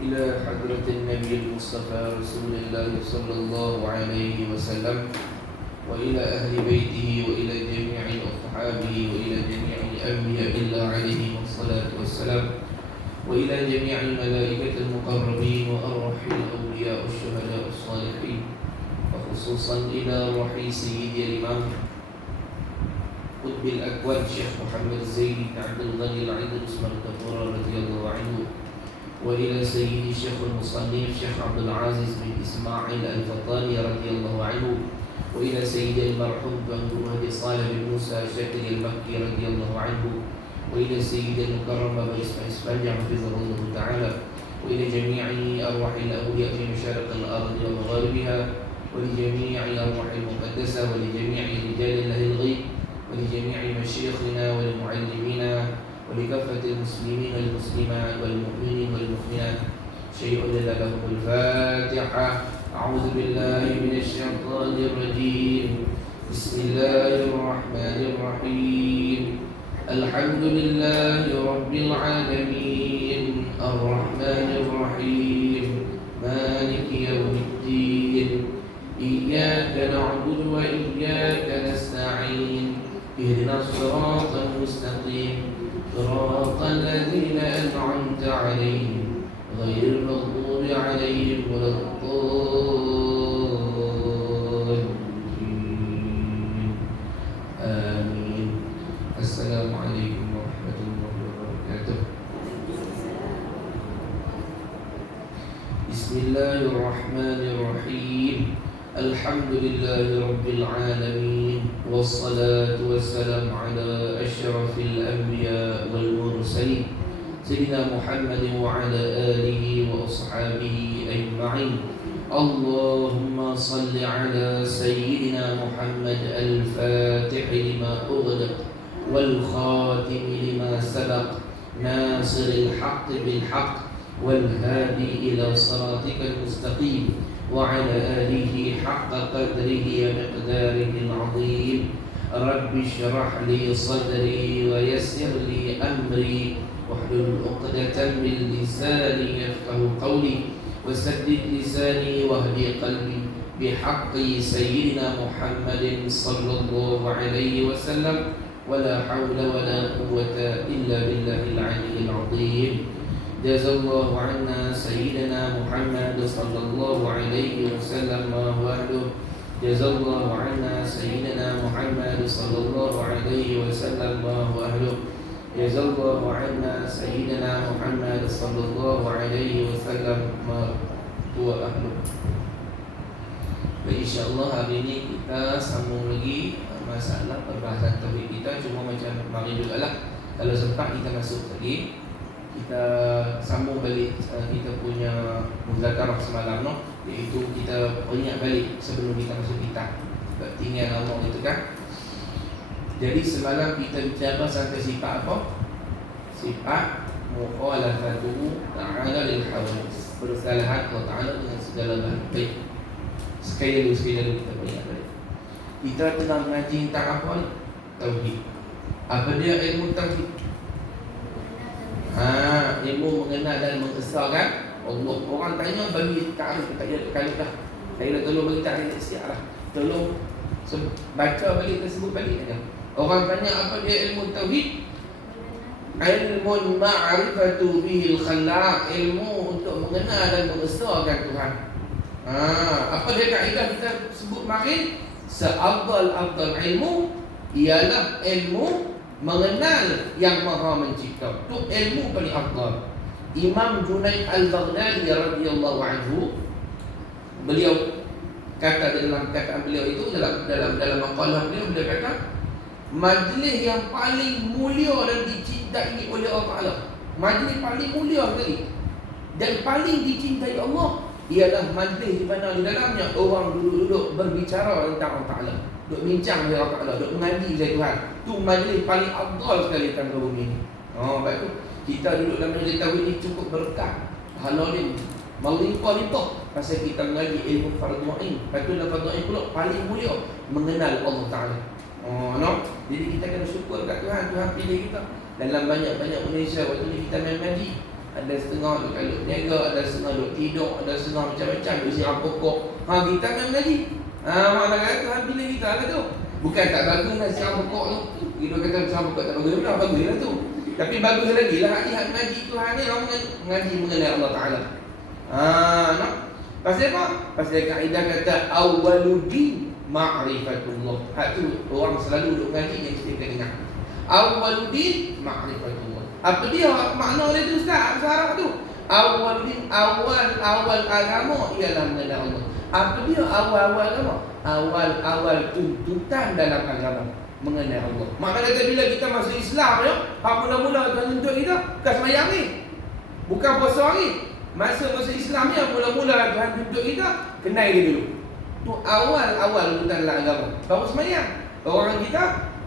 إلى حضرة النبي المصطفى رسول الله صلى الله عليه وسلم وإلى أهل بيته وإلى جميع أصحابه وإلى جميع الأنبياء الله عليهم الصلاة والسلام وإلى جميع الملائكة المقربين وأرواح الأولياء والشهداء الصالحين وخصوصا إلى روح سيدي الإمام قطب الأكوان شيخ محمد زيد بن عبد الغني العيدروس مرتضى رضي الله عنه وإلى سيدي شيخ المصنف شيخ عبد العزيز بن إسماعيل الفطاني رضي الله عنه وإلى سيدي المرحوم بن صالح بن موسى الشاكري المكي رضي الله عنه وإلى سيدي المكرم أبا إسماعيل حفظه الله تعالى وإلى جميع أرواح الأولياء في مشارق الأرض ومغاربها ولجميع الأرواح المقدسة ولجميع رجال الله الغيب ولجميع مشايخنا ولمعلمينا ولكافة المسلمين والمسلمات والمؤمنين والمؤمنات شيء إلا لهم الفاتحة. أعوذ بالله من الشيطان الرجيم. بسم الله الرحمن الرحيم. الحمد لله رب العالمين الرحمن الرحيم مالك يوم الدين إياك نعبد وإياك نستعين اهدنا الصراط المستقيم صراط الذين أنعمت عليهم غير المغضوب عليهم ولا الضالين آمين. السلام عليكم ورحمة الله وبركاته. بسم الله الرحمن الرحيم. الحمد لله رب العالمين والصلاة والسلام على أشرف الأنبياء والمرسلين سيدنا محمد وعلى آله وأصحابه أجمعين. اللهم صل على سيدنا محمد الفاتح لما أغلق والخاتم لما سبق ناصر الحق بالحق والهادي إلى صراطك المستقيم وعلى آله حق قدره ومقداره العظيم. رب اشرح لي صدري ويسر لي أمري واحلل عقدة من لساني يفقه قولي وسدد لساني واهدي قلبي بحق سيدنا محمد صلى الله عليه وسلم ولا حول ولا قوة إلا بالله العلي العظيم. جزا الله عنا سيدنا محمد صلى الله عليه وسلم ما هو أهله. جزا الله عنا سيدنا محمد صلى الله عليه وسلم ما هو أهله. جزا الله عنا سيدنا محمد صلى الله عليه وسلم ما هو أهله. InsyaAllah hari ini kita sambung lagi masalah perbahasan tauhid kita. Cuma macam mari juga lah, kalau sempat kita masuk lagi, kita sambung balik kita punya muzakarah semalam, no? Iaitu kita ingat balik sebelum kita masuk kitab. Tinggal ngomong gitu kan. Jadi semalam kita bicara sampai sifat apa? Sifat mukhalafatuhu ta'ala lil hawadits. Bersalahan Allah Ta'ala dengan segala baik. Sekali dulu kita ingat balik. Kita tengah mengaji tentang apa ni? Tauhid. Apa dia ilmu tauhid? Ilmu mengenal dan mengesahkan Allah. Orang tanya bagi ta'rif, tak ada kali dah. Saya tolong bagi ta'rif siap lah. Tolong baca balik tersebut balik aja. Orang tanya apa dia ilmu tauhid? Ilmu ma'rifatu bihil khalaq, ilmu untuk mengenal dan mengesahkan Tuhan. Apa dia kaedah kita sebut makin? Seafdal ilmu ialah ilmu mengenal yang Maha Mencipta. Itu ilmu paling afdal. Imam Junaid Al-Baghdadi radhiyallahu anhu, beliau kata dalam kataan beliau itu dalam maqalah beliau kata majlis yang paling mulia dan dicintai oleh Allah Taala, majlis paling mulia sekali dan paling dicintai Allah ialah majlis di mana di dalamnya orang duduk berbicara tentang Allah Taala, duk bincang dengan Allah Taala, duk mengaji dengan Tuhan. Tu majlis paling afdal sekali tentang bumi ni. Sebab tu kita duduk dalam majlis tauhid ni cukup berkah. Pahala ni melimpah-limpah pasal kita mengaji ilmu fardu ain. Lepas tu dalam fardu ain pula paling mulia mengenal Allah Taala. No? Jadi kita kena syukur kat Tuhan. Tuhan pilih kita dalam banyak-banyak Malaysia. Waktu ni kita main ngaji, Ada setengah duk kalau niaga, ada setengah duk tidur, ada setengah macam-macam duk siram pokok. Kita kan mengaji. Makna kata Tuhan pilih kita lah tu. Bukan tak bagus nak siram pokok tu. Kita kata siram pokok tak bagus lah, bagus lah tu. Tapi bagus lagi lah hati mengaji Tuhan ni, orang mengaji mengenai Allah Ta'ala. Nak? Pasal apa? Pasal kaedah kata awwaluddin ma'rifatullah. Hak tu orang selalu duk ngaji yang kita dengar. Awwaluddin ma'rifatullah. Apa dia makna dia tu Ustaz? Bahasa Arab tu. Awwaluddin, awal agama ialah mengenai Allah. Apa dia awal agama? Awal tuntutan dalam agama mengenai Allah. Maknanya kata bila kita masuk Islam ya, hak mula-mula Tuhan tuntut kita bukan sembahyang ni. Bukan puasa ni. Masuk Islam ni mula-mula Tuhan tuntut kita kenal dia dulu. Tu awal tuntutan dalam agama. Baru sembahyang. Orang kita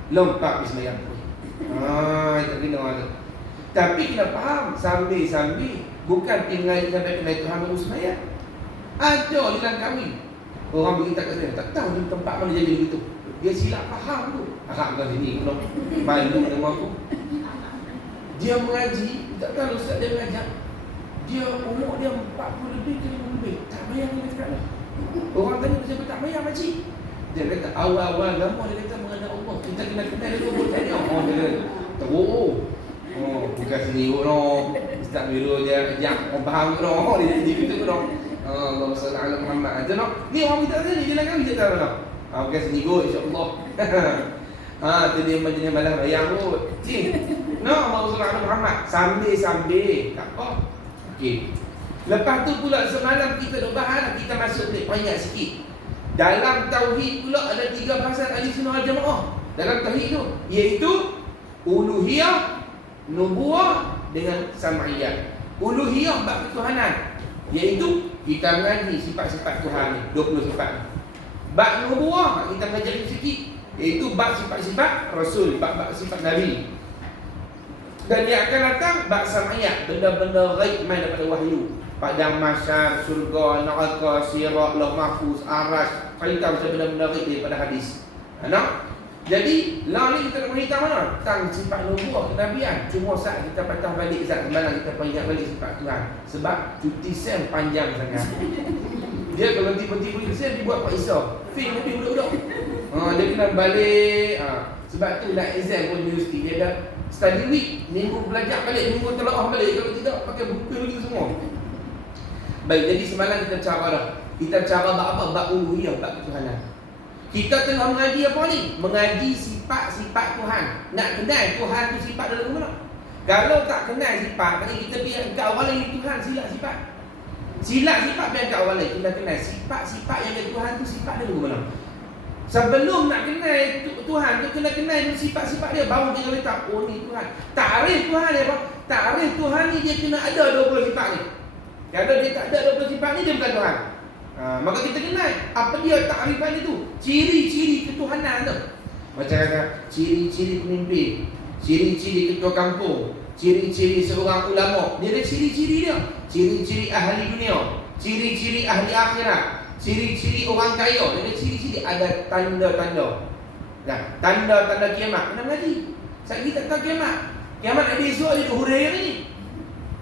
lompat di sembahyang. Itu kena ada. Tapi kena faham sambil bukan tinggal sampai kenal Tuhan baru sembahyang. Ada di dalam kahwin. Orang beritahu kat saya, tak tahu di tempat mana jadi begitu. Dia silap faham tu. Harap kat sini belum malu dengan aku. Dia mengaji, tak tahu ustaz dia mengajar. Dia umur dia 40 lebih ke 50 lebih. Tak bayar dia sekarang. Orang tanya siapa tak bayar makcik. Dia kata awal-awal agama dia kata mengenai Allah. Kita kena kenal dulu baru tanya. Dia kata teruk. Bukan sendiri no. Ustaz Miru dia ajak orang faham no. Dia jadi gitu no. Allahumma salli ala Muhammad. Ada no. Ni orang kita tadi dia nak kami kita tahu no. Bukan sendiri insya-Allah. Tu dia majlis malam bayang tu. No, Allahumma salli ala Muhammad. Sambil tak apa. Okey. Lepas tu pula semalam kita dah bahas, kita masuk banyak sikit. Dalam tauhid pula ada 3 bahasan ahli sunnah wal jamaah. Dalam tauhid tu iaitu uluhiyah, nubuwah dengan sam'iyah. Uluhiyah bab ketuhanan iaitu kita mengaji sifat-sifat Tuhan ni, 20 sifat. Bab nubuwah kita mengaji sikit iaitu bab sifat-sifat Rasul, bab sifat Nabi. Dan yang akan datang bab sam'iyah, benda-benda ghaib main daripada wahyu. Padang mahsyar, surga, neraka, sirat, lauh mahfuz, arash, cerita macam benda-benda ghaib daripada hadis. Jadi, lah ni kita nak beritahu mana? Tentang sifat nubuah kenabian. Cuma saat kita patah balik, saat semalam kita ingat balik sifat Tuhan. Sebab cuti sem panjang sangat. Dia kalau tiba-tiba sem dibuat Pak Isa. Film lebih budak-budak. Dia kena balik. Sebab tu nak exam pun universiti dia ada study week. Minggu belajar balik, minggu telaah balik. Kalau tidak, pakai buku lagi semua. Baik, jadi semalam kita cara dah. Kita cara bab apa? Bab uluhiyah, bab ketuhanan. Kita tengah mengaji apa ni? Mengaji sifat-sifat Tuhan. Nak kenal Tuhan tu sifat dalam mana? Kalau tak kenal sifat, tadi kita biar kat awal ini Tuhan silap sifat. Silap sifat biar kat awal ini. Kita kenal sifat-sifat yang ada Tuhan tu sifat dalam mana? Sebelum nak kenal Tuhan tu kena kenal dulu sifat-sifat dia, baru kita letak oh ni Tuhan. Takrif Tuhan dia apa? Takrif Tuhan ni dia kena ada 20 sifat ni. Kalau dia tak ada 20 sifat ni dia bukan Tuhan. Maka kita kenal apa dia takrifan itu, ciri-ciri ketuhanan tu. Macam kata ciri-ciri pemimpin, ciri-ciri ketua kampung, ciri-ciri seorang ulama. Dia ada ciri-ciri dia. Ciri-ciri ahli dunia, ciri-ciri ahli akhirat, ciri-ciri orang kaya. Dia ada ciri-ciri, ada tanda-tanda. Nah, tanda-tanda kiamat. Kena mengaji. Sebab kita tak tahu kiamat. Kiamat ada esok ada huraian ni.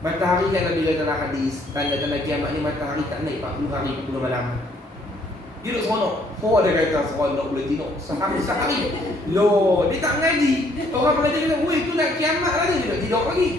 Matahari kan Nabi kata dalam hadis, tanda-tanda kiamat ni matahari tak naik 40 hari 40 malam. Dia duduk seronok. Dia kata seronok boleh tengok sehari. Loh, dia tak mengaji. Orang mengaji kata, weh tu nak kiamat lagi. Dia tak tidur lagi.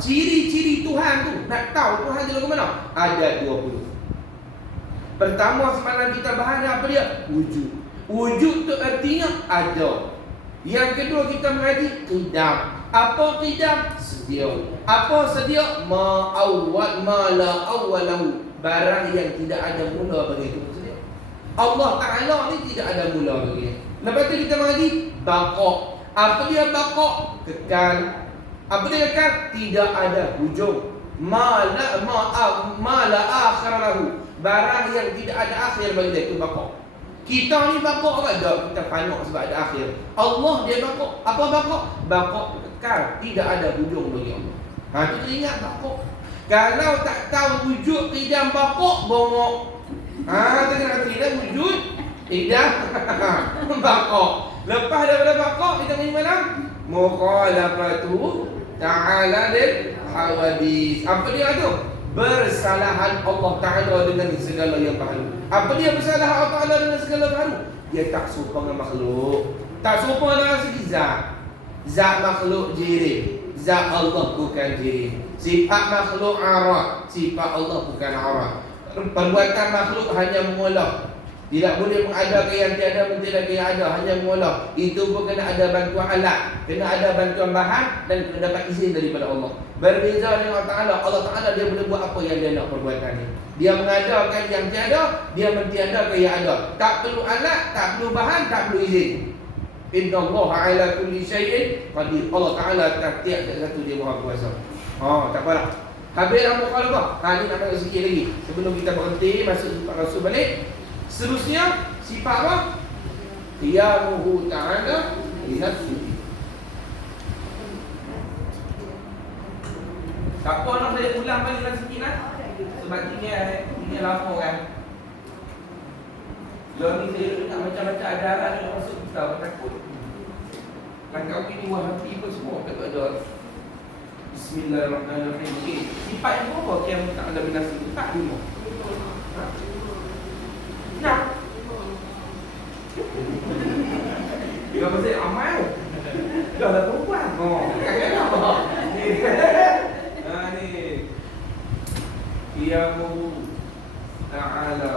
Ciri-ciri Tuhan tu, nak tahu Tuhan tu lagu mana? Ada 20. Pertama semalam kita bahas apa dia? Wujud. Wujud tu artinya ada. Yang kedua kita mengaji qidam. Apa qidam? Sedia. Apa sedia? Ma la awwalahu. Barang yang tidak ada mula bagi itu sedia. Allah Ta'ala ni tidak ada mula bagi dia. Lepas tu kita mengaji baqa. Apa dia baqa? Kekal. Apa dia kekal? Tidak ada hujung. Ma la akhir lahu. Barang yang tidak ada akhir bagi dia itu baqa. Kita ni baqa ke tak? Kita panak sebab ada akhir. Allah dia baqa. Apa baqa? Baqa kekal, tidak ada hujung bagi Allah. Itu kita ingat baqa. Kalau tak tahu wujud qidam baqa, bongok. Kita kena qidam wujud qidam baqa. Lepas daripada baqa kita main malam mukhalafatu ta'ala lil hawadis. Apa dia tu? Bersalahan Allah Ta'ala dengan segala yang baru. Apa dia bersalah Allah Ta'ala dengan segala baru? Dia tak serupa dengan makhluk. Tak serupa dengan segi zat. Zat makhluk jirim, zat Allah bukan jirim. Sifat makhluk arak, sifat Allah bukan arak. Perbuatan makhluk hanya mengolah. Tidak boleh mengadakan yang tiada, mentiadakan yang ada, hanya mengolah. Itu pun kena ada bantuan alat, kena ada bantuan bahan, dan kena dapat izin daripada Allah. Berbeza dengan Allah Ta'ala. Allah Ta'ala dia boleh buat apa yang dia nak perbuatan ni. Dia mengadakan yang tiada, dia mentiadakan yang ada. Tak perlu alat, tak perlu bahan, tak perlu izin. Innallaha ala kulli syai'in qadir. Allah Ta'ala tiap satu dia Maha Kuasa. Tak apalah. Habis dah mukhalafah. Ni nak bagi sikit lagi sebelum kita berhenti masuk sifat Rasul balik. Seterusnya sifat apa? Qiyamuhu ta'ala bi nafsihi. Tak apa nak saya ulang balik sikit lah. Sebab tinggal lapor kan. Lalu ni saya nak macam-macam adaran yang masuk kita, orang takut. Langkah ini wahabi pun semua tak ada. Bismillahirrahmanirrahim. Okay. Sifat yang apa yang tak ada binasa? Tak dulu. Nah. Bila masa amal. Dah ada perempuan. Ni. Qiyamuhu ta'ala.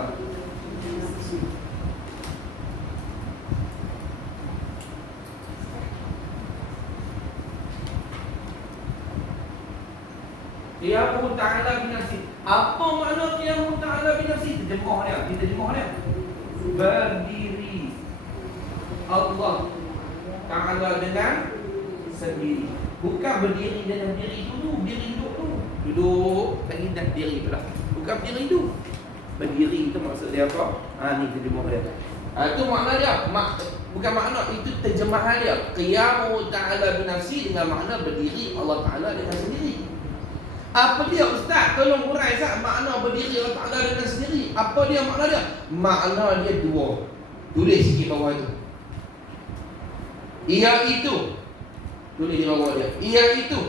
Qiyamuhu ta'ala binafsi. Apa makna qiyamuhu ta'ala binafsi? Kita terjemah dia. Berdiri Allah Ta'ala dengan sendiri. Bukan berdiri dengan diri dulu. Diri duduk dulu. Duduk, lagi dah diri pula. Bukan berdiri dulu. Berdiri itu maksud dia apa? Ni terjemah dia. Itu makna dia. Bukan makna, itu terjemahan dia. Qiyamuhu ta'ala binafsi dengan makna berdiri Allah Ta'ala dengan sendiri. Apa dia Ustaz? Tolong urai Ustaz makna berdiri Allah Ta'ala dengan sendiri. Apa dia makna dia? Makna dia dua. Tulis sikit bawah itu. Ia itu. Tulis di bawah dia. Ia itu.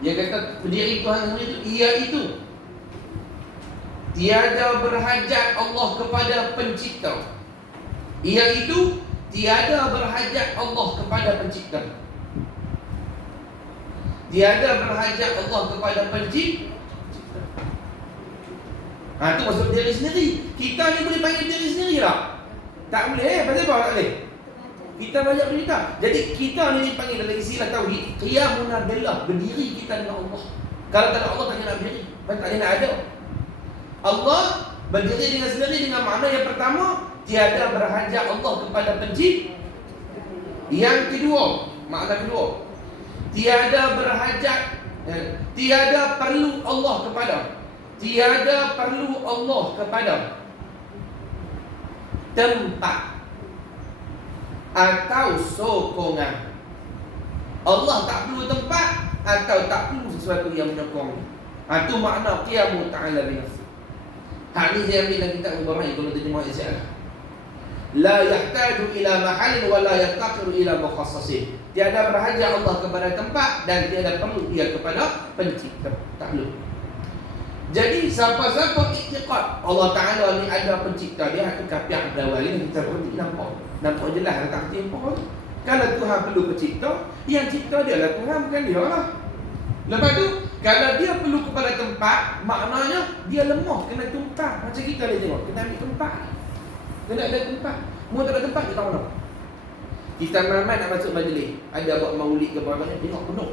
Dia kata berdiri Tuhan sendiri itu. Ia itu. Tiada berhajat Allah kepada pencipta. Ia itu. Tiada berhajat Allah kepada pencipta. Tiada berhajat Allah kepada pencipta. Itu maksud diri sendiri. Kita ni boleh panggil diri sendiri tak? Tak boleh. Pasal apa tak boleh? Kita banyak berita. Jadi kita ni dipanggil dalam istilah tauhid qiyamuna billah, berdiri kita dengan Allah. Kalau tak ada Allah tak nak berdiri. Tak nak ada. Allah berdiri dengan sendiri dengan makna yang pertama, tiada berhajat Allah kepada pencipta. Yang kedua, makna kedua, tiada berhajat, tiada perlu Allah kepada, tiada perlu Allah kepada tempat atau sokongan. Allah tak perlu tempat atau tak perlu sesuatu yang menyokong. Itu makna qiyamu ta'ala binafsi. Ini saya ambil dalam kitab Mubarak kalau terjemah Isyarat. La yahtaju ila mahallin wa la yaftaqiru ila mukhassasin. Tiada berhajat Allah kepada tempat dan tiada perlu dia kepada pencipta. Tak perlu. Jadi siapa-siapa iktiqad Allah Ta'ala ni ada pencipta, dia akan kapiak berawal ni. Kita berhenti nampak jelas letak tempoh. Kalau Tuhan perlu pencipta, yang cipta dia lah Tuhan, bukan dia lah. Lepas tu, kalau dia perlu kepada tempat, maknanya dia lemah, kena tempat. Macam kita boleh tengok, kena ambil tempat. Kena ada tempat. Mau tak ada tempat, dia tahu mana. Kita ramai nak masuk majlis, ada buat maulid ke apa-apa ni, tengok penuh.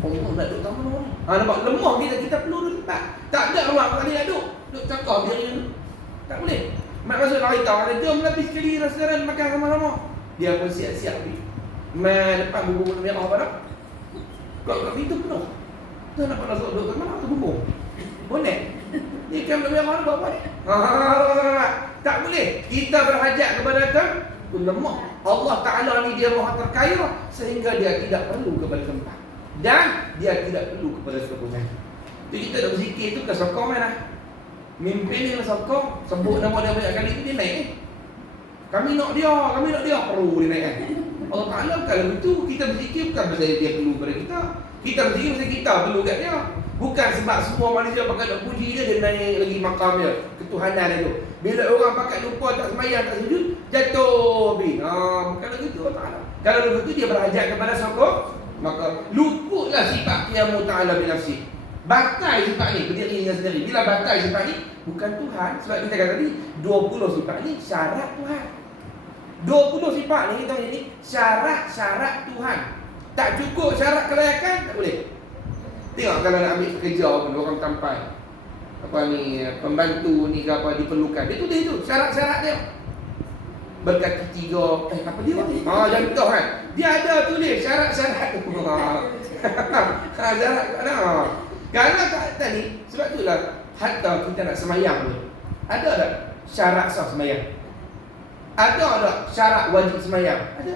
Allah nak duduk tahu mana. Nampak lemah kita perlu tempat. Tak ada orang kali nak duduk cakap biar dia duduk. Tak boleh. Mak masuk lari tahu, ada jom lebih sekali restoran makan sama-sama. Dia pun siap-siap pergi. Depan bubur merah apa dah? Kat pintu penuh. Tu nak masuk duduk kat mana tu bubur? Boleh. Ni kan merah apa ni? Tak boleh. Kita berhajat kepada Tuhan, lemah. Allah Ta'ala ni dia Maha terkaya sehingga dia tidak perlu kepada tempat. Dan dia tidak perlu kepada sokongan. Jadi kita dah berzikir tu ke sokong mana? Mimpin ni lah sokong, sebut nama dia banyak kali tu dia naik. Kami nak dia perlu dia naik kan. Allah Ta'ala kalau begitu, kita berzikir bukan pasal dia perlu pada kita. Kita berzikir pasal kita perlu kat dia. Bukan sebab semua manusia pakai nak puji dia, dia naik lagi makam dia, ketuhanan dia tu. Bila orang pakai lupa, tak sembahyang, tak sujud, jatuh bin. Kalau gitu Allah Ta'ala. Kalau begitu dia berhajat kepada siapa? Maka luputlah sifat Qiyamu Ta'ala binafsi. Batal sifat ni, berdiri dengan sendiri. Bila batal sifat ni, bukan Tuhan. Sebab kita kata tadi 20 sifat ni syarat Tuhan. 20 sifat ni kita ni syarat-syarat Tuhan. Tak cukup syarat kelayakan, tak boleh. Tengok kalau nak ambil kerja pun orang tampai apa ni, pembantu ni ke apa diperlukan, dia tulis tu syarat-syarat dia. Berkaki 3, apa dia ni? Contoh kan. Dia ada tulis syarat-syarat tu. Syarat ada. Kalau tak ni, sebab itulah hatta kita nak semayang pun, ada tak syarat sah semayang? Ada tak syarat wajib semayang? Ada.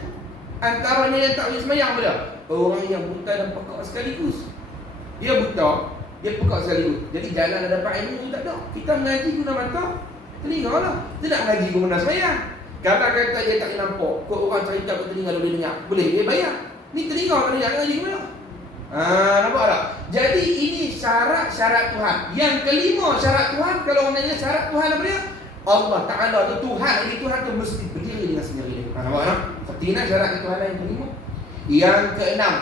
Antaranya yang tak wajib semayang apa dia? Orang yang buta dan pekak sekaligus. Dia buta, dia pekak sekaligus. Jadi jalan nak dapat ilmu tak ada. Kita mengaji guna mata, telinga lah. Kita nak mengaji guna semayang. Kalau kata dia tak nampak, kau orang cerita kat telinga boleh dengar, boleh dia bayar. Ni telinga tak dengar, ngaji guna. Nampak tak? Jadi ini syarat-syarat Tuhan. Yang kelima syarat Tuhan, kalau orang nanya syarat Tuhan apa dia? Allah Ta'ala tu Tuhan. Ini Tuhan tu mesti berdiri dengan sendiri. Nampak tak? Seperti mana syarat Tuhan yang kelima? Yang keenam,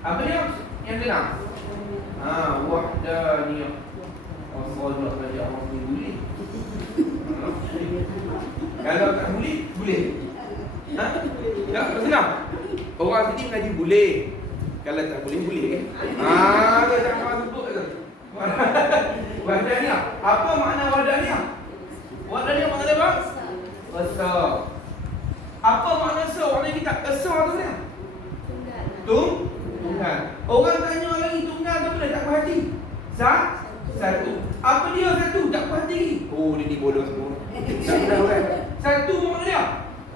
apa dia? Yang keenam, wahdaniyah. Allah nak belajar orang ni boleh. Kalau tak boleh, boleh. Tak, senang. Orang sini mengaji boleh. Kalau tak boleh, boleh kan? Dia jangan sebut tu. Wahdaniyah. Apa makna wahdaniyah? Wahdaniyah makna apa? Esa. Apa makna esa? Makna kita esa tu kan? Tunggal. Orang tanya lagi tunggal tu boleh tak berhati? Satu. Apa dia satu? Tak berhati. Dia ni bodoh semua. Satu makna dia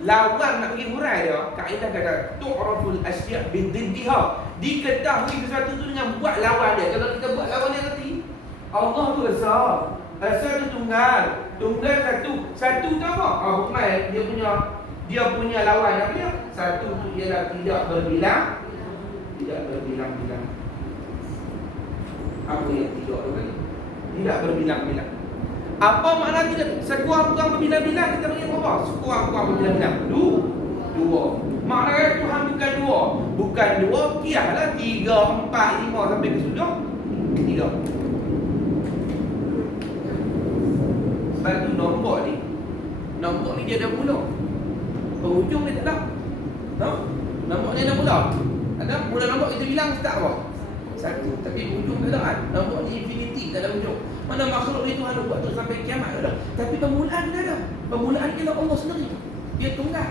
lawan, nak pergi hurai dia. Kaedah kata tu'raful asya' bididdiha. Diketahui sesuatu tu dengan buat lawan dia. Kalau kita buat lawan dia nanti, Allah tu esa. Esa tu tunggal. Tunggal satu. Satu tu apa? Hukmai dia punya lawan apa dia? Satu tu ialah tidak berbilang. Tidak berbilang-bilang. Apa yang tidak berbilang? Tidak berbilang-bilang. Apa makna tidak? Sekurang-kurang berbilang-bilang kita panggil apa? Sekurang-kurang berbilang-bilang. Dua. Maknanya Tuhan bukan dua. Bukan dua, kiaslah 3, 4, 5 sampai ke sudah 3. Sebab tu nombor ni dia ada mula. Penghujung dia tak ada. Nombor ni ada mula. Ada mula nombor kita bilang start apa? 1. Tapi hujung tak ada kan? Nombor ni infinity, tak ada hujung. Mana makhluk ni Tuhan buat tu sampai kiamat tak ada. Tapi permulaan dia ada. Permulaan ialah Allah sendiri. Dia tunggal.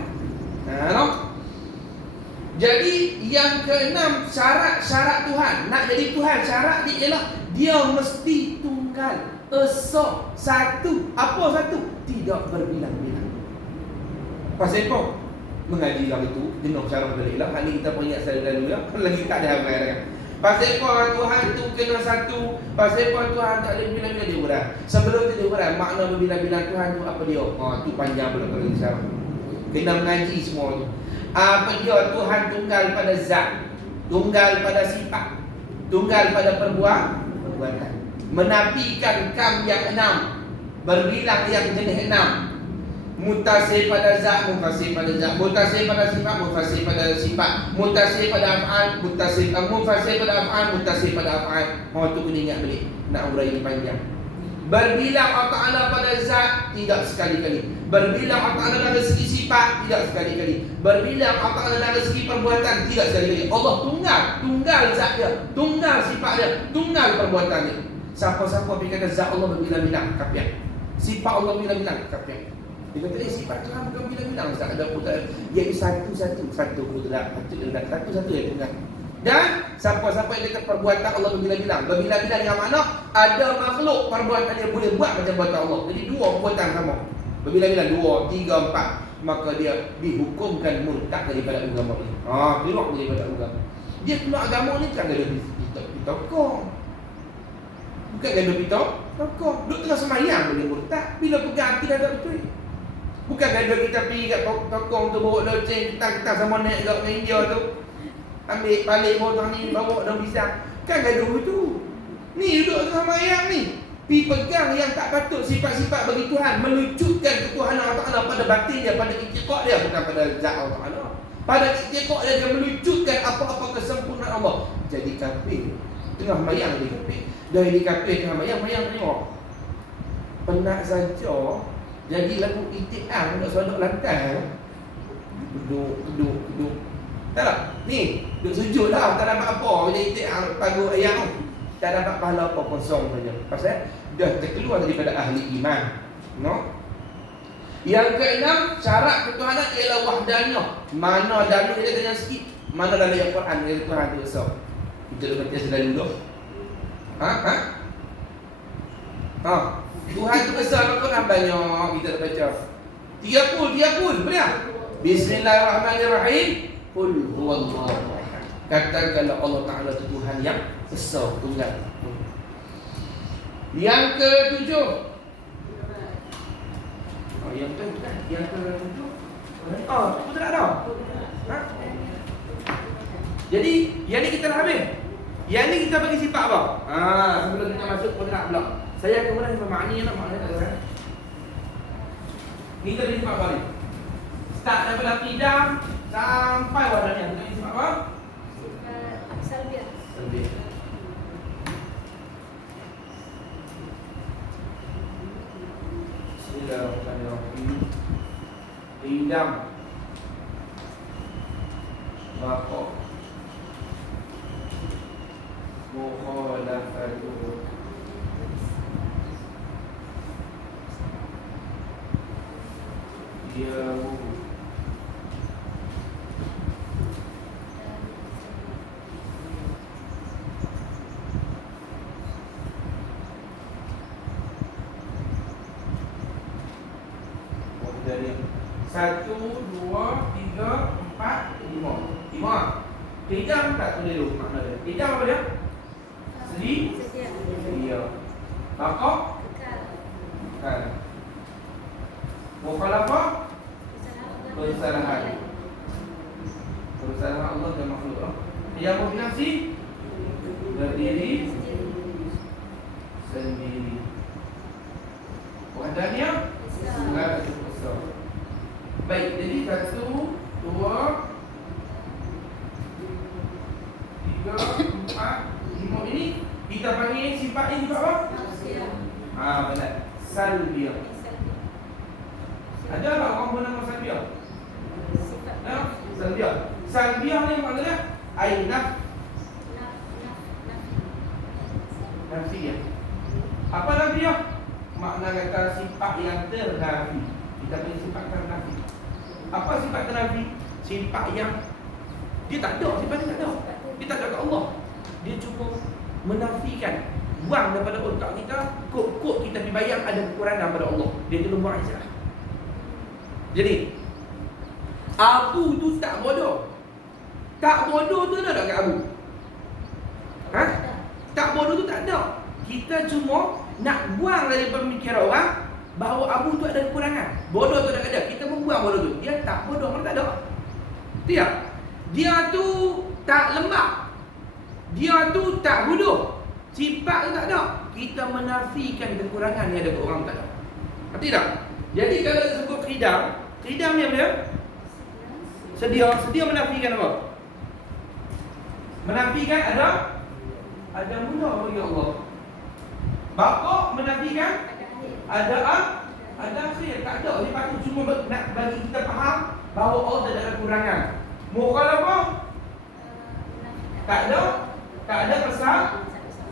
Jadi yang keenam syarat Tuhan. Nak jadi Tuhan, syarat dia ialah dia mesti tunggal. Esa. Satu. Apa satu? Tidak berbilang-bilang. Pasal apa? Mengaji lah itu jenuh cara berilah. Hari ni kita ingat saya dulu ya. Lagi tak ada hafal kan. Pasal apa Tuhan tu kena satu? Pasal apa Tuhan tak ada bila-bila dia urang? Sebelum dia urang makna bila-bila Tuhan tu apa dia? Tu panjang pula kalau kita kena mengaji semua tu. Apa dia? Tuhan tunggal pada zat, tunggal pada sifat, tunggal pada perbuatan. Menafikan kam yang 6, berbilang yang jenis 6. Mutasir pada zat, mutasir pada zat, mutasir pada sifat, mutasir pada sifat, mutasir pada af'al, mutasir pada af'al, mutasir pada af'al. Tu kena ingat balik. Nak urai ini panjang. Berbilang Allah Ta'ala pada zat, tidak sekali-kali. Berbilang Allah Ta'ala dari segi sifat, tidak sekali-kali. Berbilang Allah Ta'ala dari segi perbuatan, tidak sekali-kali. Allah tunggal zat dia, tunggal sifat dia, tunggal perbuatan dia. Siapa-siapa berkata zat Allah berbilang-bilang, kafir. Sifat Allah berbilang-bilang, kafir. Dia kata sifat Tuhan bukan bilang-bilang, tak ada pula. Iaitu satu mutlak, satu yang tunggal. Dan siapa-siapa yang kata perbuatan Allah berbilang-bilang. Berbilang-bilang dengan makna ada makhluk perbuatan yang boleh buat macam buatan Allah. Jadi 2 perbuatan sama. Berbilang-bilang 2, 3, 4. Maka dia dihukumkan murtad daripada agama ini. Keluar daripada agama. Dia keluar agama ni kan dia ditokong. Bukan gaduh kita tokoh. Duduk tengah semayang boleh murtad. Bila pegang hati dah tak betul. Bukan gaduh kita pergi kat tokoh tu bawa loceng kita sama naik kat India tu. Ambil balik motor ni bawa dalam pisang. Kan gaduh itu. Ni duduk tengah semayang ni. Pi pegang yang tak patut sifat-sifat bagi Tuhan, melucutkan ketuhanan Allah Ta'ala pada batin dia, pada iktiqad dia, bukan pada zat Allah Ta'ala. Pada iktiqad dia melucutkan apa-apa kesempurnaan Allah. Jadi kafir. Tengah mayang jadi kafir. Dah jadi kafir tengah mayang tengok. Penat saja. Jadi lagu itiam nak sodok lantai. Duduk. Tak? Ni, duduk sujud lah, tak dapat apa. Jadi itiam pagu ayam tu. Tak dapat pahala apa, kosong saja. Pasal dah terkeluar daripada ahli iman. No? Yang keenam, syarat ketuhanan ialah wahdaniyah. Mana dalil kita tanya sikit. Mana dalil Al-Quran yang Tuhan tu besar. Kita dah baca sedang dulu. Tuhan tu besar, Al-Quran banyak kita dah baca. 30 boleh tak? Bismillahirrahmanirrahim. Qul huwallahu ahad. Katakanlah Allah Ta'ala itu Tuhan yang besar, tunggal. Yang ketujuh. Yang ketujuh. Itu tak ada. Jadi, yang ni kita dah habis. Yang ni kita bagi sifat apa? Sebelum kita masuk kontrak pula. Saya kemudian bermakni nak makna tak kan? Ni kita bagi sifat apa ni? Start daripada qidam sampai wadahnya. Kita bagi sifat apa? Salbiah. Bismillahirrahmanirrahim. Qidam baqa mukhalafatuhu diamu dari 1, 2, 3, 4, 5. Qidam tak tulis dulu makna dia. Qidam apa dia? Sedia. Baqa? Kekal. Mukhalafah? Persalahan Allah dan makhluk. Yang berfungsi berdiri sendiri. Wahdaniyah segala besar. Baik, jadi 1, 2, 3, 4, 5 ini kita panggil sifat ini sifat apa? Benar. Salbiah. Ada tak orang bernama salbiah? Salbiah. Salbiah ni maksudnya nafsiyah. Apa nafsiyah? Makna kata sifat yang ternafi. Kita punya sifat ternafi. Apa sifat ternafi? Sifat yang dia tak ada, sifat dia tak ada. Dia tak ada kat Allah. Dia cuma menafikan, buang daripada otak kita, kod-kod kita dibayang ada kekurangan pada Allah. Dia kena buang saja. Jadi Abu tu tak bodoh. Tak bodoh tu ada kat Abu? Tak bodoh tu tak ada. Kita cuma nak buang dari pemikiran orang bahawa Abu tu ada kekurangan. Bodoh tu tak ada. Kita membuang bodoh tu. Dia tak bodoh, mana tak ada. Tidak. Dia tu tak lembab. Dia tu tak bodoh. Sifat tu tak ada. Kita menafikan kekurangan yang ada kat orang tak ada. Tidak. Jadi kalau sebut qidam ni apa dia? Sedia menafikan apa? Menafikan ada mula bagi Allah. Baqa menafikan ada akhir. Tak ada. Dia patut cuma nak bagi kita faham bahawa Allah tak ada kekurangan. Mukhalafah tak ada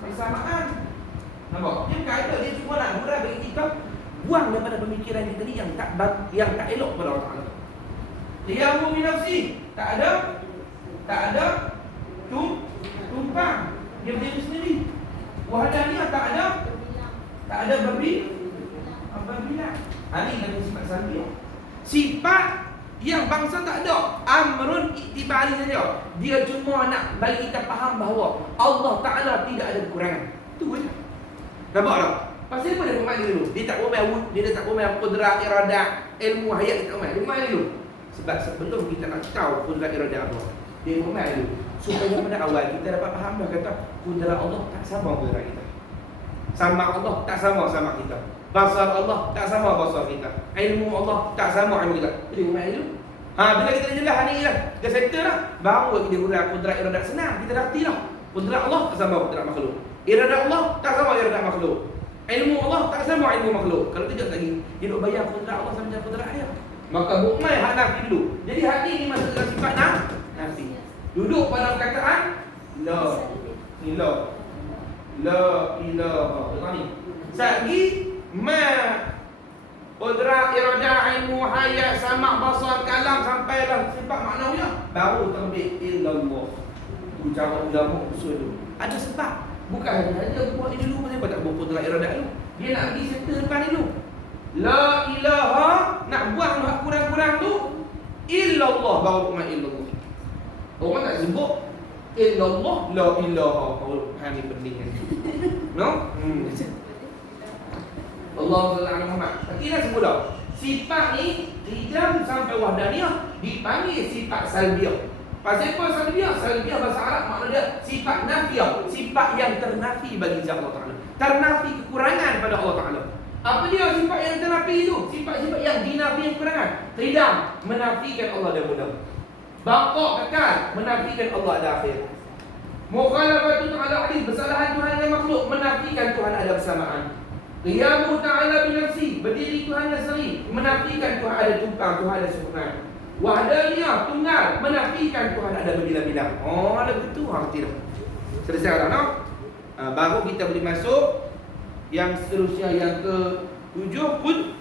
persamaan. Nampak? Dia tak ada. Dia cuma nak murah bagi kita buang daripada pemikiran kita ni yang tak elok pada Allah Ta'ala. Dia nafsi tak ada tumpang. Dia berdiri sendiri. Wahdaniyah tak ada berbilang. Ini dari sifat salbiah. Sifat yang bangsa tak ada, amrun iktibari saja. Dia cuma nak bagi kita faham bahawa Allah Ta'ala tidak ada kekurangan. Itu saja. Nampak tak? Pasal apa dia bermain dulu? Dia tak bermain kudrat, iradah, ilmu hayat dia tak bermain. Dia bermain dulu. Sebab sebelum kita nak tahu kudrat iradah Allah, dia bermain dulu. Supaya pada awal kita dapat faham dah kata kudrat Allah tak sama kudrat kita. Sama Allah tak sama sama kita. Basar Allah tak sama basar kita. Ilmu Allah tak sama ilmu kita. Jadi bermain dulu. Bila kita dah jelas hari ni dah, kita settle dah, baru kita guna kudrat iradah senang. Kita dah reti dah. Kudrat Allah tak sama kudrat makhluk. Iradah Allah tak sama iradah makhluk. Ilmu Allah tak sama ilmu makhluk. Kalau tidak lagi, dia nak bayar kudrat Allah sama dengan kudrat dia. Maka hukmai hak nafi dulu. Jadi hati ni masuk dalam sifat nafi. Duduk pada perkataan la ilaha. Tengok ni. Sagi ma qudrat iradah ilmu hayat sama basar kalam sampailah sifat maknawiyah baru terbit illallah. Itu cara ulama usul tu. Ada sebab. Bukan hanya buat ini dulu, kenapa tak buat kudrat iradah dulu? Dia nak pergi settle depan dulu. La ilaha, nak buang hak kurang-kurang tu illallah, baru umat illallah. Orang tak sebut illallah, la ilaha. Hal ni penting kan. No? Allah Ta'ala Muhammad. Kita sebut dah. Sifat ni qidam sampai wahdaniyah dipanggil sifat salbiyah. Pasal apa salbiyah? Salbiyah bahasa Arab makna dia sifat nafiyah, sifat yang ternafi bagi Allah Ta'ala. Ternafi kekurangan pada Allah Ta'ala. Apa dia sifat yang ternafi itu? Sifat-sifat yang dinafi kekurangan. Qidam, menafikan Allah ada mula. Baqa' kekal, menafikan Allah ada akhir. Mukhalafatu ta'ala hadis, bersalahan Tuhan dan makhluk, menafikan Tuhan ada bersamaan. Qiyamu ta'ala binafsi, berdiri Tuhan yang sendiri, menafikan Tuhan ada tumpang, Tuhan ada sempurna. Wahdaniyah, tunggal, menafikan Tuhan ada berbilang-bilang. Ada betul, tidak. Selesai dah, no? Baru kita boleh masuk yang seterusnya, yang ke-7 pun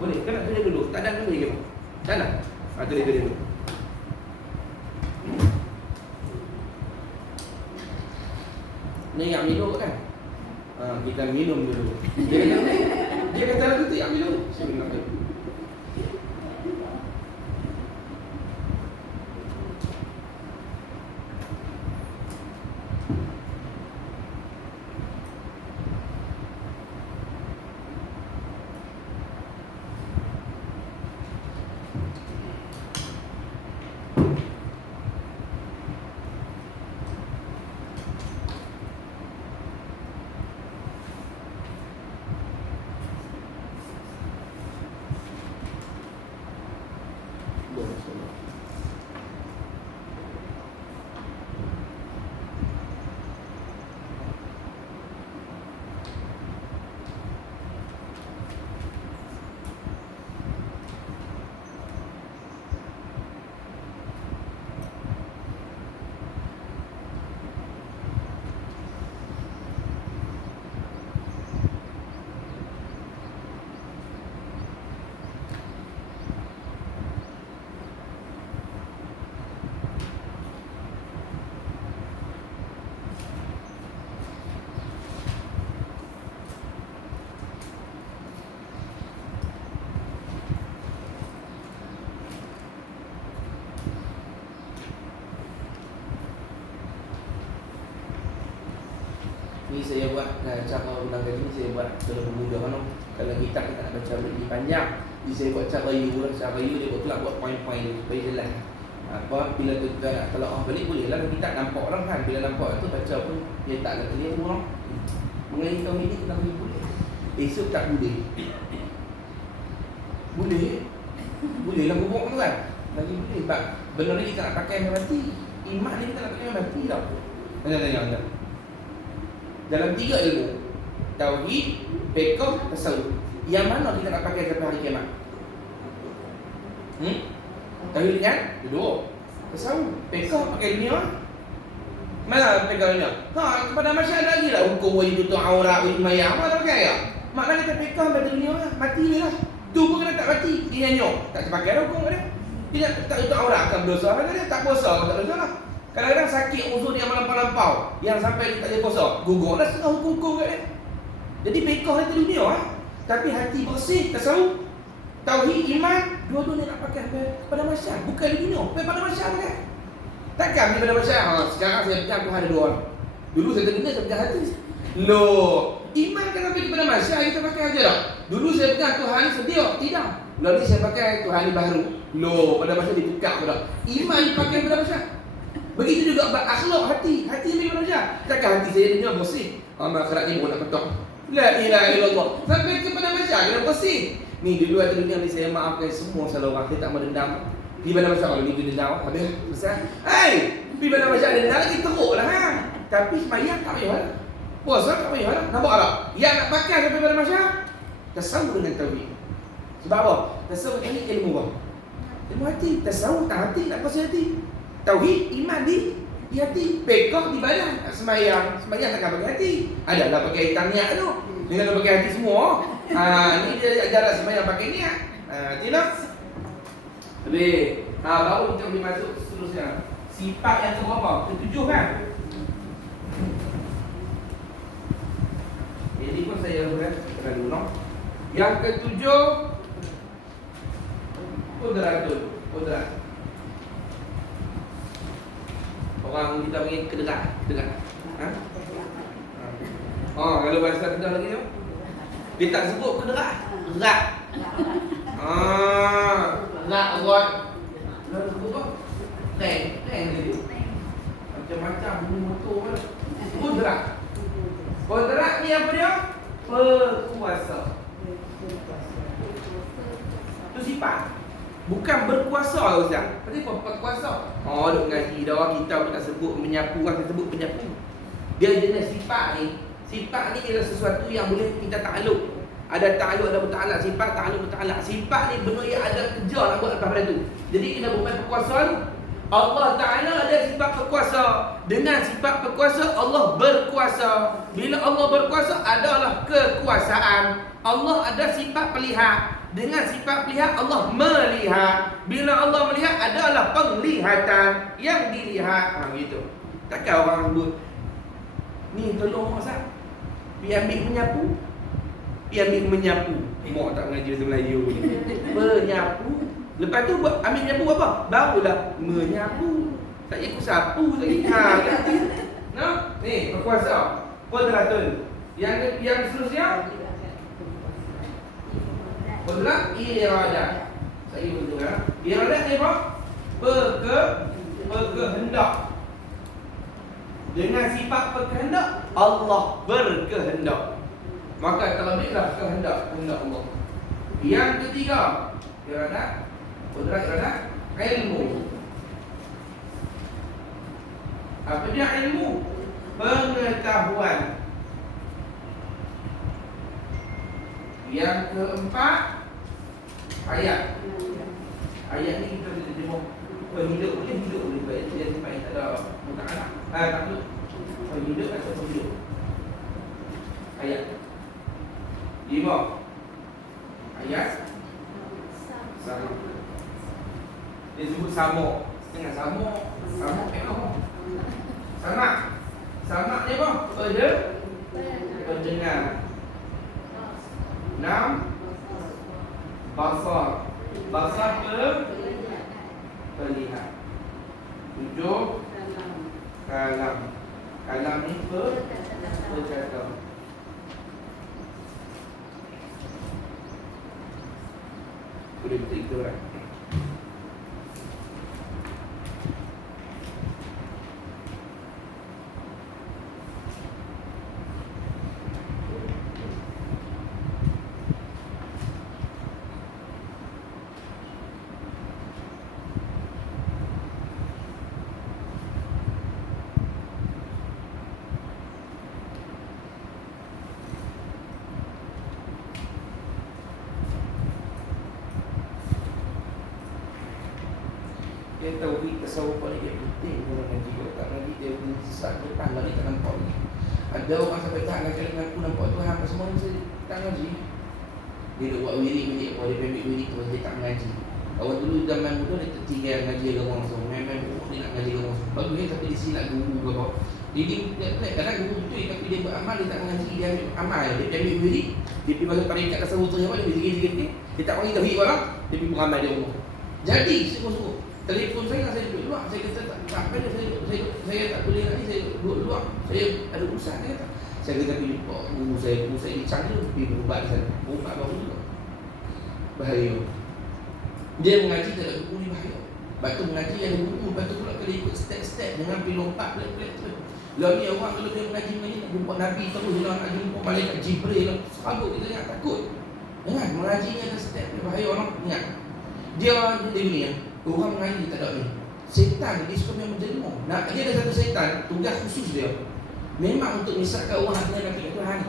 boleh, kan nak tulis dulu. Tak ada tulis ke? Tak nak? Tulis dulu. Ni yang minum kan? Kita minum dulu. Dia kata lagu tu yang minum. Sebenarnya ni saya buat cara ulang kali ni saya buat secara mudah kan. Kalau kita nak baca lebih panjang, ni saya buat cara you lah. Cara you dia buat poin-poin supaya jelas. Apa bila kita nak telaah balik boleh lah, kita nampak orang kan. Bila nampak tu baca pun dia tak nak clear semua. Mengenai tahun ini kita boleh. Esok tak boleh. Boleh lah kubuk tu kan. Lagi boleh sebab benda ni kita nak pakai mati. Iman ni kita nak pakai mati tau. Tengok. Dalam 3 ilmu, tauhid, fiqh, tasawuf, yang mana kita nak pakai sampai hari kiamat? Tauhid kan? Duduk. Tasawuf, fiqh pakai dunia. Mana fiqh dunia? Kepada masyarakat lagi lah hukum wajib tutup aurat, wajib mayang, apa tak pakai ya? Makna kita fiqh pada dunia lah, mati ni lah. Tu pun kena tak mati, dia nyanyok. Tak terpakai dah hukum dia. Dia tak tutup aurat akan berdosa kan dia? Tak puasa, tak berdosa lah. Kadang-kadang sakit uzur yang melampau-lampau, yang sampai dia tak boleh puasa, gugur dah setengah hukum-hukum kat dia. Jadi fiqh itu dunia tapi hati bersih, tasawuf, tauhid, iman, dua-duanya nak pakai pada masyarakat, bukan di dunia, pada masyarakat. Takkan dia pada masyarakat. Sekarang saya pegang Tuhan ada 2 orang. Dulu saya terdengar saya pegang hati. Loh, iman kan sampai kepada masyarakat kita pakai aja tak? Dulu saya pegang Tuhan ni sedia. Tidak. Lalu saya pakai Tuhan ni baru. Loh, pada masa ditukar pula. Iman dipakai pada masyarakat. Begitu juga akhlak hati. Hati yang kepada masyarakat. Takkan hati saya dunia bersih. Akhirat ni pun nak ketok. La ilaha illallah. Sampai kepada masyarakat kena bersih. Ni dulu ada dunia ni saya maafkan semua salah orang. Saya tak mau dendam. Di mana masyarakat kalau ni dendam. Habis besar. Hei, di mana masyarakat dendam lagi teruk lah ha. Tapi semayang tak payah lah. Puasa tak payah lah. Nampak tak? Yang nak pakai sampai pada masyarakat tasawuf dengan tauhid. Sebab apa? Tasawuf ini ilmu apa? Ilmu hati. Tasawuf tak hati, nak pasal hati. Tauhid, iman di hati. Pekah di badan. Semayang takkan pakai hati. Adalah pakai niat tu. Dengan pakai hati semua. Ni dia ajaran semayang pakai niat. Tidak? Habis. Baru kita boleh masuk seterusnya. Sifat yang berapa? Ketujuh kan? Ini pun saya bukan dulu. Yang ketujuh, Qudrat. Orang kita panggil kederat. Ha? Kalau bahasa kita lagi tu, dia tak sebut kederat. Rat. Rat buat. Lalu sebut apa? Tank dia. Macam-macam bunyi motor kan. Qudrat ni apa dia? Berkuasa. Itu sifat. Bukan berkuasa Ustaz. Berarti apa berkuasa? Duk ngaji dah kita pun tak sebut menyapu, kita sebut penyapu. Dia jenis sifat ni. Sifat ni ialah sesuatu yang boleh kita takluk. Ada takluk, ada bertaklak. Sifat takluk, bertaklak. Sifat ni benda yang ada kerja nak buat lepas pada tu. Jadi kita bermain berkuasa tu. Allah Ta'ala ada sifat berkuasa. Dengan sifat berkuasa Allah berkuasa. Bila Allah berkuasa adalah kekuasaan. Allah ada sifat pelihat. Dengan sifat pelihat Allah melihat. Bila Allah melihat adalah penglihatan. Yang dilihat gitu. Takkan orang sebut ni tolong Ustaz, pergi ambil menyapu. Mak tak mengaji bahasa Melayu. Menyapu. Lepas tu ambil menyapu apa? Barulah menyapu. Tak ikut sapu lagi. Ni berkuasa. Qudratun. Yang seterusnya Qudrat iradah. Saya betul ya. Iradah ni apa? Berkehendak. Dengan sifat berkehendak Allah berkehendak. Maka terlebihlah kehendak Allah. Yang ketiga, iradah. Qudrat iradah, ilmu. Apa dia ilmu? Pengetahuan. Yang keempat, ayat. Ayat ni kita boleh terjemah hidup boleh baik dia sampai tak ada muta'alah. Takluk. Hidup atau hidup. Ayat. 5. Ayat sama. Dia sebut sama. Dengan sama Sama ni apa? Pendengar. 6. Basar terlihat. 7. Kalam ni bercakap. Boleh betul itu lah. Dia tauhid tasawuf paling dia penting dalam ngaji. Kalau tak ngaji dia sesat depan lagi tak nampak ni. Ada orang sampai tak ngaji aku nampak Tuhan apa semua ni saya tak ngaji. Dia duk buat wirid dia ambil wirid tu dia tak ngaji. Awak dulu zaman muda dia tertinggal ngaji agama semua. Memang dia nak ngaji agama semua. Bagus tapi dia silap guru ke apa. Jadi kadang guru betul tapi dia beramal dia tak ngaji, dia ambil amal, dia ambil wirid. Dia pergi masuk peringkat tasawuf tu apa dia zikir-zikir ni. Dia tak panggil tauhid orang, dia pergi beramal dia umur. Jadi sungguh-sungguh telefon saya duduk luar. Saya kata tak apa dia saya tak boleh lagi, saya duduk luar. Saya ada urusan. Dia kata Saya kata pergi jumpa guru saya di China, pergi berubat di sana. Berubat baru juga. Bahaya. Dia mengaji tak ada guru ni bahaya. Lepas tu mengaji ada guru, lepas tu pula kena ikut step-step dengan pergi lompat pelik-pelik tu. Lalu ni orang kalau dia mengaji nak jumpa Nabi terus, dia nak jumpa malaikat Jibril, serabut kita jangan takut. Jangan, mengaji ni ada step dia bahaya orang ingat. Dia gini ya, orang mengaji tak ada ni. Setan dia suka memang menjelma. Dia ada satu setan, tugas khusus dia. Memang untuk misalkan orang hatinya nak pergi Tuhan.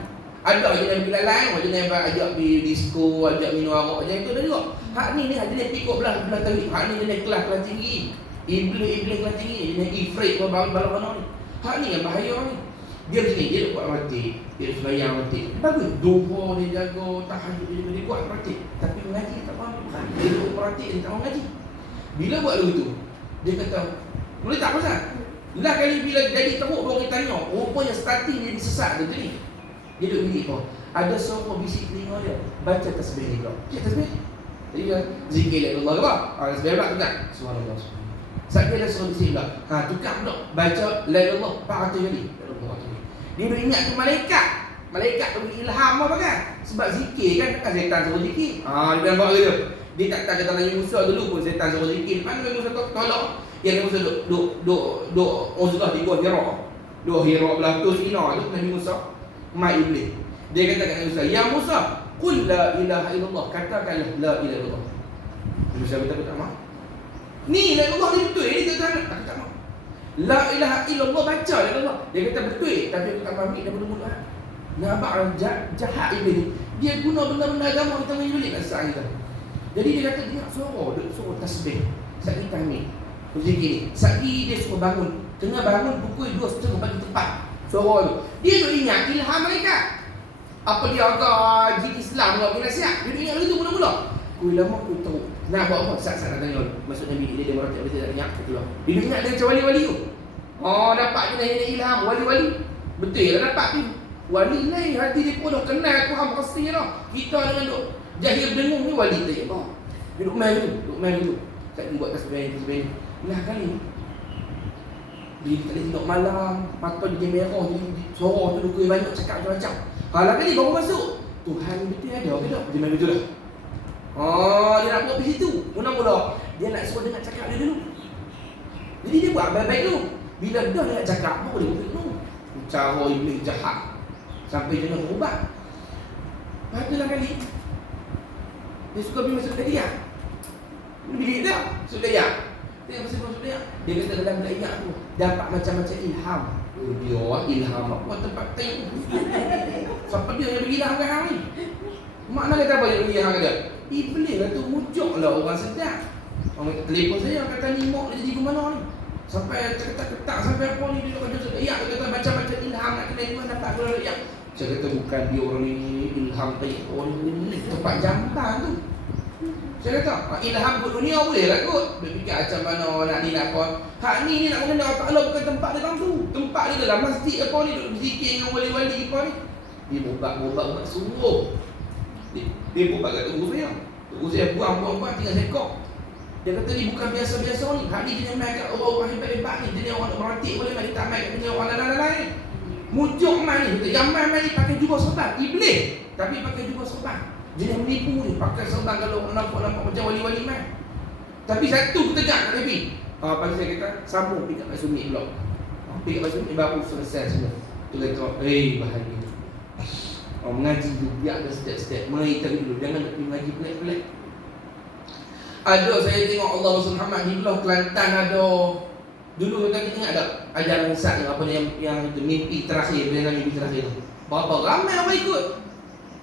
Ada je yang pergi lalai, ada yang ajak pergi disco, ajak minum arak, ajak itu ada juga. Hak ni ada yang pergi belah tarik. Hak ni jenis kelas tinggi. Iblis kelas tinggi, jenis ifrit balak-balak ni. Hak ni yang bahaya ni. Dia macam ni, dia buat mati, dia sembahyang mati. Bagus, duha dia jaga, tahajud dia buat mati. Tapi mengaji tak faham bukan. Dia buat mati, dia tak mengaji. Bila buat begitu, dia kata, boleh tak pasal? Lah kali bila jadi teruk baru kita tanya, rupanya starting dia sesat dia ni. Dia duduk bilik kau. Ada seorang bisik telinga dia, baca tasbih ni kau. Cik tasbih? Jadi dia zikir la ilaha illallah. Tasbih pula tukar. Subhanallah. Saat dia dah suruh bisik pula. Tukar pula. Baca la ilaha illallah 400 kali. Dia duduk ingat tu malaikat. Malaikat tu beri ilham apa kan? Sebab zikir kan setan suruh zikir. Dia nampak ke dia? Dia tak kata Nabi Musa dulu pun setan suruh zikir. Mana Nabi Musa tolak? Yang Nabi Musa duk uzlah di Gua Hira. Dua Hira belah tu Sina tu Nabi Musa. Mai iblis. Dia kata kat Nabi Musa, "Ya Musa, qul la ilaha illallah." Katakanlah la ilaha illallah. Nabi Musa kata tak mahu. Ni la ilaha illallah ni betul. Ini kata tak mahu. La ilaha illallah baca la ilaha. Dia kata betul tapi aku tak faham ni daripada mulut. Nampak jahat iblis ni. Dia guna benda-benda agama kita menjulik kat saat kita. Jadi dia kata dia suruh tasbih. Saat kita ambil zikir ni. Saat dia suruh bangun. Tengah bangun pukul 2:30 pagi tepat. Suara tu. Dia duk ingat ilham malaikat. Apa dia agak jin Islam ke nasihat. Dia ingat begitu mula-mula. Kui lama aku tahu. Nak buat apa? Saat nak tanya. Maksud Nabi dia merata dia tak ingat keluar. Dia ingat dia macam wali-wali tu. Dapat kena ilham wali-wali. Betul lah dapat tu. Wali lain hati dia pun dah kenal Tuhan pasti dah. Kita dengan duk jahil dengung ni wali tak apa. Dia duk main tu. Tak buat tasbih ni. Lah kali dia tak boleh tidur malam, mata dia merah, jadi suara tu dukui banyak cakap macam-macam. Kalau kali baru masuk, Tuhan ni betul ada ke tak? Dia main betul lah. Dia nak buat di situ. Mula-mula dia nak suruh dengar cakap dia dulu. Jadi dia buat baik-baik dulu. Bila dah dia nak cakap, baru dia buat dulu. Cara iblis jahat sampai dia nak berubat. Padalah kali dia suka pergi masuk daya. Bilik dah masuk daya. Dia masuk daya. Dia kata dalam daya tu dapat macam-macam ilham. Dia ilham apa tempat tengok. Siapa dia yang bagi ilham kat hang ni? Makna kata apa yang bagi ilham kat dia? Iblis lah tu mujuklah orang sedap. Orang telefon saya kata ni mok dia jadi ke mana ni? Sampai ketak-ketak sampai apa ni dia kata daya. Dia kata macam-macam ilham nak kena Tuhan dapat ke daya. Saya kata bukan dia orang ni ilham tanya orang ni tempat jamban tu. Saya kata, ilham kot dunia boleh lah kot. Dia fikir macam mana nak ni nak apa. Hak ni nak mengenal Allah Ta'ala bukan tempat dia tu. Tempat dia dalam masjid apa ni, duduk berzikir dengan wali-wali apa ni. Dia bobat suruh. Dia bobat kat guru saya. Guru saya buang tinggal sekok. Dia kata ni bukan biasa-biasa ni. Hak ni jenis main kat orang-orang hebat-hebat ni. Jenis orang nak meratik boleh main. Dia tak main kat jenis orang lain-lain ni. Mujuk main ni. Yang main ni pakai jubah serban. Iblis. Tapi pakai jubah serban. Jenis menipu ni, pakai serban kalau nampak macam wali-wali main. Tapi satu tegak kat tepi. Pagi saya kata, sambung pergi kat Masumi pula. Pergi kat Masumi baru selesai semua. Tu kata, bahaya. Mengaji tu, biar ada step-step. Mengaji dulu, jangan nak pergi mengaji pelik-pelik. Ada, saya tengok Allah Muhammad di belah Kelantan ada. Dulu kita ingat tak ajaran Sa'ad yang apa ni yang itu mimpi terakhir, bila mimpi terakhir tu. Berapa ramai orang ikut.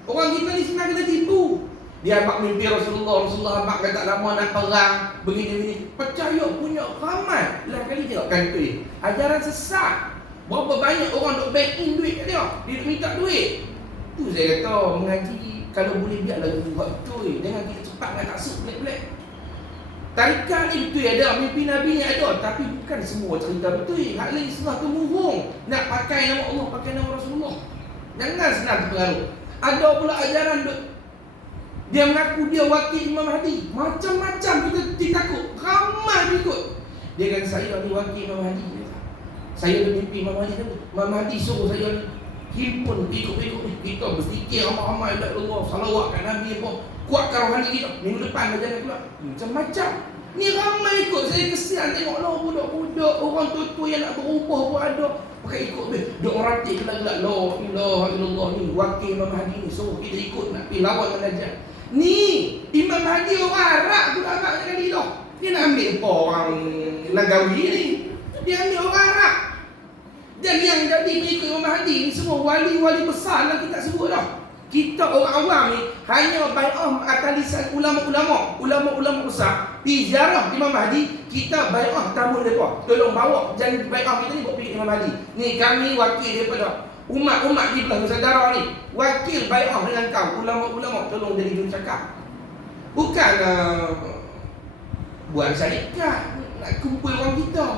Orang kita ni senang kena tipu. Dia abang mimpi Rasulullah abang kata lama nak perang begini-begini. Percaya punya ramai. Lah kali tengokkan tu. Ajaran sesat. Berapa banyak orang duk bank in duit kat dia. Dia minta duit. Tu saya kata mengaji kalau boleh biarlah buat betul. Jangan kita cepat dengan taksub pelik-pelik. Tarikat ni betul ada, mimpi Nabi ni ada, tapi bukan semua cerita betul. Hak lain setengah tu murung. Nak pakai nama Allah, pakai nama Rasulullah. Jangan senang terpengaruh. Ada pula ajaran dia mengaku dia wakil Imam Mahdi. Macam-macam kita takut. Ramai ikut. Dia kata saya ni wakil Imam Mahdi. Saya dah mimpi Imam Mahdi tu. Imam Mahdi suruh saya ni. himpun ikut-ikut ni. Kita berzikir ramai-ramai la Allah, salawat kat Nabi apa. Kuatkan rohani kita. Minggu depan dah jalan pula. Macam-macam. Ni ramai ikut. Saya kesian tengok lah budak-budak, orang tua-tua yang nak berubah pun ada. Pakai ikut dia. Duk meratih gelak-gelak. La ilaha illallah ni. Wakil Imam Mahdi ni. So kita ikut nak pergi lawan dengan Dajjal. Ni Imam Mahdi orang Arab tu dah agak dengan dia dah. Dia nak ambil apa orang Langkawi ni. Dia ambil orang Arab. Dan yang jadi pengikut Imam Mahdi ni semua wali-wali besar lah kita sebut dah. Kita orang awam ni hanya bai'ah atas lisan ulama-ulama besar. Pergi ziarah Imam Mahdi, kita bai'ah tamu mereka. Tolong bawa jangan bai'ah kita ni buat pergi Imam Mahdi. Ni kami wakil daripada umat-umat di belah saudara ni. Wakil bai'ah dengan kau. Ulama-ulama tolong jadi juru cakap. Bukan buat syarikat nak kumpul orang kita.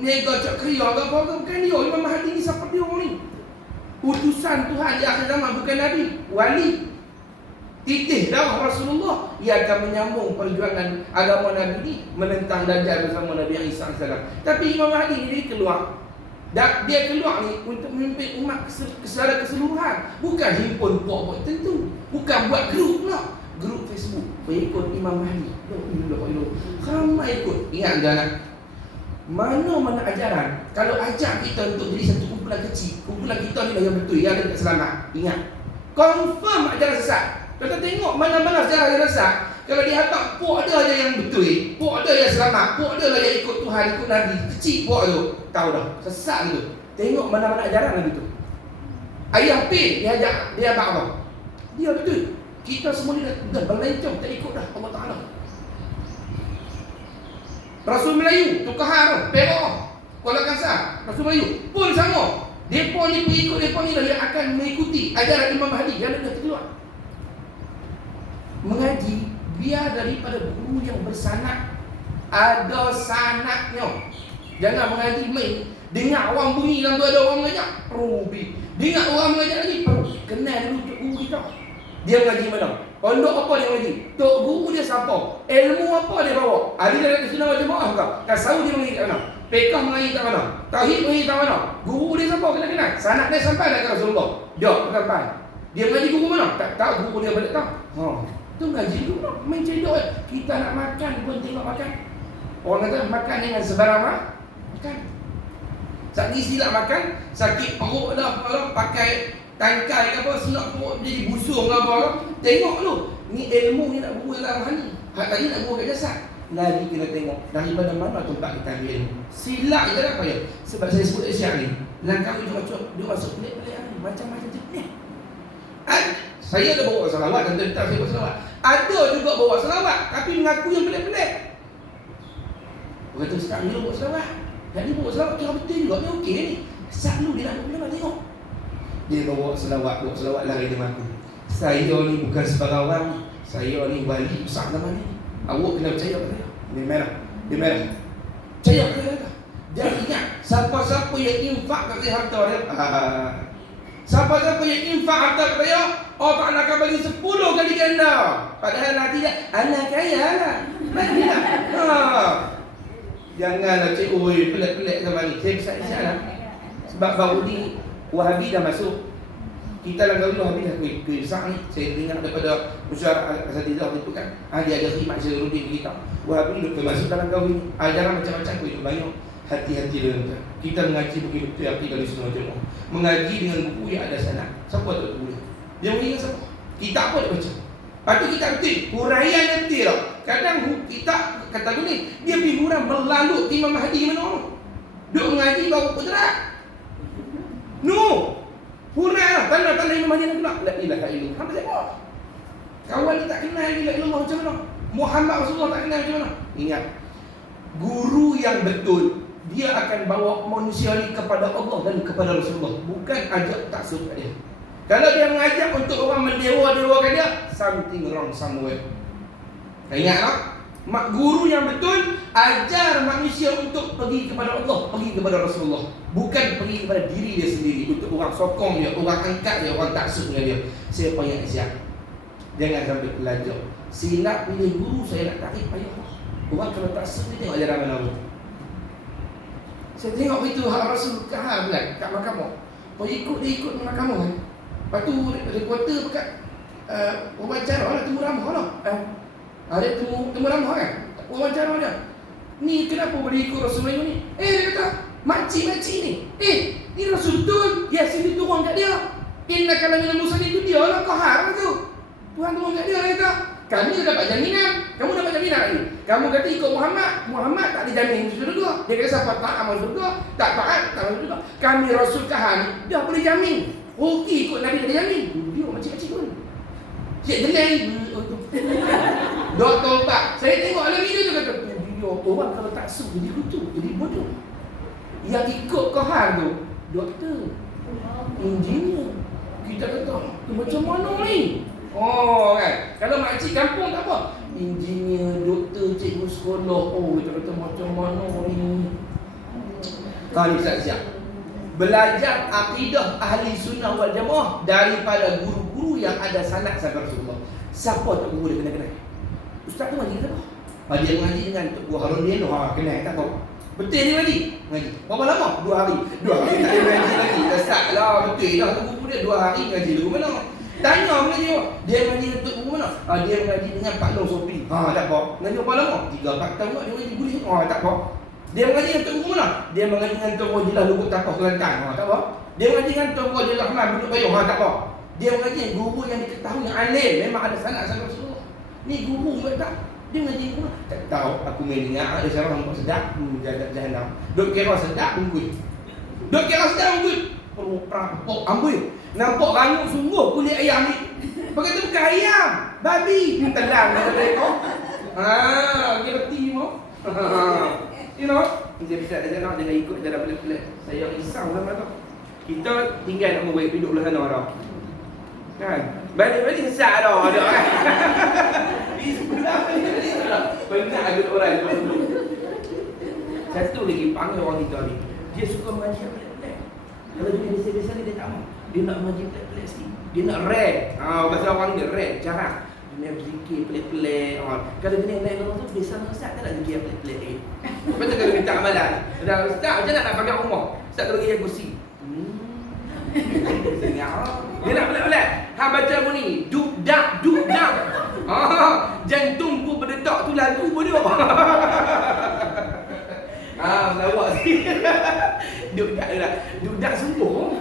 Nega cak kriya ke apa, bukan dia. Imam Mahdi ni siapa dia orang ni? Utusan Tuhan di akhir zaman, bukan Nabi, wali. Titih darah Rasulullah. Ia akan menyambung perjuangan agama Nabi ni menentang Dajjal bersama Nabi Isa AS. Tapi Imam Mahdi ni dia keluar. Dia keluar ni untuk memimpin umat secara keseluruhan. Bukan himpun puak-puak tertentu. Bukan buat grup pula. Grup Facebook pengikut Imam Mahdi. Ramai ikut. Ingat jangan. Mana-mana ajaran, kalau ajak kita untuk jadi satu kumpulan kecil, kumpulan kita ni lah yang betul, yang ada selamat. Ingat, confirm ajaran sesat. Kita tengok mana-mana sejarah yang sesat, kalau dia hantar puak dia aja yang betul, puak dia yang selamat, puak dia lah yang ikut Tuhan, ikut Nabi. Kecil puak tu, tahu dah, sesat tu. Tengok mana-mana ajaran Nabi tu. Ayah Pin, dia ajak, dia abang apa? Dia betul. Kita semua ni dah berlencong, tak ikut dah Allah Ta'ala. Rasul Melayu, Tukahar, Perak, Kuala Kangsar, Rasul Melayu pun sama. Mereka ni pengikut mereka ni lah yang akan mengikuti ajaran Imam Mahdi. Yang dah keluar mengaji, biar daripada guru yang bersanad, ada sanadnya. Jangan mengaji main dengar orang bunyi dalam tu ada orang mengajar, rubi. Dengar orang mengajar lagi, kenal dulu guru kita. Dia mengaji mana? Pondok apa dia mengaji? Tok guru dia siapa? Ilmu apa dia bawa? Ahli dalam sunnah wal jamaah ke? Tasawuf dia mengaji kat mana? Fiqh mengaji kat mana? Tauhid mengaji kat mana? Guru dia siapa? Kenal-kenal. Sanad dia sampai tak ke Rasulullah? Dia sampai. Dia mengaji guru mana? Tak tahu guru dia balik tak? Tu mengaji guru. Main cedok. Kita nak makan pun tengok makan. Orang kata makan dengan sebarang makan. Sakit silap makan, sakit perut dah, pakai tangkai ke apa, senok perut jadi busung ke apa. Tengok dulu. Ni ilmu ni nak guru dalam rohani. Hak tadi nak guru kat jasad. Lagi kena tengok daripada mana tempat kita ambil ilmu. Silap je dah payah. Sebab saya sebut Asia ni, Langkawi dia masuk pelik-pelik ni, macam-macam jenis. Saya ada bawa salawat dan tentang saya bawa salawat. Ada juga bawa salawat tapi mengaku yang pelik-pelik. Berkata Ustaz ni bawa salawat. Jadi bawa salawat kira betul juga ni, okey ni. Selalu dia nak tengok. Dia bawa salawat lari dia mengaku. Saya ni bukan sebarang orang. Saya ni wali besar zaman ni. Awak kena percaya pada saya. Dia merah. Percaya pada saya. Jangan ingat, siapa-siapa yang infak kat saya harta dia. Siapa-siapa yang infak harta kat saya, Allah Ta'ala akan bagi 10 kali ganda. Padahal nanti dia, anak kaya lah. Janganlah cik, oi, pelik-pelik zaman ni. Saya besar-besar lah. Sebab baru ni Wahabi dah masuk. Kita Langkawi Wahabi dah kuih besar ni. Saya dengar daripada Musyawarah Asatizah itu kan, dia ada khidmat Syarudin kita. Wahabi dah masuk dalam Langkawi ni. Ajaran macam-macam kuih tu banyak. Hati-hati dengan kita mengaji begitu api dari semua jemaah. Mengaji dengan buku yang ada sanad. Siapa tu guru? Dia mengingat siapa? Kitab apa dia baca? Lepas tu kita betul. Huraian dia betul tau. Kadang kita kata aku ni, dia pergi huraian berlalu Imam Mahdi mana? Duk mengaji bawa putera. No. Huraian lah. Tanda-tanda Imam Mahdi nak pula. La ilaha illallah. Hampa tengok. Kawan ni tak kenal la ilaha illallah macam mana? Muhammad Rasulullah tak kenal macam mana? Ingat. Guru yang betul, dia akan bawa manusia ni kepada Allah dan kepada Rasulullah. Bukan ajak taksub kat dia. Kalau dia mengajak untuk orang mendewa-dewakan dia, something wrong somewhere. Ingatlah, guru yang betul ajar manusia untuk pergi kepada Allah, pergi kepada Rasulullah. Bukan pergi kepada diri dia sendiri, untuk orang sokong dia, orang angkat dia, orang taksub dengan dia. Saya banyak siap. Jangan sampai belajar. Silap pilih guru, saya nak tarik payah. Orang kalau taksub dia tengok ajaran mana. Saya tengok itu hal Rasul Kahar bilang kat mahkamah. dia ikut mahkamah kan. Lepas tu reporter dekat wawancara lah, temu ramah lah. Dia temu ramah kan. Wawancara dia. Ni kenapa boleh ikut Rasul Melayu ni? Dia kata, makcik-makcik ni. Ni Rasul betul. Yasin diturun kat dia. Inna kalamina Musa ni tu dia lah, Qahar tu. Tuhan turun kat dia, dia kata, kami dapat jaminan. Kamu dapat jaminan lagi. Kamu kata ikut Muhammad tak dijamin masuk syurga. Dia kata siapa taat masuk syurga, tak taat tak masuk syurga. Kami Rasul Kahar ni dah boleh jamin. Okey ikut Nabi tak dijamin. Dia macam-macam pun. Cik jelai. Doktor tak. Saya tengok dalam video tu kata, dia orang kalau tak suka jadi kutu, jadi bodoh. Yang ikut Kahar tu doktor, engineer. Kita kata, macam mana ni? Kan. Kalau makcik kampung tak apa. Engineer, doktor, cikgu sekolah. Kita kata macam mana ni? Kali siap-siap. Belajar akidah ahli sunnah wal jamaah daripada guru-guru yang ada sanad sampai Rasulullah. Siapa tak guru dia kena-kena? Ustaz tu ngaji kata apa? Dia mengaji dengan Tok Guru Harun Dino. Kena tak apa? Betul dia ngaji? Berapa lama? 2 hari. 2 hari tak ada ngaji lagi. Ustaz lah, betul lah. Guru dia 2 hari ngaji dulu mana? Tanya mengaji dia mengaji untuk guru mana? Dia mengaji dengan Pak Long Sopi. Tak apa. Mengaji berapa lama? 3-4 tahun dia mengaji boleh. Tak apa. Dia mengaji dengan guru mana? Dia mengaji dengan Tok Jilah Lubuk Tapah Kelantan. Tak apa. Dia mengaji dengan Tok Jilah Rahman Duduk Bayung. Tak apa. Dia mengaji dengan guru yang diketahui alim, memang ada sanad sampai Rasulullah. Ni guru ke tak? Dia mengaji guru. Tak tahu. Aku main dengar ada seorang nampak sedap. Jahanam. Duk kira sedap bungkui. Duk kira sedap bungkui. Perampok ambil. Nampak ranyuk sungguh kulit ayam ni. Pakai tu bukan ayam, babi. Telan kata kau. Dia reti mau. You know, dia bisa dia nak dia ikut jalan pelik-pelik. Saya risau sama tu. Kita tinggal nak murid duduk belah sana dah. Kan? Balik-balik sesak dah ada kan. Di sebelah balik dah. Banyak ada orang tu. Satu lagi panggil orang kita ni. Dia suka mengaji pelik-pelik. Kalau dia biasa-biasa dia tak mau. Dia nak mengaji pelik-pelik sikit. Dia nak rare. Bahasa orang ni rare, jarang. Dia nak berzikir pelik-pelik. Kalau dia naik orang tu biasa Ustaz tak nak zikir pelik-pelik. Betul kalau minta amalan. Dah Ustaz macam nak pakai rumah. Ustaz kalau pergi kursi. Dia nak pelik-pelik. Baca apa ni? Duk-dak. Jantungku berdetak tu lagu pun dia. Melawak sikit. Duk-dak sungguh.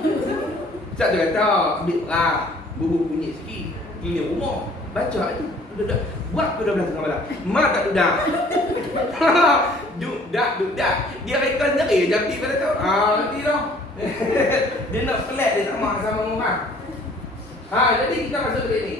Ustaz tu kata, ambil lah. Bubuk bunyi sikit. Ini rumah. Baca tu. Duk-dak. Buat ke 12 tengah malam. Mak tak duduk. Duk-dak. Dia rekod sendiri. Jadi pada tahu. Nanti dah. Dia nak pelik. Dia tak mahu sama rumah. Jadi kita masuk ke ni.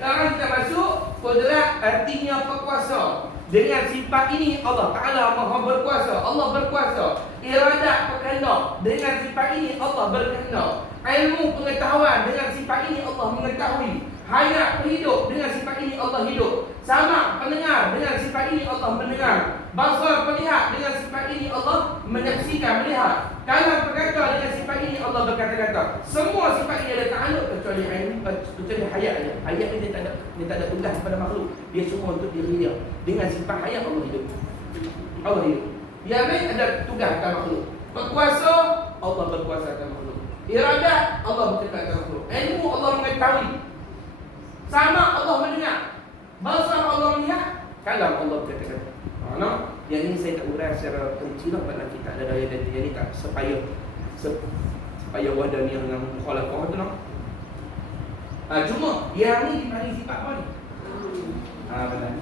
Sekarang kita masuk Qudrat artinya berkuasa. Dengan sifat ini Allah Ta'ala Maha berkuasa. Allah berkuasa. Iradat berkehendak. Dengan sifat ini Allah berkehendak. Ilmu pengetahuan. Dengan sifat ini Allah mengetahui. Hayat berhidup. Dengan sifat ini Allah hidup. Sama pendengar. Dengan sifat ini Allah mendengar. Basar melihat. Dengan sifat ini Allah menyaksikan, melihat. Kalam berkata. Dengan sifat ini Allah berkata-kata. Semua sifat ini ada ta'aluk kecuali hayat saja. Hayat ini dia tak ada tugas kepada makhluk. Dia semua untuk diri dia. Dengan sifat hayat Allah hidup. Allah hidup. Yang lain ada tugas kepada makhluk. Berkuasa, Allah berkuasa atas makhluk. Iradat, Allah berkehendak atas makhluk. Ilmu, Allah mengetahui. Sama, Allah mendengar. Basar, Allah melihat. Kalam, Allah berkata-kata. Yang ini saya tak urai secara rinci lah. Kerana kita ada daya dan yang ini tak supaya wadah ni yang mukhalafah tu nak. Cuma yang ni dipanggil sifat apa ni? Benar.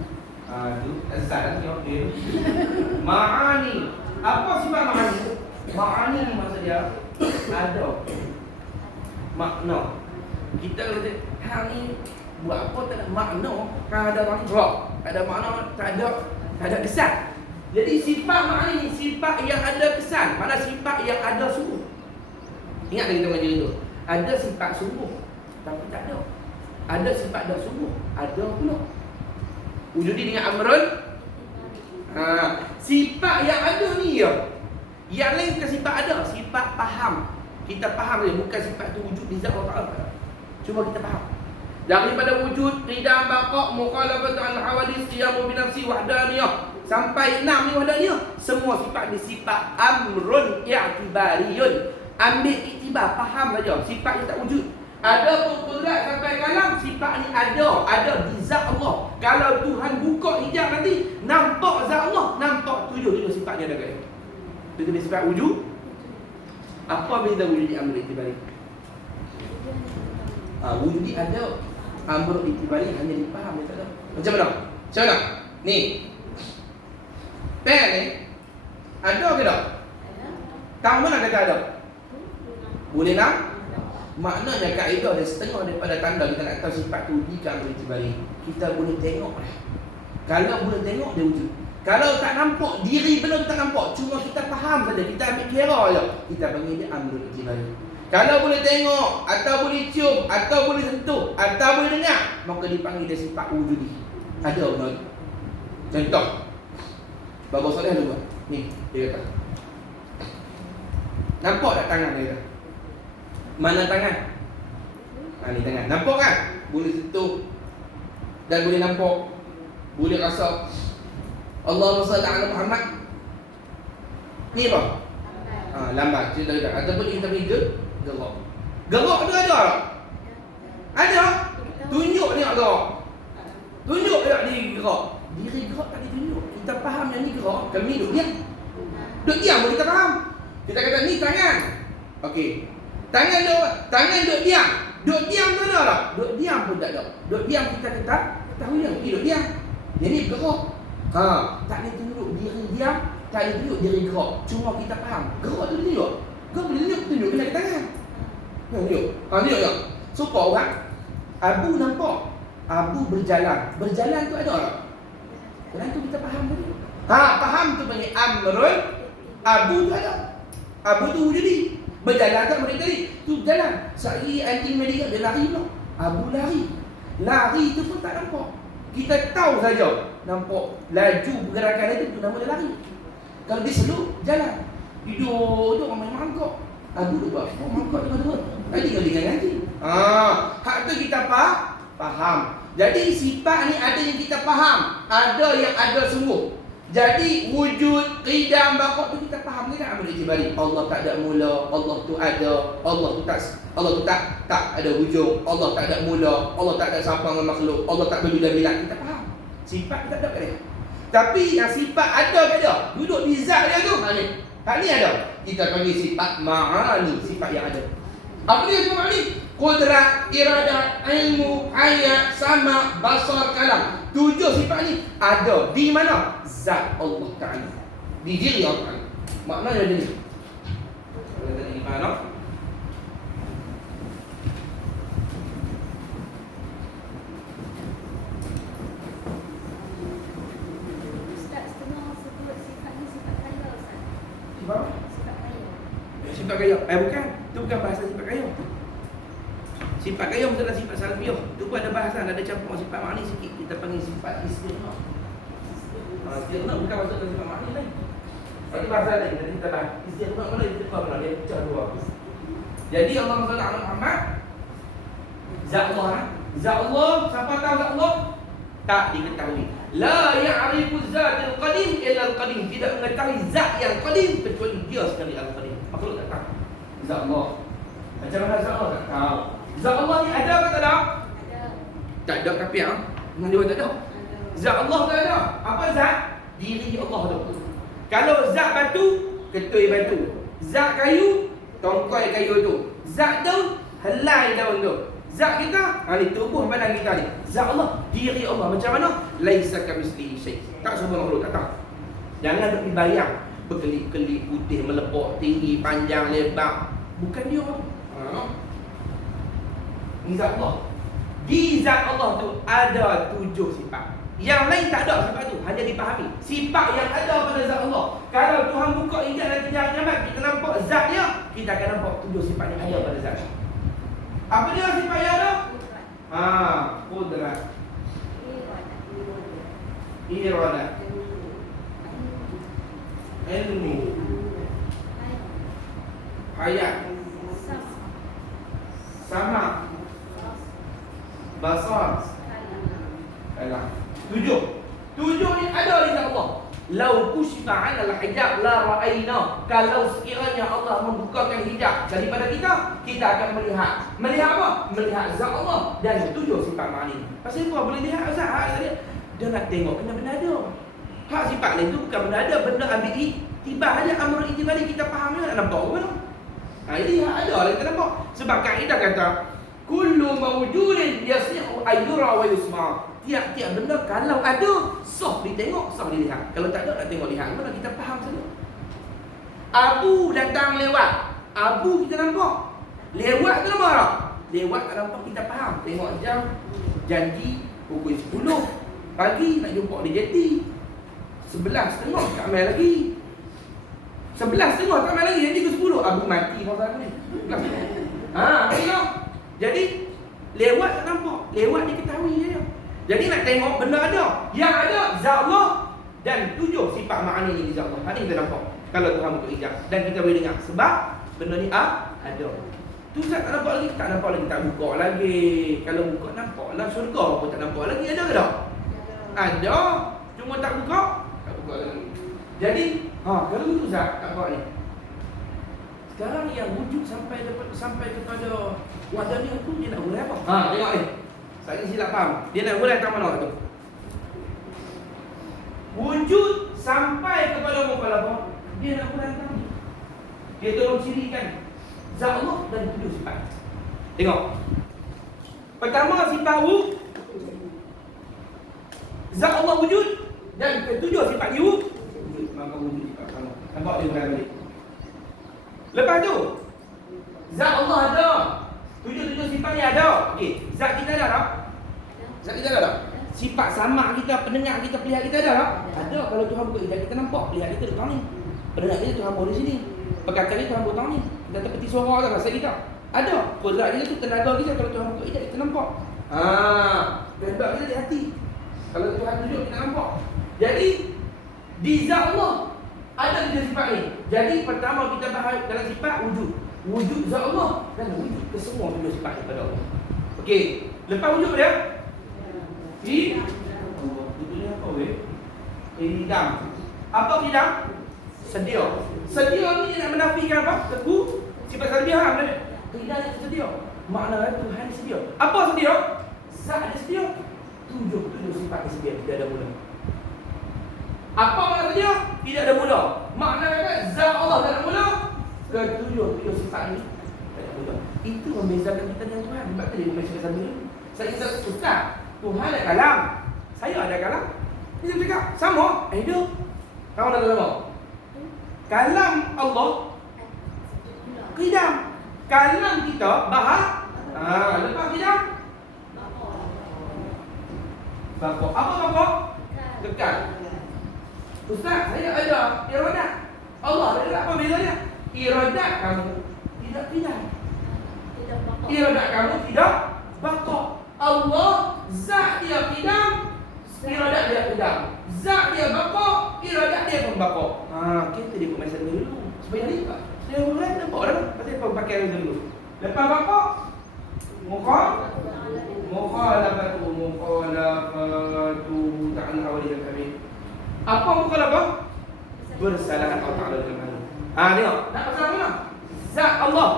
Itu azal ni okey. Ma'ani. Apa sifat ma'ani? Ma'ani ni maksud dia ada makna. Kita kalau hang ni buat apa tak ada makna, ada orang drop. Tak ada makna, tak ada kesan. Jadi sifat ma'ani ni sifat yang ada kesan. Mana sifat yang ada sungguh. Ingat lagi kita mengaji itu. Ada sifat sungguh tapi tak ada. Ada sifat dah sungguh, ada pula. Wujudi dengan amrun. Sifat yang ada ni ya. Yang lain bukan sifat ada, sifat faham. Kita faham dia, bukan sifat tu wujud di zat Allah Ta'ala. Cuma kita faham. Daripada wujud, qidam, baqa', mukhalafatu al-hawadis, qiyamu binafsi, wahdaniyah. Sampai 6 ni wahdaniyah. Semua sifat ni sifat amrun i'tibariyun. Ambil iktibar, faham saja sifat yang tak wujud. Ada pun kudrat sampai kalam, sifat ni ada di zat Allah. Kalau Tuhan buka hijab nanti, nampak zat Allah, nampak tujuh sifat ni ada kat dia. Itu dia sifat wujud. Apa beza wujud di amr iktibari? Wujud ni ada, amr iktibari hanya dipaham, dia tak ada. Macam mana? Macam mana? Ni pen ni ada ke tak? Tahu mana kata ada? Boleh nak? Maknanya kaedah dia setengah daripada tanda kita nak tahu sifat tu wujud ke amr iktibari. Kita boleh tengok dah. Kalau boleh tengok, dia wujud. Kalau tak nampak, diri belum tak nampak, cuma kita faham saja, kita ambil kira je, kita panggil dia amr iktibari. Kalau boleh tengok, atau boleh cium, atau boleh sentuh, atau boleh dengar, maka dipanggil dia sifat wujudi. Ada orang. Contoh, Bagus Soleh ada buat. Ni, dia kata. Nampak tak tangan dia kata? Mana tangan? Ni tangan. Nampak kan? Boleh sentuh dan boleh nampak, boleh rasa. Allahumma salli ala Muhammad. Ni apa? Lambat. Cerita kita. Ataupun kita pergi gerak. Gerak tu ada tak? Ada. Tunjuk tengok gerak. Tunjuk tengok diri gerak. Diri gerak tak ditunjuk. Kita faham yang ni gerak. Kami duduk diam. Duduk diam pun kita faham. Kita kata ni tangan. Okey. Tangan duduk diam. Duduk diam tu ada tak? Duduk diam pun tak ada. Duduk diam kita tahu yang duduk diam. Dia ni bergerak. Tak boleh tunjuk diri diam, tak boleh tunjuk diri gerak. Cuma kita faham. Gerak tu tunjuk. Gerak boleh tunjuk kena ke tangan. Tunjuk. Tunjuk tak? Supaya orang Abu nampak. Abu berjalan. Berjalan tu ada tak? Jalan tu kita faham tadi. Faham tu panggil amrun. Abu tu ada. Abu tu wujudi. Berjalan tak mereka tadi. Tu jalan. Sehari anjing medical dia lari pula. Abu lari. Lari tu pun tak nampak. Kita tahu saja. Nampak laju pergerakan itu nama dia lari. Kalau dia slow, jalan. Duduk main mangkuk. Abu duduk mangkuk tengah-tengah. Tadi kali dengan anjing. Hak tu kita faham. Jadi sifat ni ada yang kita faham, ada yang ada sungguh. Jadi wujud, qidam, baqa tu kita faham kan amr iktibari. Allah tak ada mula, Allah tu ada, Allah tu tak ada hujung, Allah tak ada mula, Allah tak ada sambang dengan makhluk, Allah tak berbilang-bilang. Kita faham. Sifat kita ada kat dia. Tapi yang sifat ada kat dia, duduk di zat dia tu. Hak ni ada. Kita panggil sifat ma'ani, sifat yang ada. Apa dia sifat ma'ani? Qudrat, iradah, ilmu, hayat, sama, basar, kalam. 7 sifat ni ada di mana? Zat Allah Ta'ala. Di diri Allah Ta'ala. Maknanya macam ni. Kita tadi di mana? Ustaz setengah sebut sifat ni sifat kaya Ustaz. Sifat apa? Sifat kaya. Sifat kaya. Bukan. Itu bukan bahasa sifat kaya. Sifat kaya bukanlah sifat salbiah. Itu pun ada bahasan, ada campur sifat makni sikit. Kita panggil sifat istighna. Istighna bukan maksud sifat makni lain. Satu bahasa lain. Jadi kita bahas istighna mana istighna mana dia pecah dua. Jadi Allah SWT Muhammad Zat Allah. Zat Allah, siapa tahu zat Allah? Tak diketahui. La ya'rifu zatul qadim illa al-qadim. Tidak mengetahui zat yang qadim kecuali dia sekali al-qadim. Makhluk tak tahu. Zat Allah. Macam mana zat Allah tak tahu. Zat Allah ni ada ke tak ada? Ada. Tak ada kafir. Dengan dia tak ada. Zat Allah tak ada. Apa zat? Diri Allah tu. Kalau zat batu, ketui batu. Zat kayu, tongkai kayu tu. Zat daun, helai daun tu. Zat kita, ni tubuh badan kita ni. Zat Allah, diri Allah macam mana? Laisa kamitslihi syai'. Tak semua makhluk tak tahu. Jangan duk dibayang berkelip-kelip putih melepok tinggi panjang lebar. Bukan dia tu. Ni zat Allah. Di zat Allah tu ada 7 sifat. Yang lain tak ada sifat tu, hanya dipahami. Sifat yang ada pada zat Allah. Kalau Tuhan buka hijab nanti hari kiamat, kita nampak zat dia, kita akan nampak 7 sifat yang ada pada zat. Apa dia sifat yang ada? Qudrat. Iradah. Ilmu. Hayat. Sama. Basar. Kalam. 7 ni ada di zat Allah. Lau kushifa 'anal hijab la ra'ayna. Kalau sekiranya Allah membukakan hijab daripada kita akan melihat. Melihat apa? Melihat zat Allah dan 7 sifat ma'ani. Pasal apa boleh lihat zat dia? Dia nak tengok benda-benda ada. Hak sifat lain tu bukan benda ada, benda ambil tiba aja amrul itibari kita faham nak nampak ke mana? Ini hak ada lah kita nampak. Sebab kaedah kata kullu mawjudin yasihu ayyura wa yusma. Tiap-tiap benda kalau ada sah ditengok, sah dilihat. Kalau tak ada nak tengok lihat. Mana kita faham saja. Abu datang lewat. Abu kita nampak. Lewat tu nampak tak? Lewat tak nampak kita faham. Tengok jam. Janji pukul 10 pagi nak jumpa di jeti. 11.30 tak main lagi. 11.30 tak main lagi. Janji pukul 10. Abu mati masa ni. Tengok. Jadi lewat tak nampak. Lewat diketahui je. Jadi nak tengok benda ada. Yang ada zat Allah dan 7 sifat ma'ani ni zat Allah. Ini kita nampak. Kalau Tuhan buka hijab dan kita boleh dengar sebab benda ni ada. Tu Ustaz tak nampak lagi, tak nampak lagi, tak buka lagi. Kalau buka nampaklah syurga pun tak nampak lagi. Ada ke tak? Ada. Cuma tak buka lagi. Jadi, kalau itu Ustaz tak buka ni. Sekarang yang wujud sampai kepada wadahnya tu dia nak boleh apa? Tengok ni. Saya silap faham. Dia nak mulai tak mana tu? Wujud sampai kepada mukhalafah. Dia nak mulai tak. Dia tolong cirikan zat Allah dan 7 sifat. Tengok. Pertama sifat wujud. Zat Allah wujud dan ketujuh sifat dia wujud. Maka wujud sifat Allah. Nampak dia mulai balik. Lepas tu zat Allah ada. 7 sifat dia ada. Okey, zat kita ada tak? Zat kita ada tak? Sifat sama kita, pendengar kita, pelihat kita ada tak? Ada. Kalau Tuhan buka hijab kita nampak pelihat kita dekat ni. Pendengar kita Tuhan bawa di sini. Perkataan kita Tuhan bawa ni. Kita terpeti suara tak rasa kita. Ada. Kodrat kita tu tenaga kita kalau Tuhan buka hijab kita nampak. Kehendak kita di hati. Kalau Tuhan tunjuk kita nampak. Jadi di zat Allah ada 7 sifat ni. Jadi pertama kita bahas dalam sifat wujud. Wujud zat Allah dan wujud kesemua 7 sifat daripada Allah. Okey, lepas wujud dia Allah. Itu ni apa weh? Hidam. Apa hidam? Sedia. Sedia ni nak menafikan apa? Teguh. Sifat salbiah kan? Hidam itu sedia. Maknanya Tuhan sedia. Apa sedia? Zat dia sedia. 7 sifat dia sedia. Tidak ada mula. Apa makna sedia? Tidak ada mula. Maknanya zat Allah tak ada mula. Ketujuh sifat ni tak ada mula. Itu membezakan kita dengan Tuhan. Sebab tu dia bukan cakap sambil dulu. Saya kata Ustaz, Tuhan ada kalam, saya ada kalam. Dia cakap sama. Hidup. Kamu nak sama? Kalam Allah qidam. Kalam kita bahas. Lepas qidam bapa. Apa bapa? Kekal. Ustaz, saya ada iradat. Allah ada apa bezanya? Iradat kamu tidak qidam. Iradat kamu tidak baqa. Allah zat dia qidam, iradat dia qidam. Zat dia baqa, iradat dia pun baqa. Kita dia buat masalah dulu. Supaya ni tak. Dia boleh nampak dah. Pasal apa pakai dulu dulu. Lepas baqa mukhalafatu ta'ala wa lil kabir. Apa mukhalafah? Bersalahan Allah Ta'ala dengan makhluk. Tengok. Nak pasal mana? Zat Allah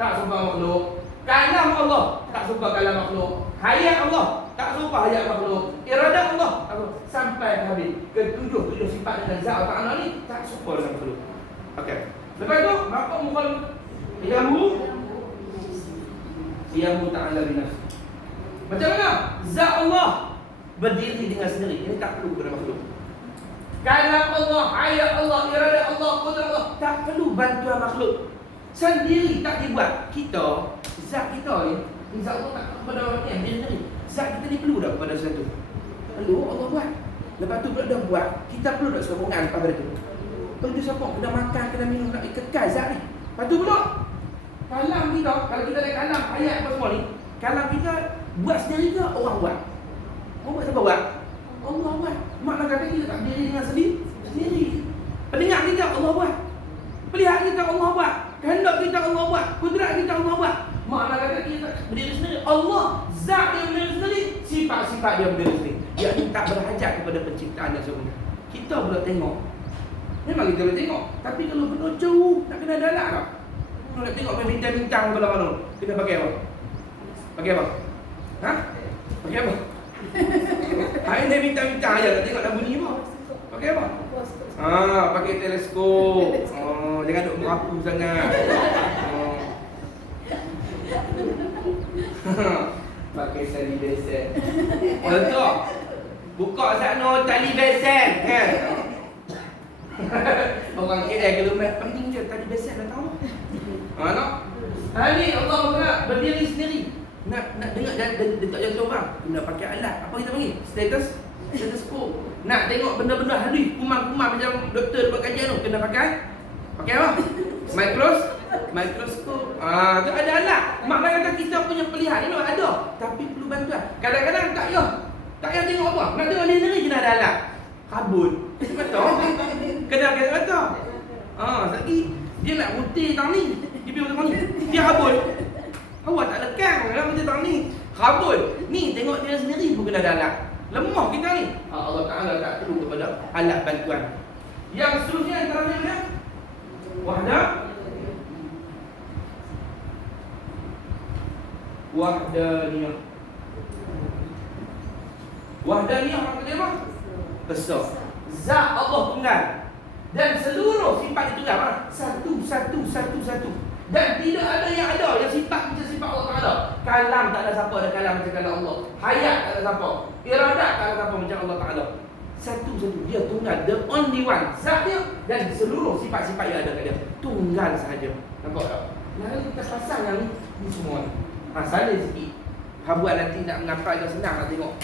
tak serupa makhluk. Kalam Allah tak serupa kalam makhluk. Hayat Allah tak serupa hayat makhluk. Iradat Allah sampai habis. Ketujuh sifat dengan zat Allah Ta'ala ni tak serupa dengan makhluk. Okey. Lepas tu maka mukhalafah Qiyamu ta'ala binafsi. Macam mana? Zat Allah berdiri dengan sendiri. Ini tak perlu kepada makhluk. Kalam Allah, ayat Allah, iradat Allah, qudrat Allah tak perlu bantuan makhluk. Sendiri tak dibuat. Kita, zat kita ni, zat Allah tak kepada orang yang dia sendiri. Zat kita ni perlu tak kepada sesuatu? Perlu Allah buat. Lepas tu bila dah buat, kita perlu tak sokongan pada tu. Perlu sokong, kena makan, kena minum, nak kekal zat ni. Lepas tu pula kalam kita, kalau kita ada kalam, ayat apa semua ni, kalam kita buat sendiri ke orang buat? Orang buat siapa buat? Allah buat. Makna kata kita tak berdiri dengan sendiri. Pendengar kita Allah buat. Pelihat kita Allah buat. Kehendak kita Allah buat. Kudrat kita Allah buat. Makna kata kita tak berdiri sendiri. Allah zat dia berdiri sendiri, sifat-sifat dia berdiri sendiri. Ia ni tak berhajat kepada penciptaan yang sempurna. kita pula tengok. Memang kita boleh tengok. Tapi kalau benda jauh, nak kena dalam tak? Kalau nak tengok main bincang-bincang kalau mana, kena pakai apa? Pakai apa? Ha? Pakai apa? Hari ni bincang-bincang aja, nak tengok nak bunyi apa? Pakai apa? Pakai teleskop. Jangan duk merapu sangat. Pakai tali besen. Betul. Buka sana tali besen kan. Orang KL kalau main penting je tali besen dah tahu. Nak? Hari Allah Taala berdiri sendiri. Nak dengar dan tak jatuh orang. Kena pakai alat. Apa kita panggil? Stetoskop. Nak tengok benda-benda halus, kumam-kumam macam doktor buat kajian tu, kena pakai apa? Mikroskop. Tu ada alat. Maknanya kata kita punya pilihan ni ada, tapi perlu bantuan. Kadang-kadang tak payah tengok apa. Nak tengok dia sendiri kena ada alat. Kabut. Betul? Kena betul. Lagi dia nak putih tang ni. Dia pergi tang ni. Dia kabut. Awak tak lekang dalam putih tang ni. Kabut. Ni tengok dia sendiri pun kena ada alat. Lemah kita ni. Allah Ta'ala tak perlu kepada alat bantuan. Yang seterusnya antaranya mana? Wahdaniyah. Wahdaniyah maksudnya apa? Besar. Zat Allah tunggal. Dan seluruh sifat itu tunggal. Satu. Dan tidak ada yang sifat macam sifat Allah Ta'ala. Kalam tak ada siapa ada kalam macam kalam Allah. Hayat tak ada siapa. Iradat tak ada siapa macam Allah Ta'ala. Satu. Dia tunggal. The only one. Zat dia dan seluruh sifat-sifat yang ada kat dia. Tunggal sahaja. Nampak tak? Lalu kita pasang yang ni semua ni. Salin sikit. Buat nanti nak mengapai dah senang nak tengok.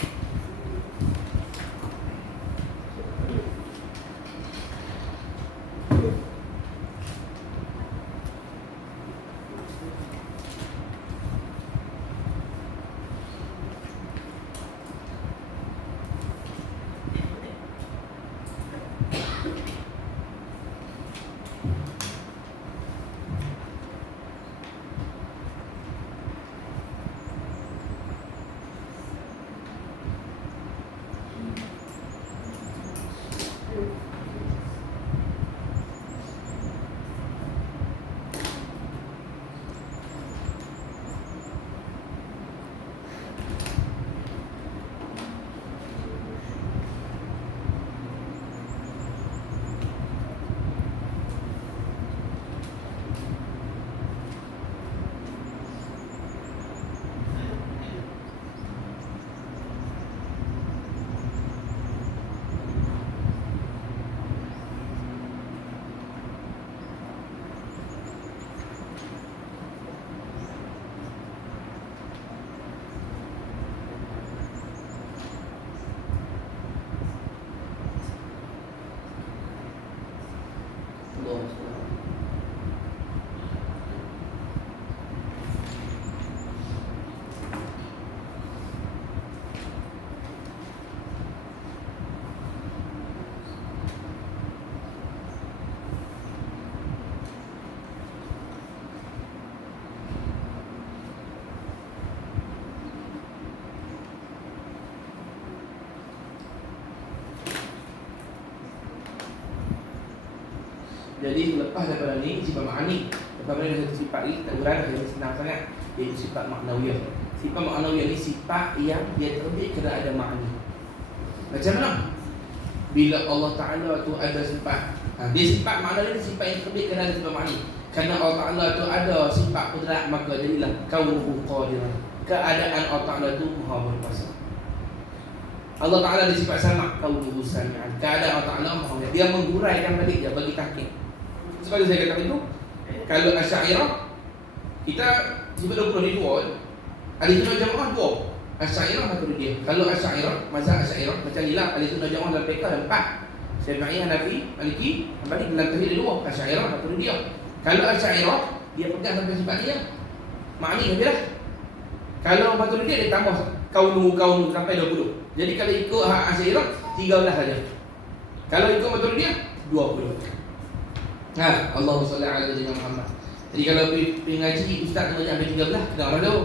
Jadi lepas daripada ni sifat ma'ani. Lepas mana satu sifat ni kita urang yang senang sangat, iaitu sifat maknawiyah. Sifat maknawiyah ni sifat yang dia terbit kerana ada ma'ani. Macam mana? Bila Allah Ta'ala tu ada sifat, dia sifat maknawiyah ni sifat yang terbit kerana ada sifat ma'ani. Kerana Allah Ta'ala tu ada sifat kudrat, maka jadilah kaunuhu qadiran. Keadaan Allah Ta'ala tu maha berkuasa. Allah Ta'ala ada sifat sama, kaunuhu sami'an. Keadaan Allah Ta'ala maha berkuasa. Dia menghuraikan balik dia bagi tahqiq. Seperti saya katakan itu, kalau Asy'ariyah kita sebut 20 ni dua. Ahli sunnah jamaah dua. Asy'ariyah Maturidiyah. Kalau Asy'ariyah, mazhab Asy'ariyah macam inilah ahli sunnah jamaah dalam fiqh ada 4. Syafi'i, Hanafi, Maliki, Hanbali dalam tauhid ada 2. Asy'ariyah Maturidiyah. Kalau Asy'ariyah dia pegang sampai sifat dia. Makni sajalah. Kalau Maturidiyah dia tambah kaunu sampai 20. Jadi kalau ikut hak Asy'ariyah 13 saja. Kalau ikut Maturidiyah 20. Allahumma salli ala sayyidina Muhammad. Jadi kalau pergi ngaji ustaz tu sampai 13, kena orang tu.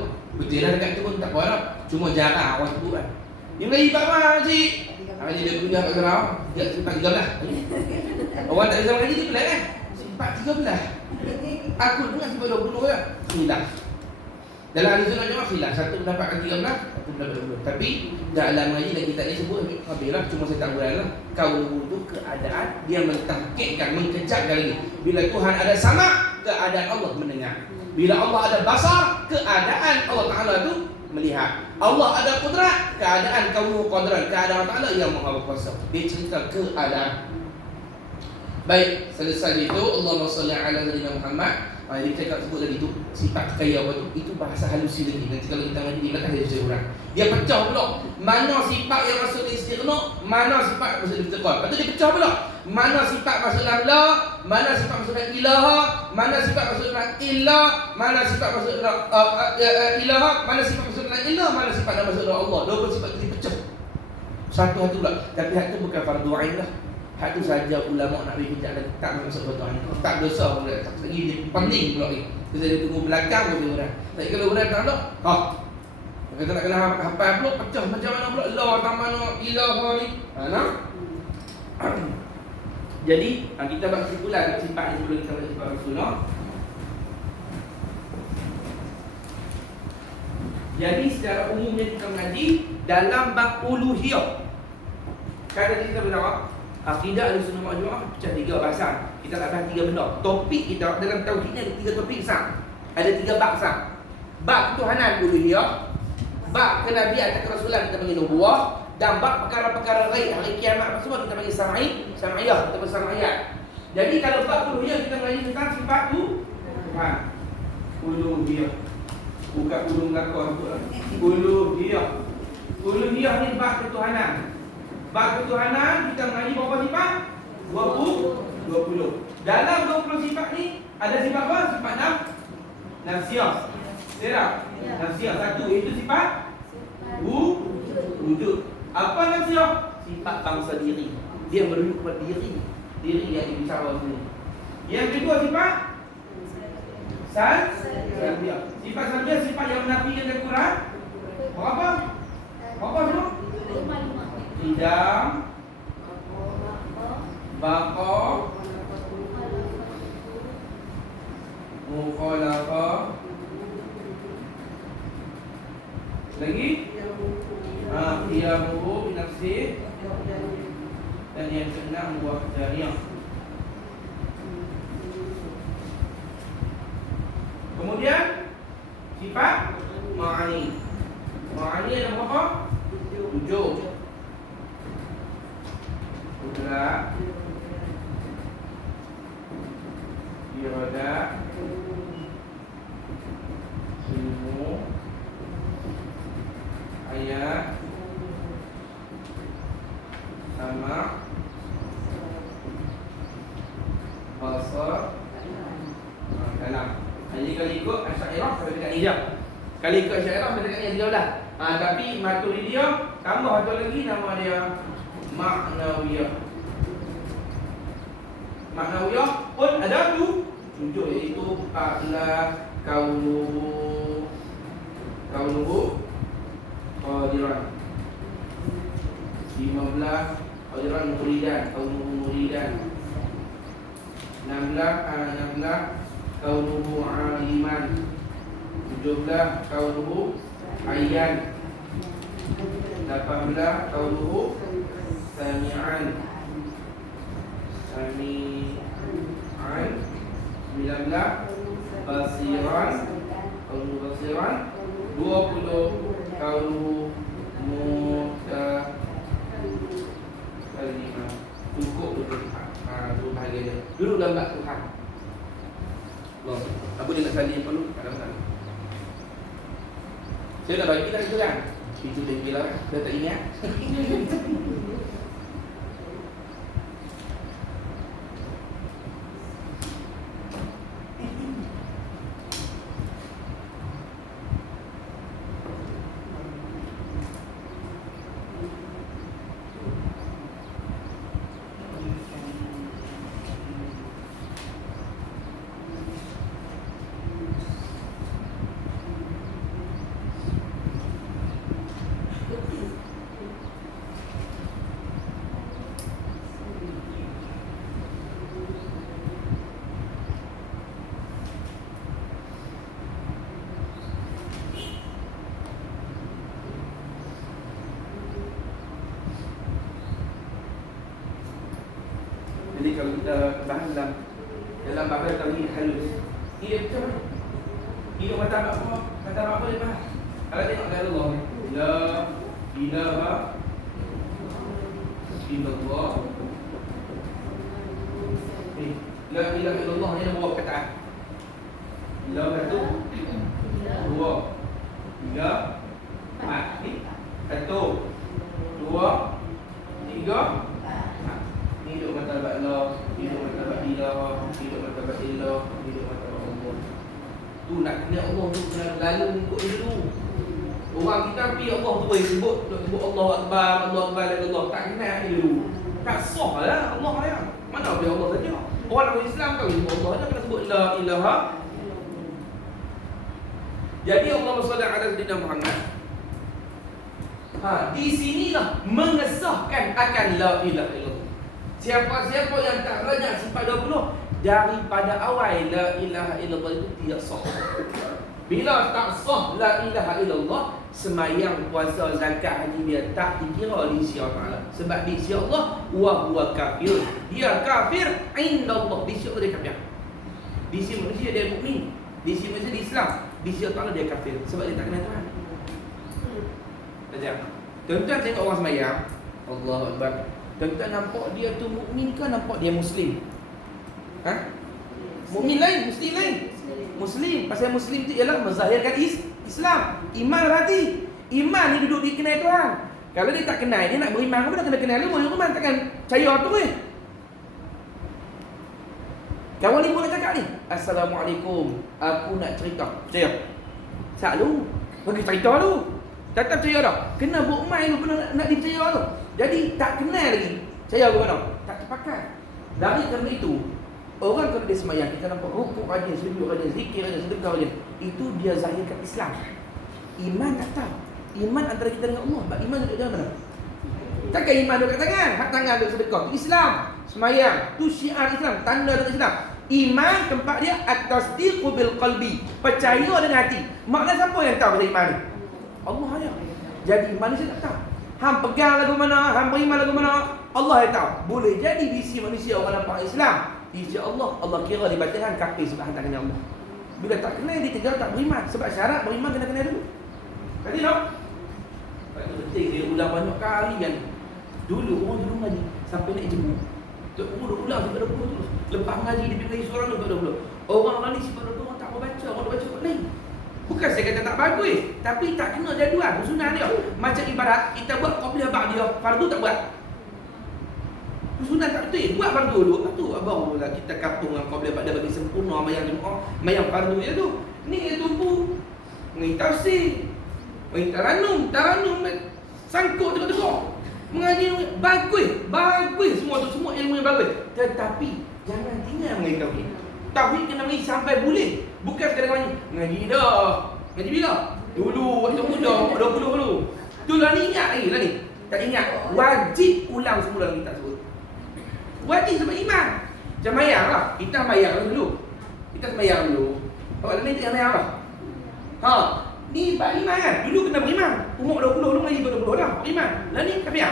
Betul lah dekat tu pun tak apa lah. Cuma jarang orang sebut kan. Dia ngaji tak apa cik. Dia kuliah kat Kerau. Sifat 13. Orang tak bisa mengaji dia pelik kan? Sifat 13. Aku dengan sifat 20 ya. Khilaf. Dalam ahli sunnah jemaah khilaf. Satu mendapatkan 13, satu mendapat 20. Tapi dalam mengaji dan kitab ni sebut habislah, cuma saya tak berani lah. Kaunu itu keadaan dia mentahqiqkan, mengkejakkan lagi. Bila Tuhan ada sama, keadaan Allah mendengar. Bila Allah ada basar, keadaan Allah Ta'ala itu melihat. Allah ada kudrat, keadaan kaunu qadran, keadaan Allah Ta'ala yang maha berkuasa. Dia cerita keadaan. Baik, selesai itu Allahumma salli ala nabiyyina Muhammad. Jadi kita sebut tadi tu sifat kaya apa tu, itu bahasa halusi lagi. Nanti kalau kita ngaji di belakang dia cerita orang. Dia pecah pula. Mana sifat yang masuk di istighna, mana sifat masuk di istiqam. Lepas tu dia pecah pula. Mana sifat masuk dalam la, mana sifat masuk dalam ilaha, mana sifat masuk dalam illa, mana sifat masuk dalam ilaha, mana sifat masuk dalam illa, mana sifat yang masuk dalam Allah. 20 sifat tu dipecah. Satu-satu pula. Tapi hak tu bukan fardu ain lah. Hak tu saja ulama nak bagi hujah dan tak masuk betul ni. Tak dosa pula. Tak lagi dia pening pula ni. Kita dia tunggu belakang pun orang. Tapi kalau orang tak ada, kita nak kena hafal pula pecah macam mana pula la tak mana ilaha ni. Nah. Jadi kita buat kesimpulan sifat ini sebelum kita sifat Rasulullah. Jadi secara umumnya kita mengaji dalam bab uluhiyah. Kadang kita berjawab akidah Ahlussunnah wal Jamaah pecah 3 bahasan. Kita nak bahas 3 benda. Topik kita dalam tauhid ni ada 3 topik besar. Ada 3 bab besar. Bab ketuhanan uluhiyah, bab kenabian atau kerasulan kita panggil nubuwah, dan bab perkara-perkara ghaib hari kiamat apa semua kita panggil sam'iyah atau sam'iyat. Jadi kalau bab uluhiyah kita mengaji tentang sifat Tuhan. Uluhiyah. Bukan ulung belakang tu lah. Uluhiyah. Uluhiyah ni bab ketuhanan. Bab ketuhanan kita mengaji berapa sifat? 20. Dalam 20 sifat ni ada sifat apa? Sifat nafsiyah. Serap. Nafsiyah satu itu sifat wujud. Apa nafsiyah? Sifat bangsa diri. Dia merujuk kepada diri yang dibicara sini. Yang kedua sifat salbiyah. Sifat salbiyah sifat yang menafikan kekurangan. Berapa semua? Idam, baqa, mukhalafah, lagi qiyamuhu binafsi, dan yang keenam wahdaniyah. Kemudian sifat ma'ani. Ma'ani ada berapa? 7. Kudrat, iradah, ilmu, ayat, sama, basar, kalam. Jadi kalau ikut Asy'ariyah sampai dekat hijab. Kalau ikut Asy'ariyah sampai dekat hijab dah. Tapi Maturidiyah tambah satu lagi nama dia Ma'nawiyah. Ma'nawiyah pun ada tu 7 iaitu 14 kaunuhu qadiran, 15 qadiran muridan, kaunuhu muridan, 16 kaunuhu aliman, 17 kaunuhu ayyan, 18 kaunuhu sami'an, 19 basiran, kaunuhu basiran, 20 kaunuhu mutakalliman. Cukup tu Tuhan. Tu bahagia dia. Duduk dalam bab Tuhan. Allah. Apa dia nak salih perlu? Tak ada masalah. Saya dah bagi dah itu kan. Itu dia kira dah tak ingat. Jadi kalau kita bahas dalam bahasa tauhid halus, hidup macam mana? Hidup martabat apa dia bahas? Kalau tengok dari Allah ni, la ilaha illallah. La ilaha illallah ni ada berapa perkataan? La satu, dua, tiga, empat. Ni satu, dua, tiga. Ni hidup martabat Allah, hidup martabat ilah, hidup martabat ilah, hidup martabat Allah. Tu nak kena Allah tu kena lalu ikut dulu. Orang kita pergi Allah tu boleh sebut Allah Akbar, Allah Akbar, Allah tak kenal ni dulu. Tak sah lah Allah ya. Mana boleh Allah saja. Orang nak Islam tahu sebut Allah saja kena sebut la ilaha. Jadi Allah SWT ala Sayyidina Muhammad. Di sinilah mengesahkan akan la ilaha illallah. Siapa-siapa yang tak banyak sifat 20 daripada awal la ilaha illallah itu tidak sah. Bila tak sah la ilaha illallah, semayang, puasa, zakat, haji dia tak dikira di sisi Allah. Sebab di sisi Allah wa huwa kafir. Dia kafir indallah. Di sisi Allah dia kafir. Di sisi manusia dia mukmin. Di sisi manusia dia Islam. Di sisi Allah dia kafir sebab dia tak kenal Tuhan. Tajam. Tuan-tuan tengok orang semayang, Allahu Akbar. Tuan-tuan nampak dia tu mukmin ke nampak dia muslim? Mukmin lain, muslim lain. Muslim, pasal muslim tu ialah menzahirkan Islam, iman hati. Iman ni duduk di kenal Tuhan. Kalau dia tak kenal, dia nak beriman apa dah kena kenal dulu. Iman takkan percaya tu Kawan ni pun nak cakap ni, Assalamualaikum, aku nak cerita. Percaya? Tak lu, bagi cerita lu. Tak percaya dah. Kena buat main lu, kena nak dipercaya tu. Jadi tak kenal lagi. Percaya ke mana? Tak terpakai. Dari kerana itu, orang kalau dia semayang, kita nampak rukuk rajin, sujud rajin, zikir rajin, sedekah rajin. Itu dia zahirkan Islam. Iman tak tahu. Iman antara kita dengan Allah. Iman duduk dalam mana? Takkan iman duduk kat tangan. Hak tangan duduk sedekah. Itu Islam. Semayang. Itu syiar Islam. Tanda duduk Islam. Iman tempat dia at-tasdiqu bil qalbi. Percaya dengan hati. Makna siapa yang tahu pasal iman ni? Allah aja. Jadi manusia tak tahu. Hang pegang lagu mana, hang beriman lagu mana, Allah yang tahu. Boleh jadi di sisi manusia orang nampak Islam. Di sisi Allah, Allah kira dibacakan kafir sebab hang tak kenal Allah. Bila tak kenal dia tinggal tak beriman. Sebab syarat beriman kena kenal dulu. Tadi tak? Itu penting dia ulang banyak kali kan. Dulu orang dulu ngaji sampai nak jemu. Tok guru ulang sampai 20 terus. Lepas ngaji dia pergi seorang sampai 20. Orang ni sifat 20 orang tak mau baca, orang baca kot lain. Bukan saya kata tak bagus, tapi tak kena jadual sunnah dia. Macam ibarat kita buat qabliyah ba'diyah, fardu tak buat. Sunnah tak betul. Buat fardu dulu, lepas tu abang mula kita kapung dengan qabliyah ba'diyah bagi sempurna mayang jemaah, mayang fardu dia tu. Ni dia tumpu mengi tafsir, mengi taranum sangkut tengok-tengok. Mengaji bagus semua tu, semua ilmu yang bagus. Tetapi jangan tinggal mengaji tauhid. Tauhid kena mengaji sampai boleh. Bukan sekadar ngaji dah. Ngaji bila? Dulu waktu muda, 20 dulu. Tu lah ni ingat lagi lah ni. Tak ingat. Wajib ulang semula kita sebut. Wajib sebab iman. Macam mayang lah. Kita mayang dulu. Kita semayang dulu. Awak ni tak mayang lah. Ni bab iman kan? Dulu kena beriman. Umur 20 dulu ngaji 20 dah. Beriman. Lah ni kafir.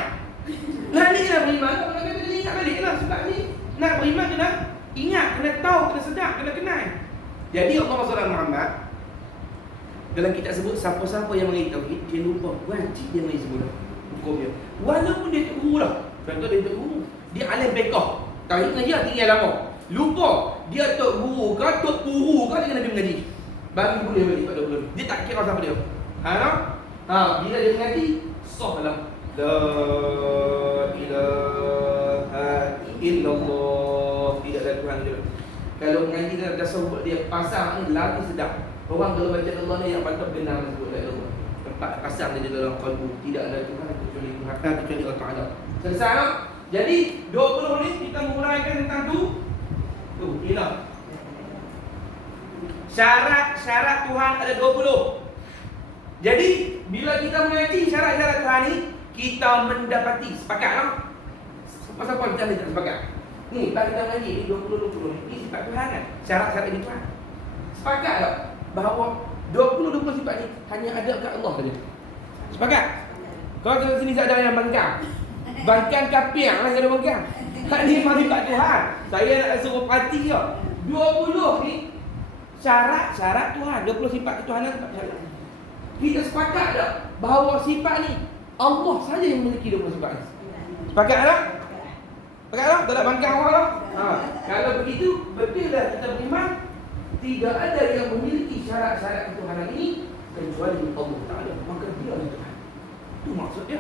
Lah ni kena beriman. Tak kena ingat balik lah. Sebab ni nak beriman kena ingat, kena tahu, kena sedar, kena kenal. Jadi Allah SWT Muhammad dalam kitab sebut siapa-siapa yang mengaji tauhid dia lupa wajib dia mengaji semula hukum dia. Walaupun dia tak guru dah. Contoh dia tak guru. Dia alim fiqh. Tauhid ngaji tinggal lama. Lupa dia tok guru ke tok guru ke dia kena pergi mengaji. Bagi boleh balik pada bulan. Dia tak kira siapa dia. Bila dia mengaji sah dalam la ilaha illallah, tidak ada Tuhan dia. Kalau mengaji dalam dasar buat dia pasang ni lagi sedap. Orang kalau baca Allah ni yang patut benar sebut la ilaha. Tempat pasang dia dalam kalbu, tidak ada Tuhan kecuali Tuhan, kecuali Allah Taala. Selesai tak? Jadi 20 ni kita menguraikan tentang tu. Tu hilang. Syarat-syarat Tuhan ada 20. Jadi bila kita mengaji syarat-syarat Tuhan ni, kita mendapati sepakat tak? Pasal apa kita tak sepakat? Ni bagi kita mengaji ni 20-20 ni sifat Tuhan kan? Syarat-syarat ini Tuhan. Sepakat tak? Bahawa 20-20 sifat ni hanya ada kat Allah saja. Sepakat? Kalau kita sini ada yang bangkang. Bangkang kafir lah ada bangkang. Hak ni marifat Tuhan. Saya nak suruh parti ke 20 ni syarat Tuhan, 20 sifat ketuhanan sebab syarat. Kita sepakat tak bahawa sifat ni Allah saja yang memiliki 20 sifat ni? Sepakat tak? Sepakat tak? Tak ada bangkang orang tak? Kalau begitu, betul dah kita beriman tidak ada yang memiliki syarat-syarat ketuhanan ini kecuali Allah Ta'ala. Maka dia adalah Tuhan. Itu maksud dia.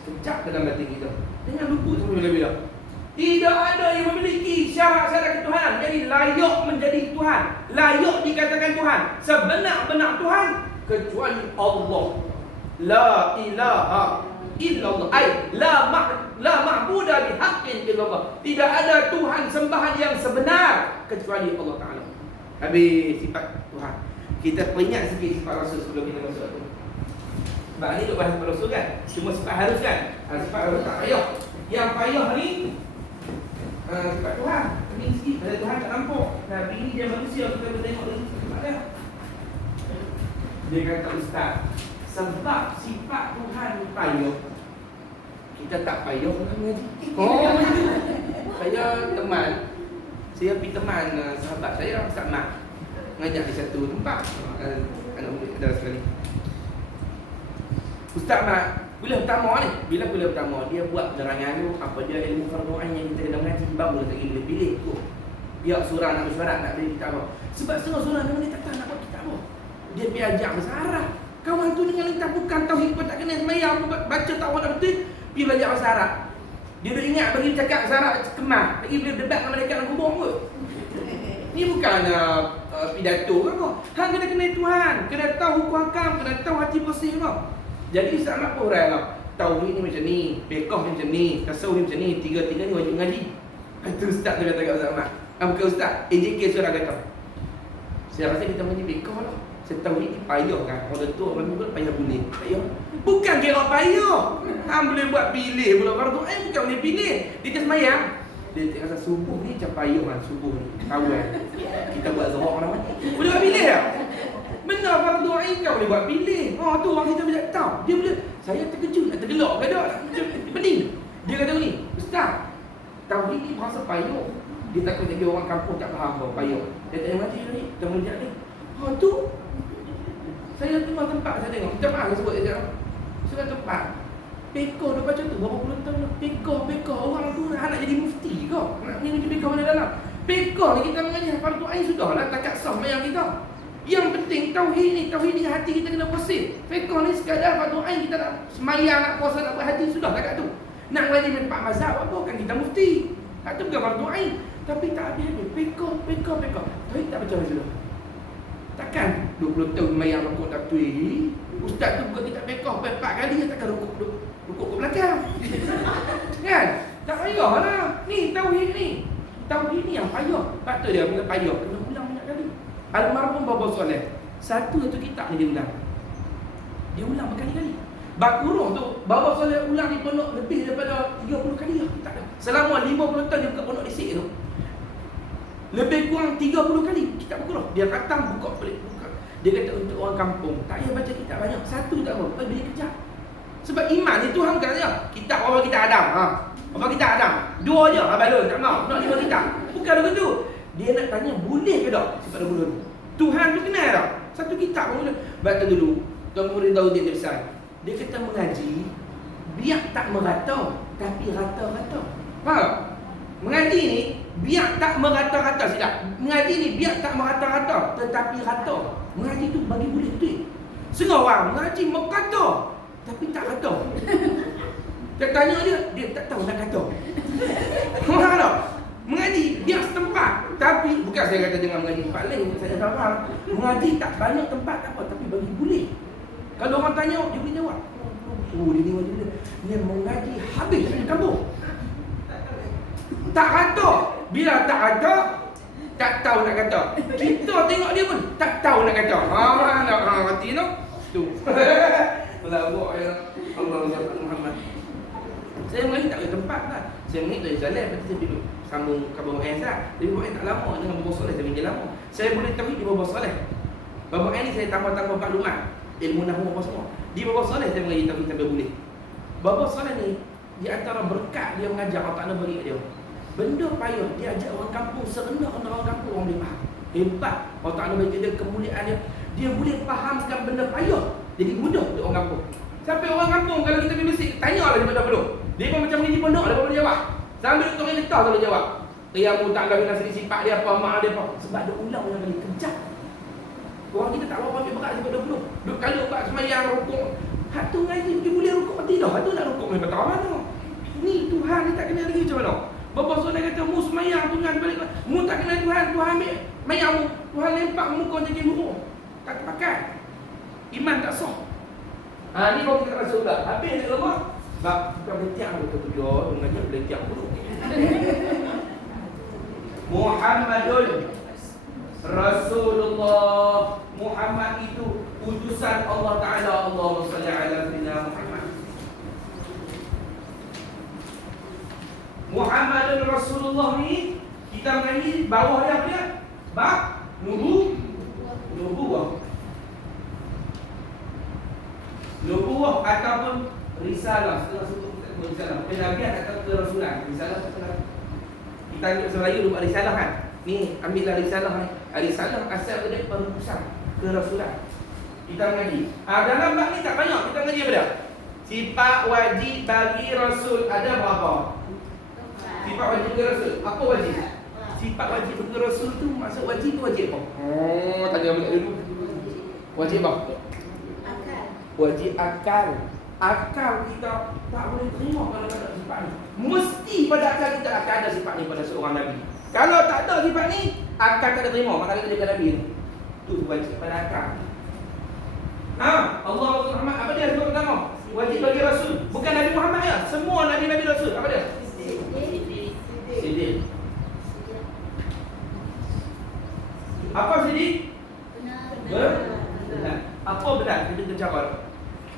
Kejap dalam batin kita. Jangan lupa sampai bila-bila. Tidak ada yang memiliki syarat-syarat ketuhanan. Jadi layak menjadi Tuhan, layak dikatakan Tuhan, sebenar-benar Tuhan kecuali Allah. La ilaha illallah. La ma'budu bihaqqin illallah. Tidak ada Tuhan sembahan yang sebenar kecuali Allah Ta'ala. Habis sifat Tuhan. Kita peringat sikit sifat Rasul sebelum kita masuk tu. Sebab ni duk bahas sifat Rasul kan. Cuma sifat harus kan. Sifat harus tak payah. Yang payah ni sifat Tuhan. Ini sikit pada Tuhan tak nampak. Nabi ni dia manusia, kita boleh tengok dari sifat dia. Dia kata ustaz, sebab sifat Tuhan payah, kita tak payah nak mengaji. Saya teman, saya pergi teman sahabat saya, Ustaz Mat, ngajak di satu tempat. Anak murid ada sekali. Ustaz Mat, kuliah pertama ni, bila kuliah pertama dia buat penerangan tu, apa dia ilmu fardu ain yang kita kena mengaji, baru tak boleh pilih tu. Dia surah nak mesyuarat nak pilih kitab apa. Sebab setengah surah dia tak tahu nak buat kitab apa. Dia pergi ajak bahasa Arab. Kawan tu dengan kita bukan tauhid pun tak kena semayang, baca tak awak betul, pergi belajar bahasa Arab. Dia dah ingat bagi cakap bahasa Arab kemah, pergi boleh debat dengan malaikat dalam kubur kot. Ni bukan pidato ke apa. Hang kena kenal Tuhan, kena tahu hukum hakam, kena tahu hati bersih apa. Jadi sama apa orang lah. Tauhid ni macam ni, fiqh ni macam ni, tasawuf ni macam ni, tiga-tiga ni wajib mengaji. Itu ustaz tu kata kat Ustaz Ahmad. Bukan ustaz, AJK suara kata. Saya rasa kita mengaji fiqh lah. Tauhid ni payah kan. Orang tua orang muda payah boleh. Payah. Bukan kira payah. Hang boleh buat pilih pula fardu ain bukan boleh pilih. Dia semayang. Dia rasa subuh ni macam payah kan subuh ni. Awal. Kita buat zuhur orang mana? Boleh buat pilih tak? Benar fardu ain kau boleh buat pilih. Tu orang kita bila tahu. Dia boleh. Saya terkejut nak tergelak ke tak? Pening. Dia kata ni, ustaz, tauhid ni berasa payah. Dia takut jadi orang kampung tak faham apa payah. Dia tak ada macam ni, kita menjak ni. Tu saya tengok tempat saya tengok. Macam mana sebut dia cakap? Sudah tempat. Peko dia baca tu berapa puluh tahun dah. Peko orang tu nak jadi mufti ke? Nak mengaji peko mana dalam? Peko ni kita mengaji fardu ain sudahlah, takat sah mayang kita. Yang penting tauhid ni hati kita kena bersih. Peko ni sekadar fardu ain kita nak semayang, nak puasa, nak berhati sudah takat tu. Nak mengaji empat mazhab apa kan kita mufti. Tak tu bukan fardu ain. Tapi tak habis-habis. Peko. Tauhid tak baca sudah. Takkan 20 tahun mayang rukuk tak betul. Ustaz tu buat kita pekoh 4 kali takkan rukuk ke belakang. Kan? Tak payahlah. Ni tauhid ni. Tauhid ni yang payah. Patut dia bila payah kena ulang banyak kali. Almarhum Baba Soleh, satu kitab ni dia ulang. Dia ulang berkali-kali. Bakurung tu Baba Soleh ulang di pondok lebih daripada 30 kali lah kitab dia. Selama 50 tahun dia buka pondok di sini tu. Lebih kurang 30 kali kitab Al-Quran. Dia khatam buka. Dia kata untuk orang kampung tak payah baca kitab banyak. Satu tak apa, boleh kejap. Sebab iman itu hang kata kitab apa kita Adam. Apa kita Adam? 2 je, balon tak mau. Nak 5 kitab. Bukan begitu. Dia nak tanya boleh ke tak sifat 20 Tuhan tu kenal tak? Satu kitab pun boleh. Baca dulu. Tuan murid tahu dia besar. Dia kata mengaji biar tak merata tapi rata-rata. Faham? Mengaji ni biar tak merata-rata, silap. Mengaji ni biar tak merata-rata tetapi rata. Mengaji tu bagi boleh betul. Setengah orang mengaji merata tapi tak rata. Dia tanya dia tak tahu nak kata. Faham tak? Mengaji biar setempat tapi bukan saya kata jangan mengaji tempat lain, saya tak faham. Mengaji tak banyak tempat tak apa tapi bagi boleh. Kalau orang tanya dia boleh jawab. Dia ni mengaji dia mengaji habis di kampung. Tak rata. Bila tak rata, tak tahu nak kata. Kita tengok dia pun tak tahu nak kata. Nak hati tu. Tu. Melabuk ya Allah Muhammad. Saya mengaji tak ada tempat lah. Saya mengaji dari Saleh, lepas tu saya sambung ke Baba Ain sah. Tapi Baba Ain tak lama dengan Baba Soleh, saya pinjam lama. Saya boleh tahu di Baba Soleh. Baba Ain ni saya tambah-tambah maklumat, ilmu nahwu apa semua. Di Baba Soleh saya mengaji tahu sampai boleh. Baba Soleh ni di antara berkat dia mengajar Allah Taala bagi kat dia. Benda payah, dia ajak orang kampung serendah orang kampung, orang boleh faham. Hebat. Allah Ta'ala bagi dia kemuliaan dia. Dia boleh fahamkan benda payah. Jadi mudah untuk orang kampung. Sampai orang kampung kalau kita pergi masjid, tanyalah dia benda-benda. Dia pun macam ni pondok, dia pun boleh jawab. Sambil duduk orang getah tak boleh jawab. Dia pun tak ada nasi sifat dia apa, mak dia apa. Sebab dia ulang yang kali kejap. Orang kita tak berapa ambil berat sebab 20. Duk kalau buat semayang rukuk. Hak tu ngaji dia boleh rukuk mati dah. Hak tu nak rukuk memang tak mana. Ni Tuhan ni tak kenal lagi macam mana. Bapa saudara kata mu semayang Tuhan balik. Mu tak kenal Tuhan, Tuhan ambil mayang mu. Tuhan lempak muka jadi buruk. Tak terpakai. Iman tak sah. Ni baru kita rasa ulang. Habis dia lemah. Sebab bukan beletiak aku kerja, mengajar beletiak dulu. Muhammadun Rasulullah. Muhammad itu utusan Allah Ta'ala. Allahumma salli ala sayyidina Muhammad. Muhammadun Rasulullah ni kita mengaji bawah dia apa dia? Bab nubuwah. Nubuwah ataupun risalah. Setengah sebut risalah. Nabi atau kerasulan. Risalah setengah. Kita ambil bahasa Melayu buat risalah kan. Ni ambillah risalah ni. Risalah asal dia perutusan kerasulan. Kita mengaji. Dalam bab ni tak banyak kita mengaji apa dia? Sifat wajib bagi Rasul ada berapa? Sifat wajib bagi Rasul. Apa wajib? Sifat wajib bagi Rasul tu maksud wajib tu wajib apa? Tanya balik dulu. Wajib apa? Akal. Wajib akal. Akal kita tak boleh terima kalau tak ada sifat ni. Mesti pada akal kita akan ada sifat ni pada seorang Nabi. Kalau tak ada sifat ni, akal tak ada terima. Maka kita jadi Nabi tu. Itu wajib pada akal. Allah Muhammad apa dia sebut pertama? Wajib bagi Rasul. Bukan Nabi Muhammad ya. Semua Nabi-Nabi Rasul. Apa dia? Siddiq. Apa Siddiq? Benar. Apa benar? Kita tercabar.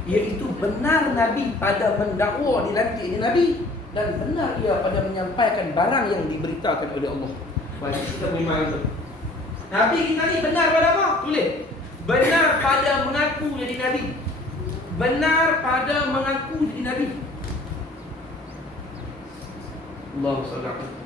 Iaitu benar Nabi pada mendakwa dilantik ini Nabi, dan benar ia pada menyampaikan barang yang diberitakan oleh Allah. Baik, kita beriman itu. Nabi kita ni benar pada apa? Tulis. Benar pada mengaku jadi Nabi. Benar pada mengaku jadi Nabi. Allahu sallallahu.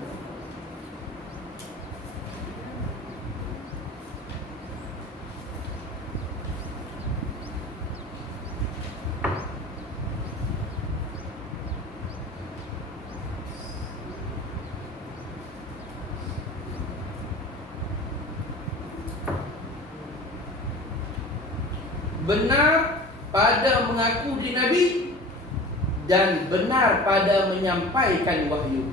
Benar pada mengaku diri Nabi dan benar pada menyampaikan wahyu.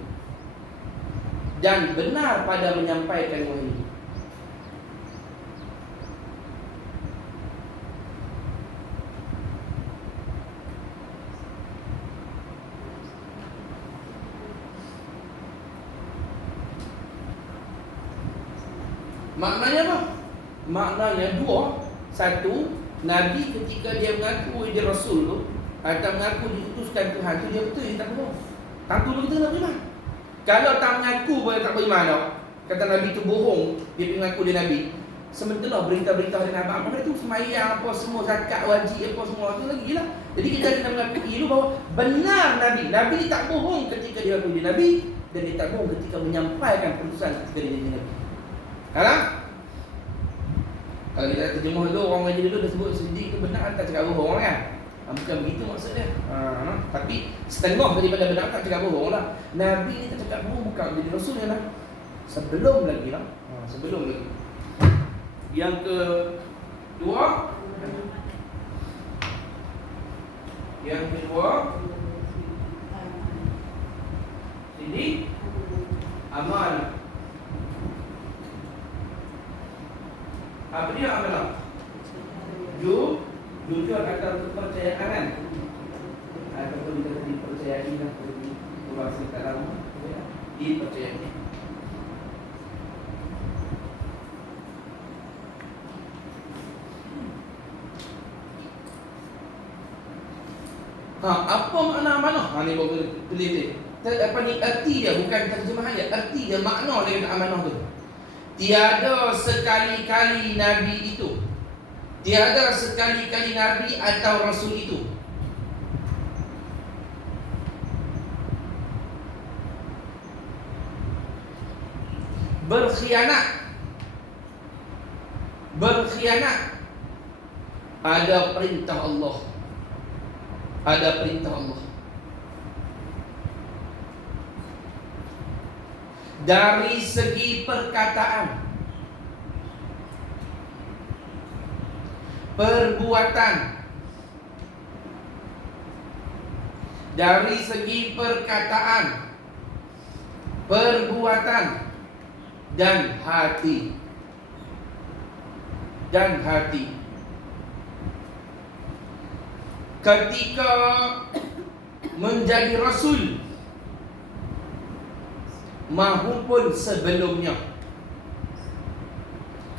Dan benar pada menyampaikan wahyu. Maknanya apa? Maknanya dua. Satu, Nabi ketika dia mengaku dia Rasul tu atau mengaku diutuskan Tuhan tu, dia betul dia tak bohong. Tentu kita nak beriman. Kalau tak mengaku pun tak beriman tau. Kata Nabi tu bohong, dia mengaku dia Nabi. Sementara berita-berita dia Nabi apa tu semayang apa semua, zakat wajib apa semua tu lagi lah. Jadi kita kena mengakui dulu bahawa benar Nabi. Nabi ni tak bohong ketika dia mengaku dia Nabi, dan dia tak bohong ketika menyampaikan keputusan ketika dia jadi Nabi. Kalau kita terjemah dulu, orang ngaji dulu dah sebut Siddiq tu benar, tak cakap bohong kan? Bukan begitu maksud dia. Tapi setengah daripada benar tak cakap bohong lah. Nabi ni tak cakap bohong bukan jadi Rasul lah. Sebelum lagi lah. Sebelum lagi. Yang kedua, Siddiq amal. Apa dia amalan? Jujur akan kepercayaan, ataupun kita dipercayai lah, bahasa kita lama dipercayai. Apa makna amanah? Ni baru tulis ni. Apa ni erti dia, bukan terjemahan dia. Erti dia, makna dia amanah tu. Tiada sekali-kali Nabi itu, tiada sekali-kali Nabi atau Rasul itu Berkhianat. Berkhianat. Ada perintah Allah. Ada perintah Allah. Dari segi perkataan, perbuatan, dari segi perkataan, perbuatan, dan hati. Dan hati. Ketika menjadi Rasul mahupun sebelumnya.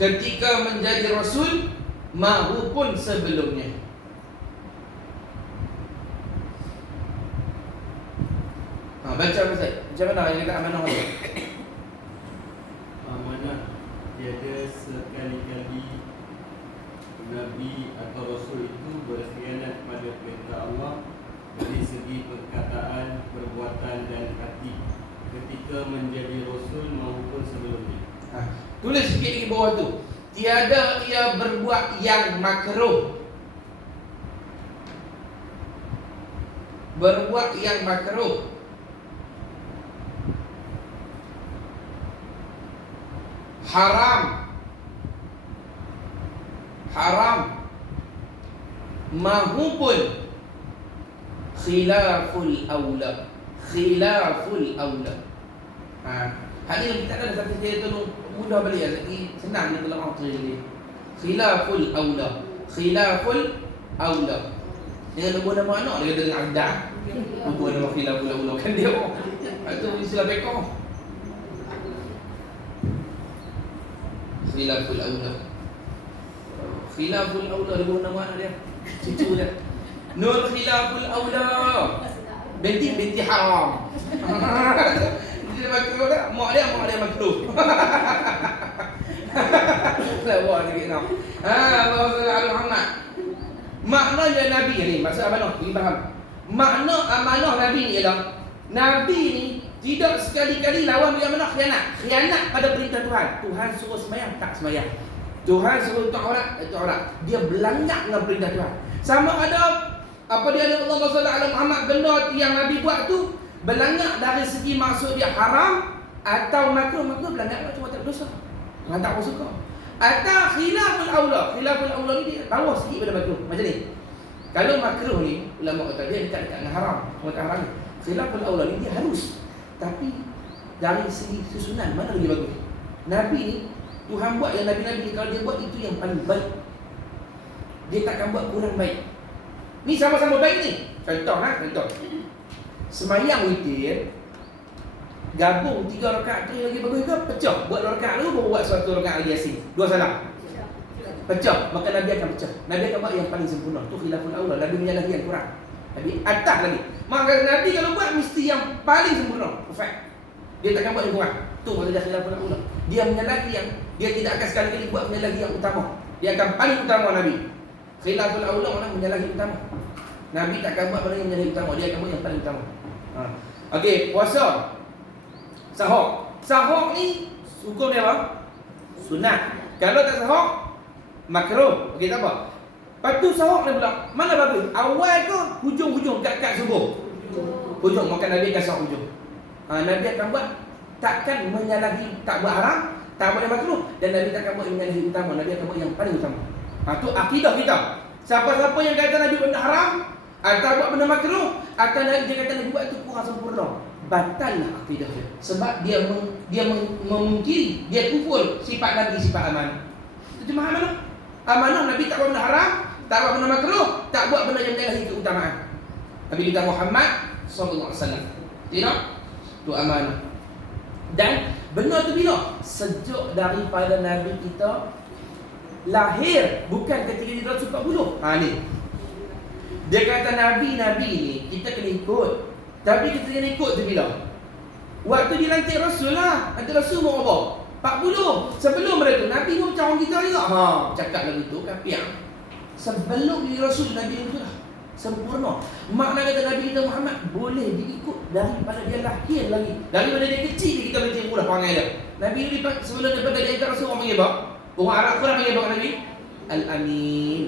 Ketika menjadi Rasul mahupun sebelumnya. Baca Ustaz. Macam mana yang kata amanah Allah? Amanah tiada sekali-kali Nabi atau Rasul itu berkhianat pada perintah Allah dari segi perkataan, perbuatan dan hati ketika menjadi Rasul maupun sebelumnya. Tulis sikit di bawah tu. Tiada ia berbuat yang makruh. Berbuat yang makruh. Haram. Haram. Mahupun khilaful aula. Khilaful aula. Hadir kita ada satu dia tolong mudah balik lagi senang dia tolong auto ni. Khilaful aula. Khilaful aula. Dengan nombor nama anak dia kata dengan ada. Nombor nama khilaful aula kan dia. Itu istilah pekong. Khilaful aula. Khilaful aula dia nama anak dia. Cucu dia. Nur khilaful aula. Binti haram. Dia makruh tak? Mak dia makruh. Lawak sikit tau. Allah SWT Muhammad. Maknanya Nabi ni, maksud amanah, bagi faham. Makna amanah Nabi ni ialah Nabi ni tidak sekali-kali lawan bagi amanah khianat. Khianat pada perintah Tuhan. Tuhan suruh semayang, tak semayang. Tuhan suruh ta'aurat, ta'aurat. Dia berlanggar dengan perintah Tuhan. Sama ada apa dia ada Allah SWT Muhammad, benda yang Nabi buat tu berlanggar dari segi maksud dia haram atau makruh berlanggar cuma tak berdosa. Tuhan tak suka. Atau khilaful aula. Khilaful aula ni dia bawah sikit pada makruh. Macam ni. Kalau makruh ni ulama kata dia dekat-dekat dengan haram. Cuma haram ni. Khilaful aula ni dia harus. Tapi dari segi susunan mana lagi bagus? Nabi ni Tuhan buat yang nabi-nabi kalau dia buat itu yang paling baik. Dia takkan buat kurang baik. Ni sama-sama baik ni. Contoh. Semayang witir, gabung 3 rakaat tu lagi bagus ke? Pecah. Buat 2 rakaat dulu, baru buat 1 rakaat lagi yasin. 2 salam. Pecah. Maka Nabi akan pecah. Nabi akan buat yang paling sempurna. Tu khilaful aula. Nabi menyalahi yang kurang. Nabi atas lagi. Maka Nabi kalau buat mesti yang paling sempurna. Perfect. Dia takkan buat yang kurang. Tu maksudnya khilaful aula. Dia menyalahi yang, dia tidak akan sekali-kali buat menyalahi yang utama. Dia akan paling utama Nabi. Khilaful aula orang menyalahi utama. Nabi takkan buat benda yang menyalahi utama. Dia akan buat yang paling utama. Okey, puasa. Sahur ni hukum dia apa? Sunat. Kalau tak sahur, makruh. Okey, tak apa. Lepas tu sahur ni pula, mana bagus? Awal ke hujung-hujung kat subuh? Hujung, maka Nabi akan sahur hujung. Nabi akan buat, takkan menyalahi, tak buat haram, tak buat yang makruh, dan Nabi takkan buat yang menyalahi utama. Nabi akan buat yang paling utama. Tu akidah kita. Siapa-siapa yang kata Nabi benda haram atau buat benda makruh atau dia kata Nabi buat itu kurang sempurna, batallah akidah dia. Sebab dia memungkiri, dia kufur sifat Nabi, sifat amanah. Itu cuma amanah. Amanah Nabi tak buat benda haram, tak buat benda makruh, tak buat benda yang menyalahi keutamaan Nabi kita Muhammad sallallahu alaihi wasallam. Tidak? Itu amanah. Dan benda tu bila? Sejak daripada Nabi kita lahir, bukan ketika dia dah 40. Ni. Dia kata Nabi ni kita kena ikut. Tapi kita kena ikut tu bila? Waktu dilantik Rasul lah. Nanti Rasul umur apa? 40. Sebelum mereka Nabi pun macam orang kita juga. Cakap lagu tu kapiak. Sebelum jadi Rasul Nabi itu dah. Sempurna. Makna kata Nabi kita Muhammad boleh diikut daripada dia lahir lagi. Daripada dia kecil kita boleh tengok dah perangai dia. Nabi ni sebelum daripada dia angkat Rasul orang panggil apa? Orang Arab Quran panggil apa Nabi? Al-Amin,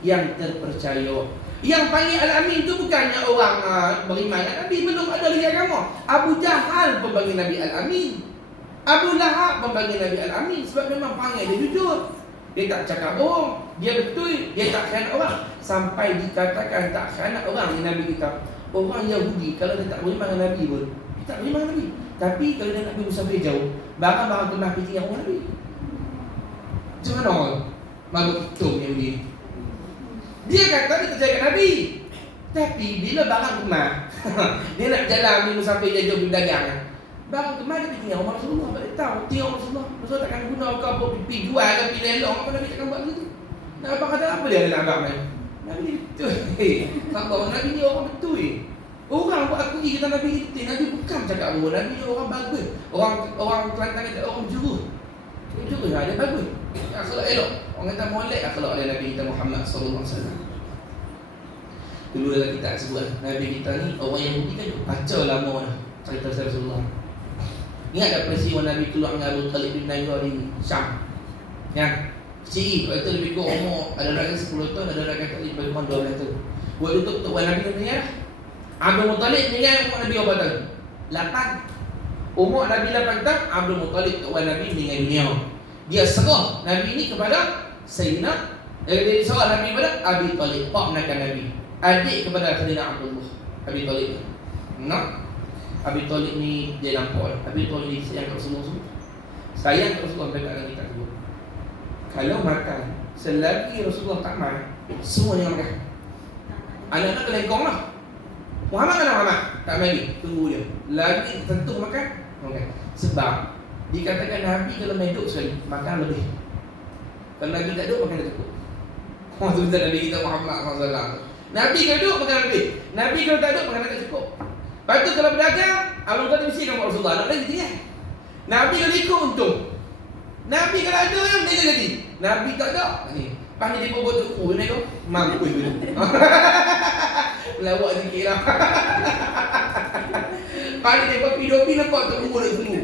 yang terpercaya. Yang panggil Al-Amin tu bukannya orang beriman dengan Nabi, belum ada lagi agama. Abu Jahal pun panggil Nabi Al-Amin. Abu Lahab pun panggil Nabi Al-Amin sebab memang panggil dia jujur. Dia tak cakap bohong, dia betul, dia tak khianat orang. Sampai dikatakan tak khianat orang ni Nabi kita. Orang Yahudi kalau dia tak beriman dengan Nabi pun, dia tak beriman dengan Nabi. Tapi kalau dia nak pergi musafir jauh, barang-barang kemah pergi dengan orang Nabi. Macam mana orang? Malu hitung Yahudi. Dia kata dia percaya kat Nabi. Tapi bila barang kemah dia nak jalan pergi musafir jauh pergi dagang, barang kemah dia pergi dengan Rasulullah. Dia tahu tengok Rasulullah. Rasulullah takkan guna ke apa, pergi jual ke pergi lelong apa, Nabi takkan buat begitu. Nak abang kata apa dia nak abang ni? Nabi ni betul. Abang Nabi ni orang betul. Orang buat aku pergi kata Nabi betul. Nabi bukan cakap apa. Nabi ni orang bagus. Orang Kelantan kata orang jurus. Jurus dia bagus. Akhlak elok. Orang kata molek akhlak dia Nabi kita Muhammad sallallahu alaihi wasallam. Dulu dalam kitab sebut Nabi kita ni orang Yahudi kan baca lama dah cerita Rasulullah. Ingat tak peristiwa Nabi keluar dengan Abu Talib bin Nayyar di Syam? Kan? Kecil, waktu itu lebih kurang umur, ada orang kata 10 tahun, ada orang kata lebih kurang 12 tahun. Waktu itu tuan Nabi meninggal, Abdul Muttalib meninggal umur Nabi berapa tahun? 8. Umur Nabi 8 tahun, Abdul Muttalib tuan Nabi meninggal dunia. Dia serah Nabi ini kepada Sayyidina, dia serah Nabi kepada Abi Talib, pak menakan Nabi. Adik kepada Sayyidina Abdullah, Abi Talib. Nak? Abi Talib ni dia nampak Abi Talib ni sayang kat Rasulullah semua. Sayang kat Rasulullah dekat dalam kitab tu. Kalau makan selagi Rasulullah tak makan, semua jangan makan. Anak-anak kena engkong lah. Muhammad kan Muhammad? Tak lagi, tunggu dia. Lagi tentu makan, makan. Sebab dikatakan Nabi kalau hidup sekali makan lebih. Kalau Nabi tak duduk makan dah cukup. Tu kita Nabi kita Muhammad SAW. Nabi kalau duduk makan lebih. Nabi kalau tak duduk makan tak cukup. Lepas tu kalau berdagang, Abu Talib mesti dengan Rasulullah. Nak lagi tinggal. Nabi kalau ikut untung. Nabi kalau ada yang dia jadi. Nabi tak ada. Ni. Lepas ni dia pun bodoh. Oh ni tu. Mampu dulu. Lawak sikit lah. Lepas ni dia pun pidopi lepas tu mulut dulu.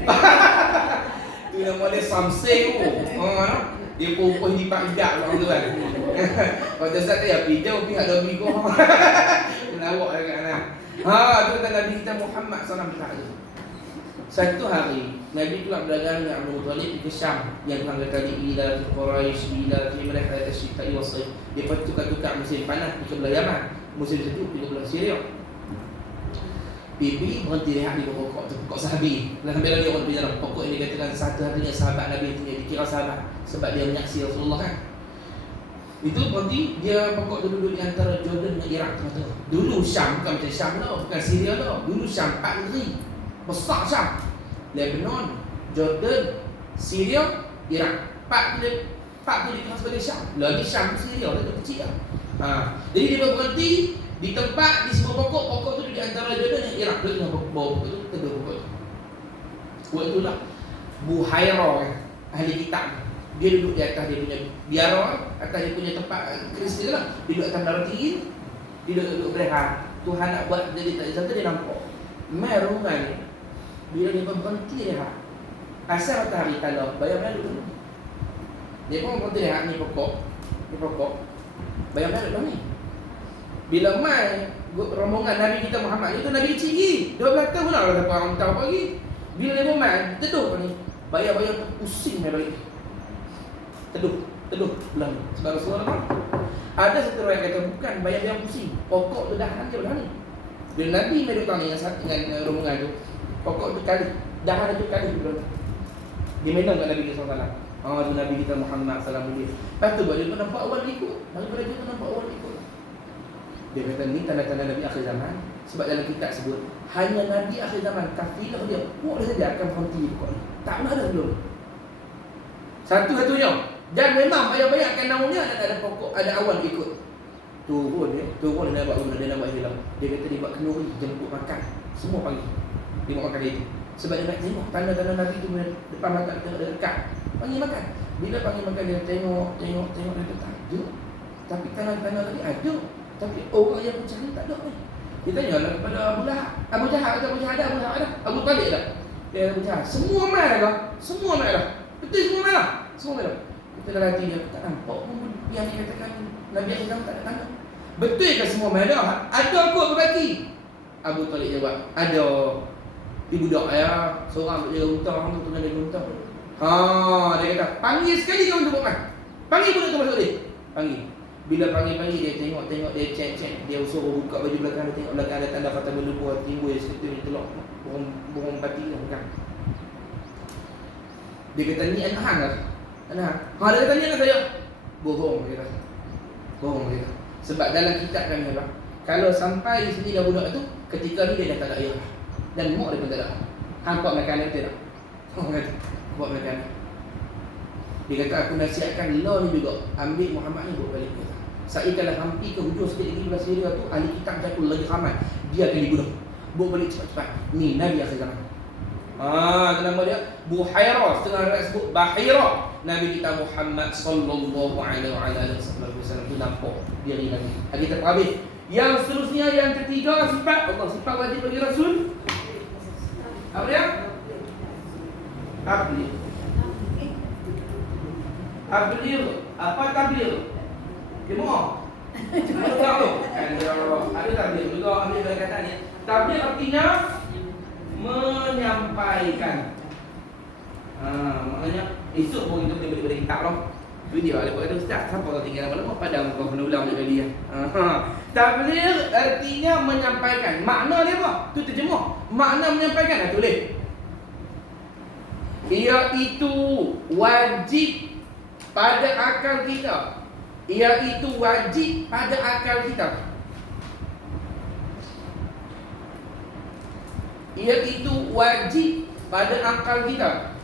Tu nama dia Samseng tu. Dia pun di Pak Idak orang tu kan. Kalau tu Ustaz ya pido pihak ada bigo. Lawak dekat sana. Tu kata Nabi kita Muhammad SAW berkata. Satu hari Nabi keluar berdagang dengan Abu Talib ke Syam. Yang Tuhan kata ila fi Quraisy ila fi mereka asyiktai wasai. Dia tukar-tukar musim panas pergi ke belah Yaman, musim sejuk pergi ke belah Syria. Bibi berhenti rehat di pokok tu, pokok sahabi. Dalam bela dia orang bilang pokok ini dikatakan satu-satunya sahabat Nabi yang tinggal dikira sahabat sebab dia menyaksi Rasulullah kan. Itu berhenti, dia pokok tu duduk di antara Jordan dan Iraq tengah-tengah. Dulu Syam bukan macam Syam tau, bukan Syria tau. Dulu Syam 4 negeri. Besar Syam. Lebanon, Jordan, Syria, Iraq. 4 tu dikira sebagai Syam. Lagi Syam Syria tu kecil lah. Jadi dia berhenti di tempat, di sebuah pokok tu di antara Jordan dan Iraq. Dia tengah bawah pokok tu, tegur pokok tu. Waktu itulah Buhairah kan, ahli kitab. Dia duduk di atas dia punya biara, atas dia punya tempat Kristian lah. Dia duduk atas menara tinggi, dia duduk berehat. Tuhan nak buat jadi tak satu dia nampak. Merungan ni, bila dia berhenti rehat, asal matahari talau, bayang-bayang duduk. Dia pun berhenti rehat ni pokok, bayang-bayang duduk ni. Bila mai rombongan Nabi kita Muhammad itu Nabi kecil lagi, 12 tahun lah ada orang tahu pagi. Bila dia mai teduh ni, bayang-bayang pusing dia balik. Teduh belah ni. Sebab Rasulullah kan ada satu orang kata bukan bayang-bayang pusing, pokok tu dahan dia belah ni. Bila Nabi mai duduk ni dengan rombongan tu, pokok tu kali, dahan tu kali belah. Dia minum kat Nabi SAW. Tu Nabi kita Muhammad SAW dia. Lepas tu dia pun nampak orang ikut. Daripada dia pun nampak orang ikut. Dia kata ni tanda-tanda Nabi akhir zaman. Sebab dalam kitab sebut hanya Nabi akhir zaman kafilah dia pokok dia saja akan berhenti pokok ni. Tak pernah ada belum. Satu-satunya. Dan memang bayang-bayang akan naunnya ada pokok, ada awan ikut. Turun dia nak buat guna, dia nak buat hilang. Dia kata dia buat kenduri, jemput makan. Semua pagi. Dia buat makan itu. Sebab dia nak tengok tanda-tanda Nabi tu depan mata tengok dia dekat. Panggil makan. Bila panggil makan dia tengok dia kata ada. Tapi tanda-tanda tadi ada. Tapi orang yang percaya tak ada ni. Dia tanyalah kepada Abu Lahab. Abu Jahal kata Abu Jahal ada. Abu Talib dah. Dia Abu Jahal. Semua mai dah. Semua mai dah. Betul semua mai dah. Semua mai dah. Kita dalam hati dia tak nampak pun yang dikatakan Nabi Adam tak ada tanda. Betul ke semua mai dah? Ada kot berbaki. Abu Talib jawab, ada. Ibu budak ayah seorang duk jaga unta, hang tu tengah jaga unta. Dia kata, panggil sekali kau untuk buat mai. Panggil budak tu masuk dia. Panggil. Bila panggil dia tengok dia cek dia suruh buka baju belakang, dia tengok belakang ada tanda kata melubuh timbul seperti ni telok burung pati tu bukan. Dia kata ni anak hang lah. Dia kata ni anak saya. Bohong dia kata. Bohong dia kata. Sebab dalam kitab kami apa? Kalau sampai sini dah budak tu, ketika ni dia dah tak ada ayah. Dan mak dia pun tak ada. Hang buat belakang dia tak? Buat belakang. Dia kata aku nasihatkan lo ni juga ambil Muhammad ni buat balik dia. Saya kalau hampir ke hujung sikit lagi belas dia tu ahli kitab jatuh lagi ramai. Dia akan dibunuh. Buat balik cepat-cepat. Ni Nabi akhir zaman. Nama dia Buhairah, setengah orang sebut Bahira. Nabi kita Muhammad sallallahu alaihi wasallam tu nampak diri Nabi. Kita habis. Yang seterusnya yang ketiga sifat Allah, sifat wajib bagi Rasul. Apa dia? Tabligh. Tabligh. Apa tabligh? Demo. Ada tabligh juga ambil dari kata ni. Tabligh artinya menyampaikan. Maknanya esok pun kita boleh beri kitab lah. Video ada kata ustaz, siapa kau tinggal lama padang kau kena ulang sekali ya. Tabligh artinya menyampaikan. Makna dia apa? Tu terjemah. Makna menyampaikan tulis. Iaitu wajib pada akal kita. Iaitu wajib pada akal kita. Iaitu wajib pada akal kita.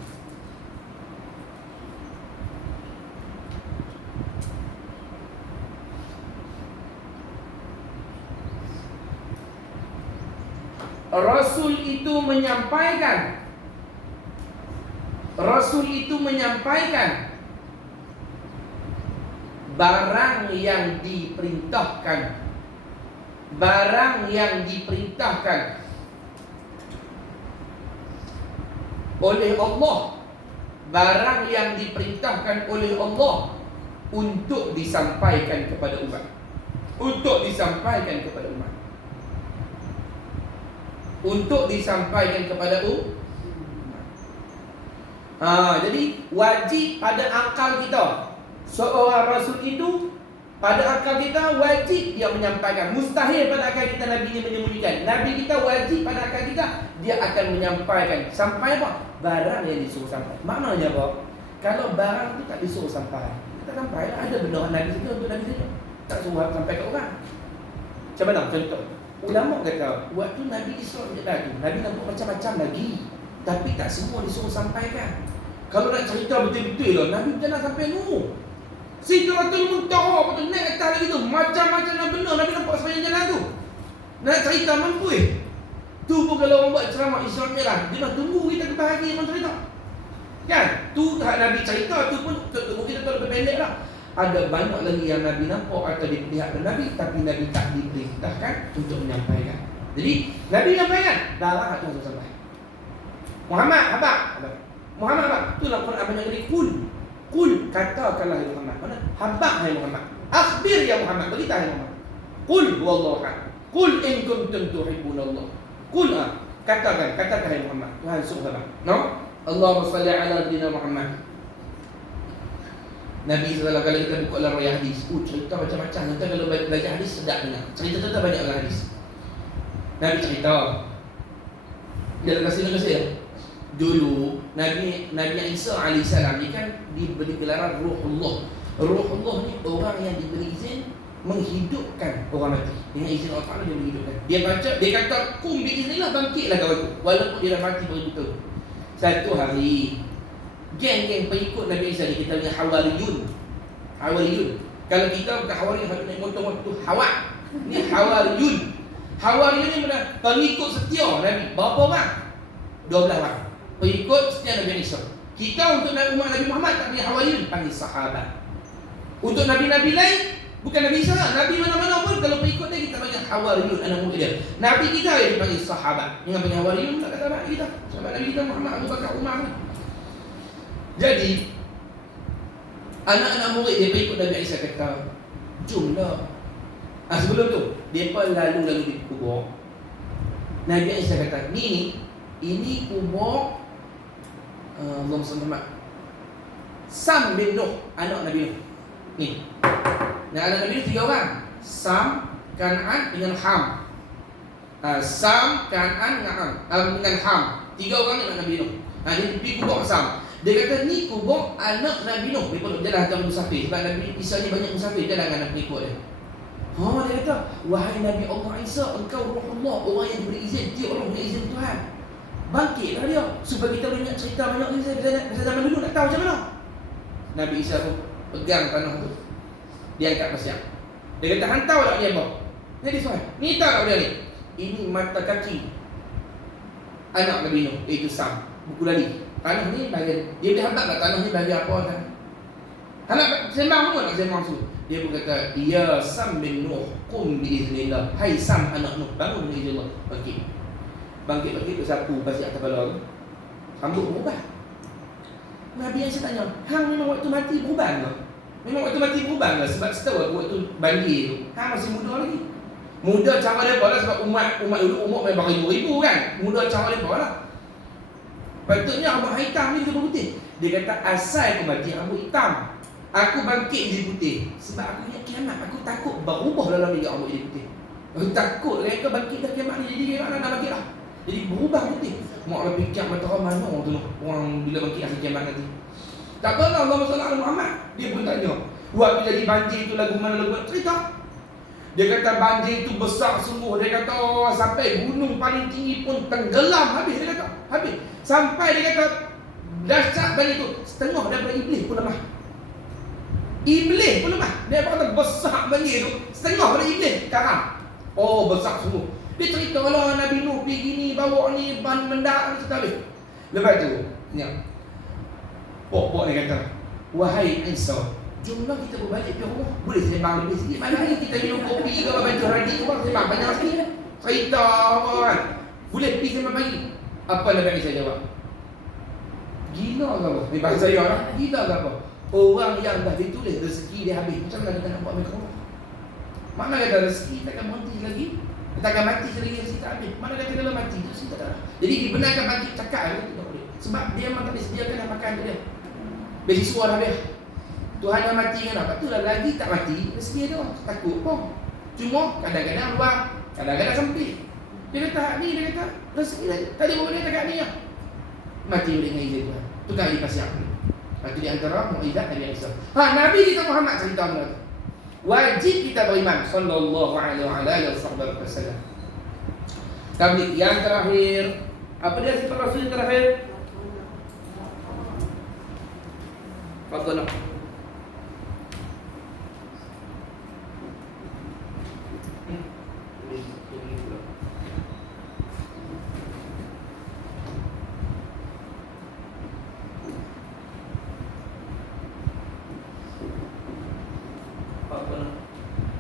Rasul itu menyampaikan. Rasul itu menyampaikan barang yang diperintahkan. Barang yang diperintahkan oleh Allah. Barang yang diperintahkan oleh Allah untuk disampaikan kepada umat. Untuk disampaikan kepada umat. Untuk disampaikan kepada umat. Jadi wajib pada akal kita. Seorang Rasul itu pada akal kita wajib dia menyampaikan. Mustahil pada akal kita Nabi ini menyembunyikan. Nabi kita wajib pada akal kita, dia akan menyampaikan. Sampai apa? Barang yang disuruh sampai. Maknanya apa? Kalau barang itu tak disuruh sampai, kita sampai ada benda Nabi saja untuk Nabi saja. Tak suruh sampai ke orang. Macam mana? Contoh, ulama kata waktu Nabi Isra lagi, Nabi nampak macam-macam lagi, tapi tak semua disuruh sampaikan. Kalau nak cerita betul-betul lah, Nabi berjalan sampai Nuh, Sidratul Muntaha, betul naik atas lagi tu, macam-macam benda Nabi nampak sepanjang jalan tu. Nak cerita mampu tu pun kalau orang buat ceramah Isra Mi'raj, dia nak tunggu kita kebahagiaan orang cerita. Kan? Tu tak Nabi cerita tu pun tunggu kita tu lebih pendek lah. Ada banyak lagi yang Nabi nampak atau diperlihatkan Nabi, tapi Nabi tak diperintahkan untuk menyampaikan. Jadi Nabi menyampaikan, darah tak langsung sampai. Muhammad, habaq. Muhammad habaq. Itulah Quran banyak kali kul, katakanlah hai Muhammad. Mana? Habaq hai Muhammad. Akhbir ya Muhammad, beritahu hai Muhammad. Qul huwallahu ahad. Qul in kuntum tuhibbunallah. Qul katakan hai Muhammad. Tuhan suruh habaq. No? Allahumma salli ala nabiyyina Muhammad. Nabi SAW kalau kita buka dalam riwayat hadis, cerita macam-macam. Nanti kalau belajar hadis sedap dengar. Cerita-cerita banyak dalam hadis. Nabi cerita. Dia kasih. Dulu Nabi Isa AS ni kan diberi gelaran Ruhullah. Ruhullah ni orang yang diberi izin menghidupkan orang mati. Dengan izin Allah Ta'ala dia menghidupkan. Dia kata kum biiznillah, bangkitlah kau itu, walaupun dia dah mati betul. Satu hari geng-geng pengikut Nabi Isa ni kita punya Hawariyun. Kalau kita bukan Hawariyun, harus naik motor-motor Hawar. Ni Hawariyun. Hawariyun ni mana? Pengikut setia Nabi. Berapa orang? 12 orang. Pengikut setia Nabi Isa. Kita untuk umat Nabi Muhammad tak punya Hawariyun, panggil sahabat. Untuk Nabi-Nabi lain Bukan Nabi Isa, Nabi mana-mana pun kalau ikut dia kita panggil Hawariyun, anak murid dia. Nabi kita yang dipanggil sahabat. Jangan panggil Hawariyun, tak kata Nabi kita. Sahabat Nabi kita Muhammad, Abu Bakar, Umar. Jadi anak-anak murid dia ikut Nabi Isa kata, jomlah. Sebelum tu, mereka lalu di kubur. Nabi Isa kata, ini kubur Allahumma salli Muhammad. Sam bin Nuh, anak Nabi Nuh. Ni. Nah, anak Nabi Nuh 3 orang. Sam, Kan'an dengan Ham. Sam, Kan'an dengan Ham. 3 orang ni anak Nabi Nuh. Dia pergi kubur Sam. Dia kata ni kubur anak Nabi Nuh. Dia dah hantar musafir. Sebab Nabi Isa ni banyak musafir. Dia dah anak pengikut dia. Dia kata, wahai Nabi Allah Isa, engkau Ruhullah, orang yang diberi izin. Dia orang beri izin Tuhan. Bangkitlah dia supaya kita boleh nak cerita banyak kisah pasal zaman dulu, nak tahu macam mana. Nabi Isa pun pegang tanah tu, dia angkat pasir. Dia kata, hantar tak dia apa? Jadi soal, ni tahu tak dia ni? Ini mata kaki anak Nabi Nuh, iaitu Sam. Buku lali. Tanah ni bahagian, dia boleh hantar tak tanah ni bahagian apa kan? Anak sembang pun nak sembang tu. Dia pun kata, ya Sam bin Nuh, qum biiznillah. Hai Sam anak Nuh, bangun dengan izin Allah. Bangkit bersapu pasir atas kepala tu. Rambut berubah. Nabi Isa tanya, hang memang waktu mati berubah ke? Memang waktu mati berubah ke? Sebab setahu aku waktu banjir tu, hang masih muda lagi. Muda cara dia lah, sebab umat dulu umur memang ribu-ribu kan. Muda cara dia lah. Patutnya rambut hitam ni dia berputih. Dia kata, asal aku mati rambut hitam, aku bangkit jadi putih. Sebab aku ingat kiamat, aku takut berubah dalam diri rambut jadi putih. Aku takut mereka bangkit dah kiamat ni, jadi kiamat dah bangkit lah. Jadi berubah putih. Mak lebih fikir matahari mana tu orang bila bangkit akhir kiamat nanti. Tak pernah Allah SWT Muhammad. Dia pun tanya, waktu jadi banjir tu lagu mana lagu cerita. Dia kata banjir tu besar sungguh. Dia kata sampai gunung paling tinggi pun tenggelam habis. Dia kata habis. Sampai dia kata dahsyat banjir tu, setengah daripada iblis pun lemah. Iblis pun lemah. Dia kata besar banjir tu, setengah daripada iblis karam. Oh, besar sungguh. Dia cerita lah Nabi Nuh pergi gini, bawa ni ban benda ni cerita habis. Lepas tu ni pok-pok dia kata, wahai Isa, jomlah kita berbalik ke rumah. Boleh sembang lebih sikit. Mana ni kita minum kopi ke baju hari ke sembang banyak sikit. Cerita kan. Boleh pergi sembang pagi. Apa Nabi Isa jawab? Gila ke apa? Ni bahasa saya lah. Gila ke apa? Orang yang dah ditulis rezeki dia habis, macam mana kita nak buat mereka rumah? Mana kata rezeki takkan berhenti lagi? Kita akan mati selagi rezeki tak habis. Mana kata kalau mati rezeki tak ada. Jadi dibenarkan bagi cakap itu tak boleh. Sebab dia memang tak disediakan dah makan tu dia. Beasiswa dah habis. Tuhan dah mati kan apa? Tu lah lagi tak mati rezeki dia takut pun. Cuma kadang-kadang luar, kadang-kadang sempit. Dia kata ni, dia kata rezeki dah. Tadi bawa dia cakap ni ya. Mati boleh dengan izin Tuhan. Tu kali pasal aku. Itu di antara mukjizat Nabi Isa. Nabi kita Muhammad cerita benda. Wajib kita beriman sallallahu alaihi wasallam. Tabligh yang terakhir, apa dia sifat Rasul yang terakhir? Fadhlan.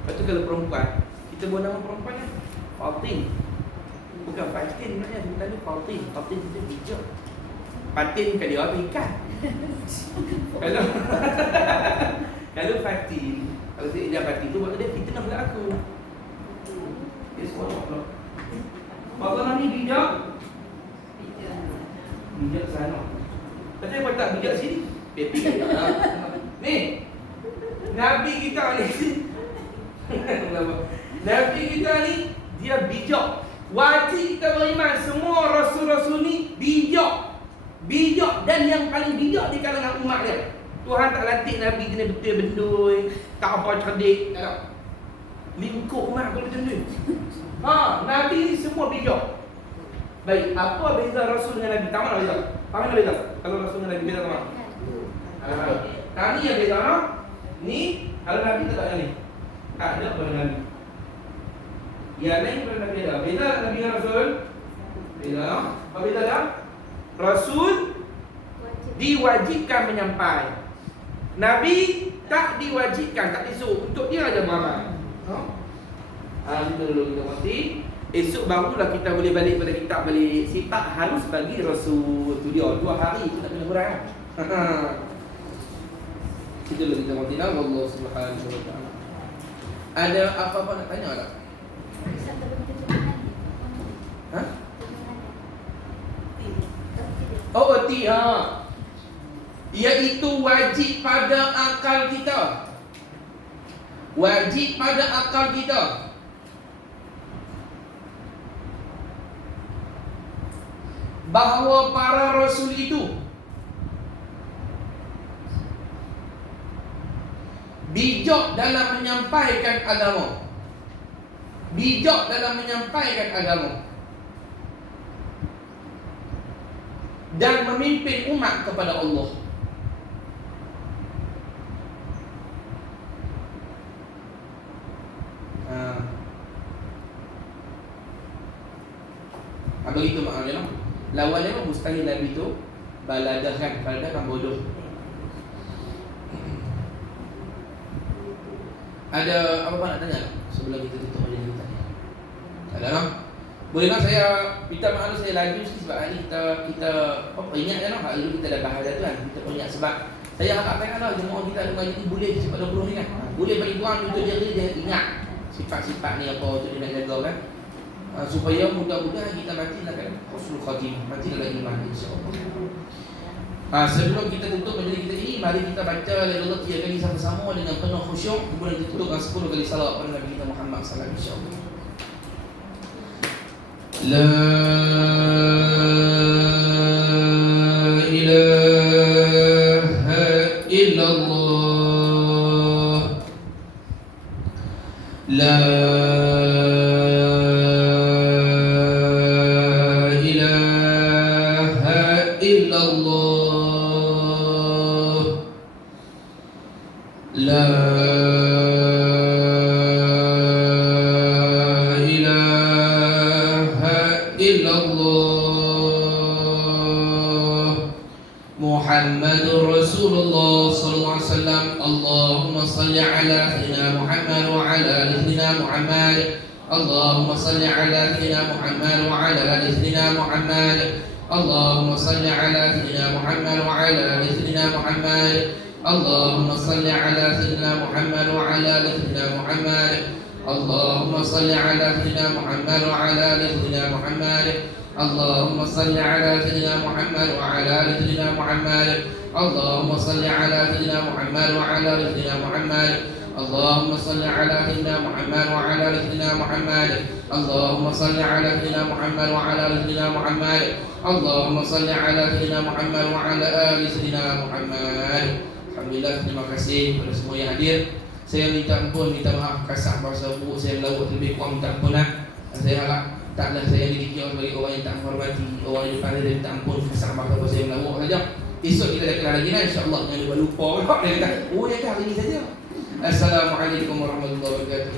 Lepas tu kalau perempuan, kita buat nama perempuan kan Fatin. Bukan Fatin maknanya, sebenarnya Fatin. Fatin itu bijak. Fatin kan dia apa ikan. Kalau Fatin, kalau dia Fatin tu waktu dia fitnah pula aku. Dia semua pula. Fatin ni bijak. Bijak sana. Tapi apa tak bijak sini? Pepi kan tak. Ni Nabi kita ni Nabi kita ni dia bijak. Wajib kita beriman semua rasul-rasul ni bijak. Bijak dan yang paling bijak di kalangan umat dia. Tuhan tak latih Nabi kena betul bendui, tak apa cerdik, tak ada. Lingkup umat kalau macam tu. Nabi ni semua bijak. Baik, apa beza rasul dengan Nabi? Tak mana beza? Tak mana beza? Kalau rasul dengan Nabi beza tak mana? Tadi yang beza ni, kalau Nabi tak ada ni. Tak ada pada Nabi. Yang lain pada Nabi ada. Beza Nabi dengan Rasul? Beza. Apa beza dah? Rasul diwajibkan menyampai. Nabi tak diwajibkan, tak disuruh, untuk dia aja beramal. Kita dulu kita mati. Esok barulah kita boleh balik pada kitab balik. Sifat harus bagi Rasul. Tu dia 2 hari tu tak kena kurang. Kita dulu kita mati. Allah Subhanahu wa taala. Ada apa-apa nak tanya tak? Ustaz terbentuk turunan. Ha? Turunan. Oh, erti iaitu wajib pada akal kita. Wajib pada akal kita. Bahawa para rasul itu bijak dalam menyampaikan agama. Bijak dalam menyampaikan agama dan memimpin umat kepada Allah. Begitu maknanya. Lawannya mustahil Nabi itu baladahkan, baladahkan bodoh. Ada apa-apa nak tanya sebelum kita tutup majlis kita ni? Ada tak? Boleh tak saya minta maaf saya laju sikit sebab hari kita ingat kan hari dulu kita dah bahas tu kan. Kita ingat sebab saya harapkan kalau jemaah kita ada majlis ni boleh cepat 20 ni kan. Boleh bagi tuan untuk dia ingat sifat-sifat ni apa untuk dia nak jaga kan. Supaya mudah-mudahan kita mati dalam husnul khatimah, mati dalam iman insya-Allah. Sebelum kita tutup majlis kita ini, mari kita baca la ilaha illallah 3 kali sama-sama dengan penuh khusyuk, kemudian kita tutup dengan 10 kali salawat pada Nabi kita Muhammad sallallahu alaihi wasallam. La ilaha illallah. La Muhammadur Rasulullah sallallahu alaihi wasallam. Allahumma salli ala sayyidina Muhammad wa ala ali sayyidina Muhammad. Allahumma salli ala sayyidina Muhammad wa ala ali sayyidina Muhammad. Allahumma salli ala sayyidina Muhammad wa ala ali sayyidina Muhammad. Allahumma salli ala sayyidina Muhammad wa ala ali sayyidina Muhammad. Allahumma salli ala sayyidina Muhammad wa ala ali sayyidina Muhammad. Allahumma salli ala sayyidina Muhammad wa ala ali sayyidina Muhammad. Allahumma salli ala sayyidina Muhammad wa ala ali sayyidina Muhammad. Allahumma salli ala sayyidina Muhammad wa ala ali sayyidina Muhammad. Allahumma salli ala sayyidina Muhammad wa ala ali sayyidina Muhammad. Allahumma salli ala sayyidina Muhammad wa ala ali sayyidina Muhammad. Alhamdulillah, terima kasih kepada semua yang hadir. Saya minta ampun, minta maaf kasar bahasa buruk saya melawak lebih kurang, minta ampunan. Saya harap taklah saya dikira sebagai orang yang tak menghormati orang yang pandai dan minta ampun kasar bahasa saya melawak saja. Esok kita dah kenal lagi lah, insya-Allah. Jangan lupa lupa. Dia kata, oh ya hari ini saja. Assalamualaikum warahmatullahi wabarakatuh.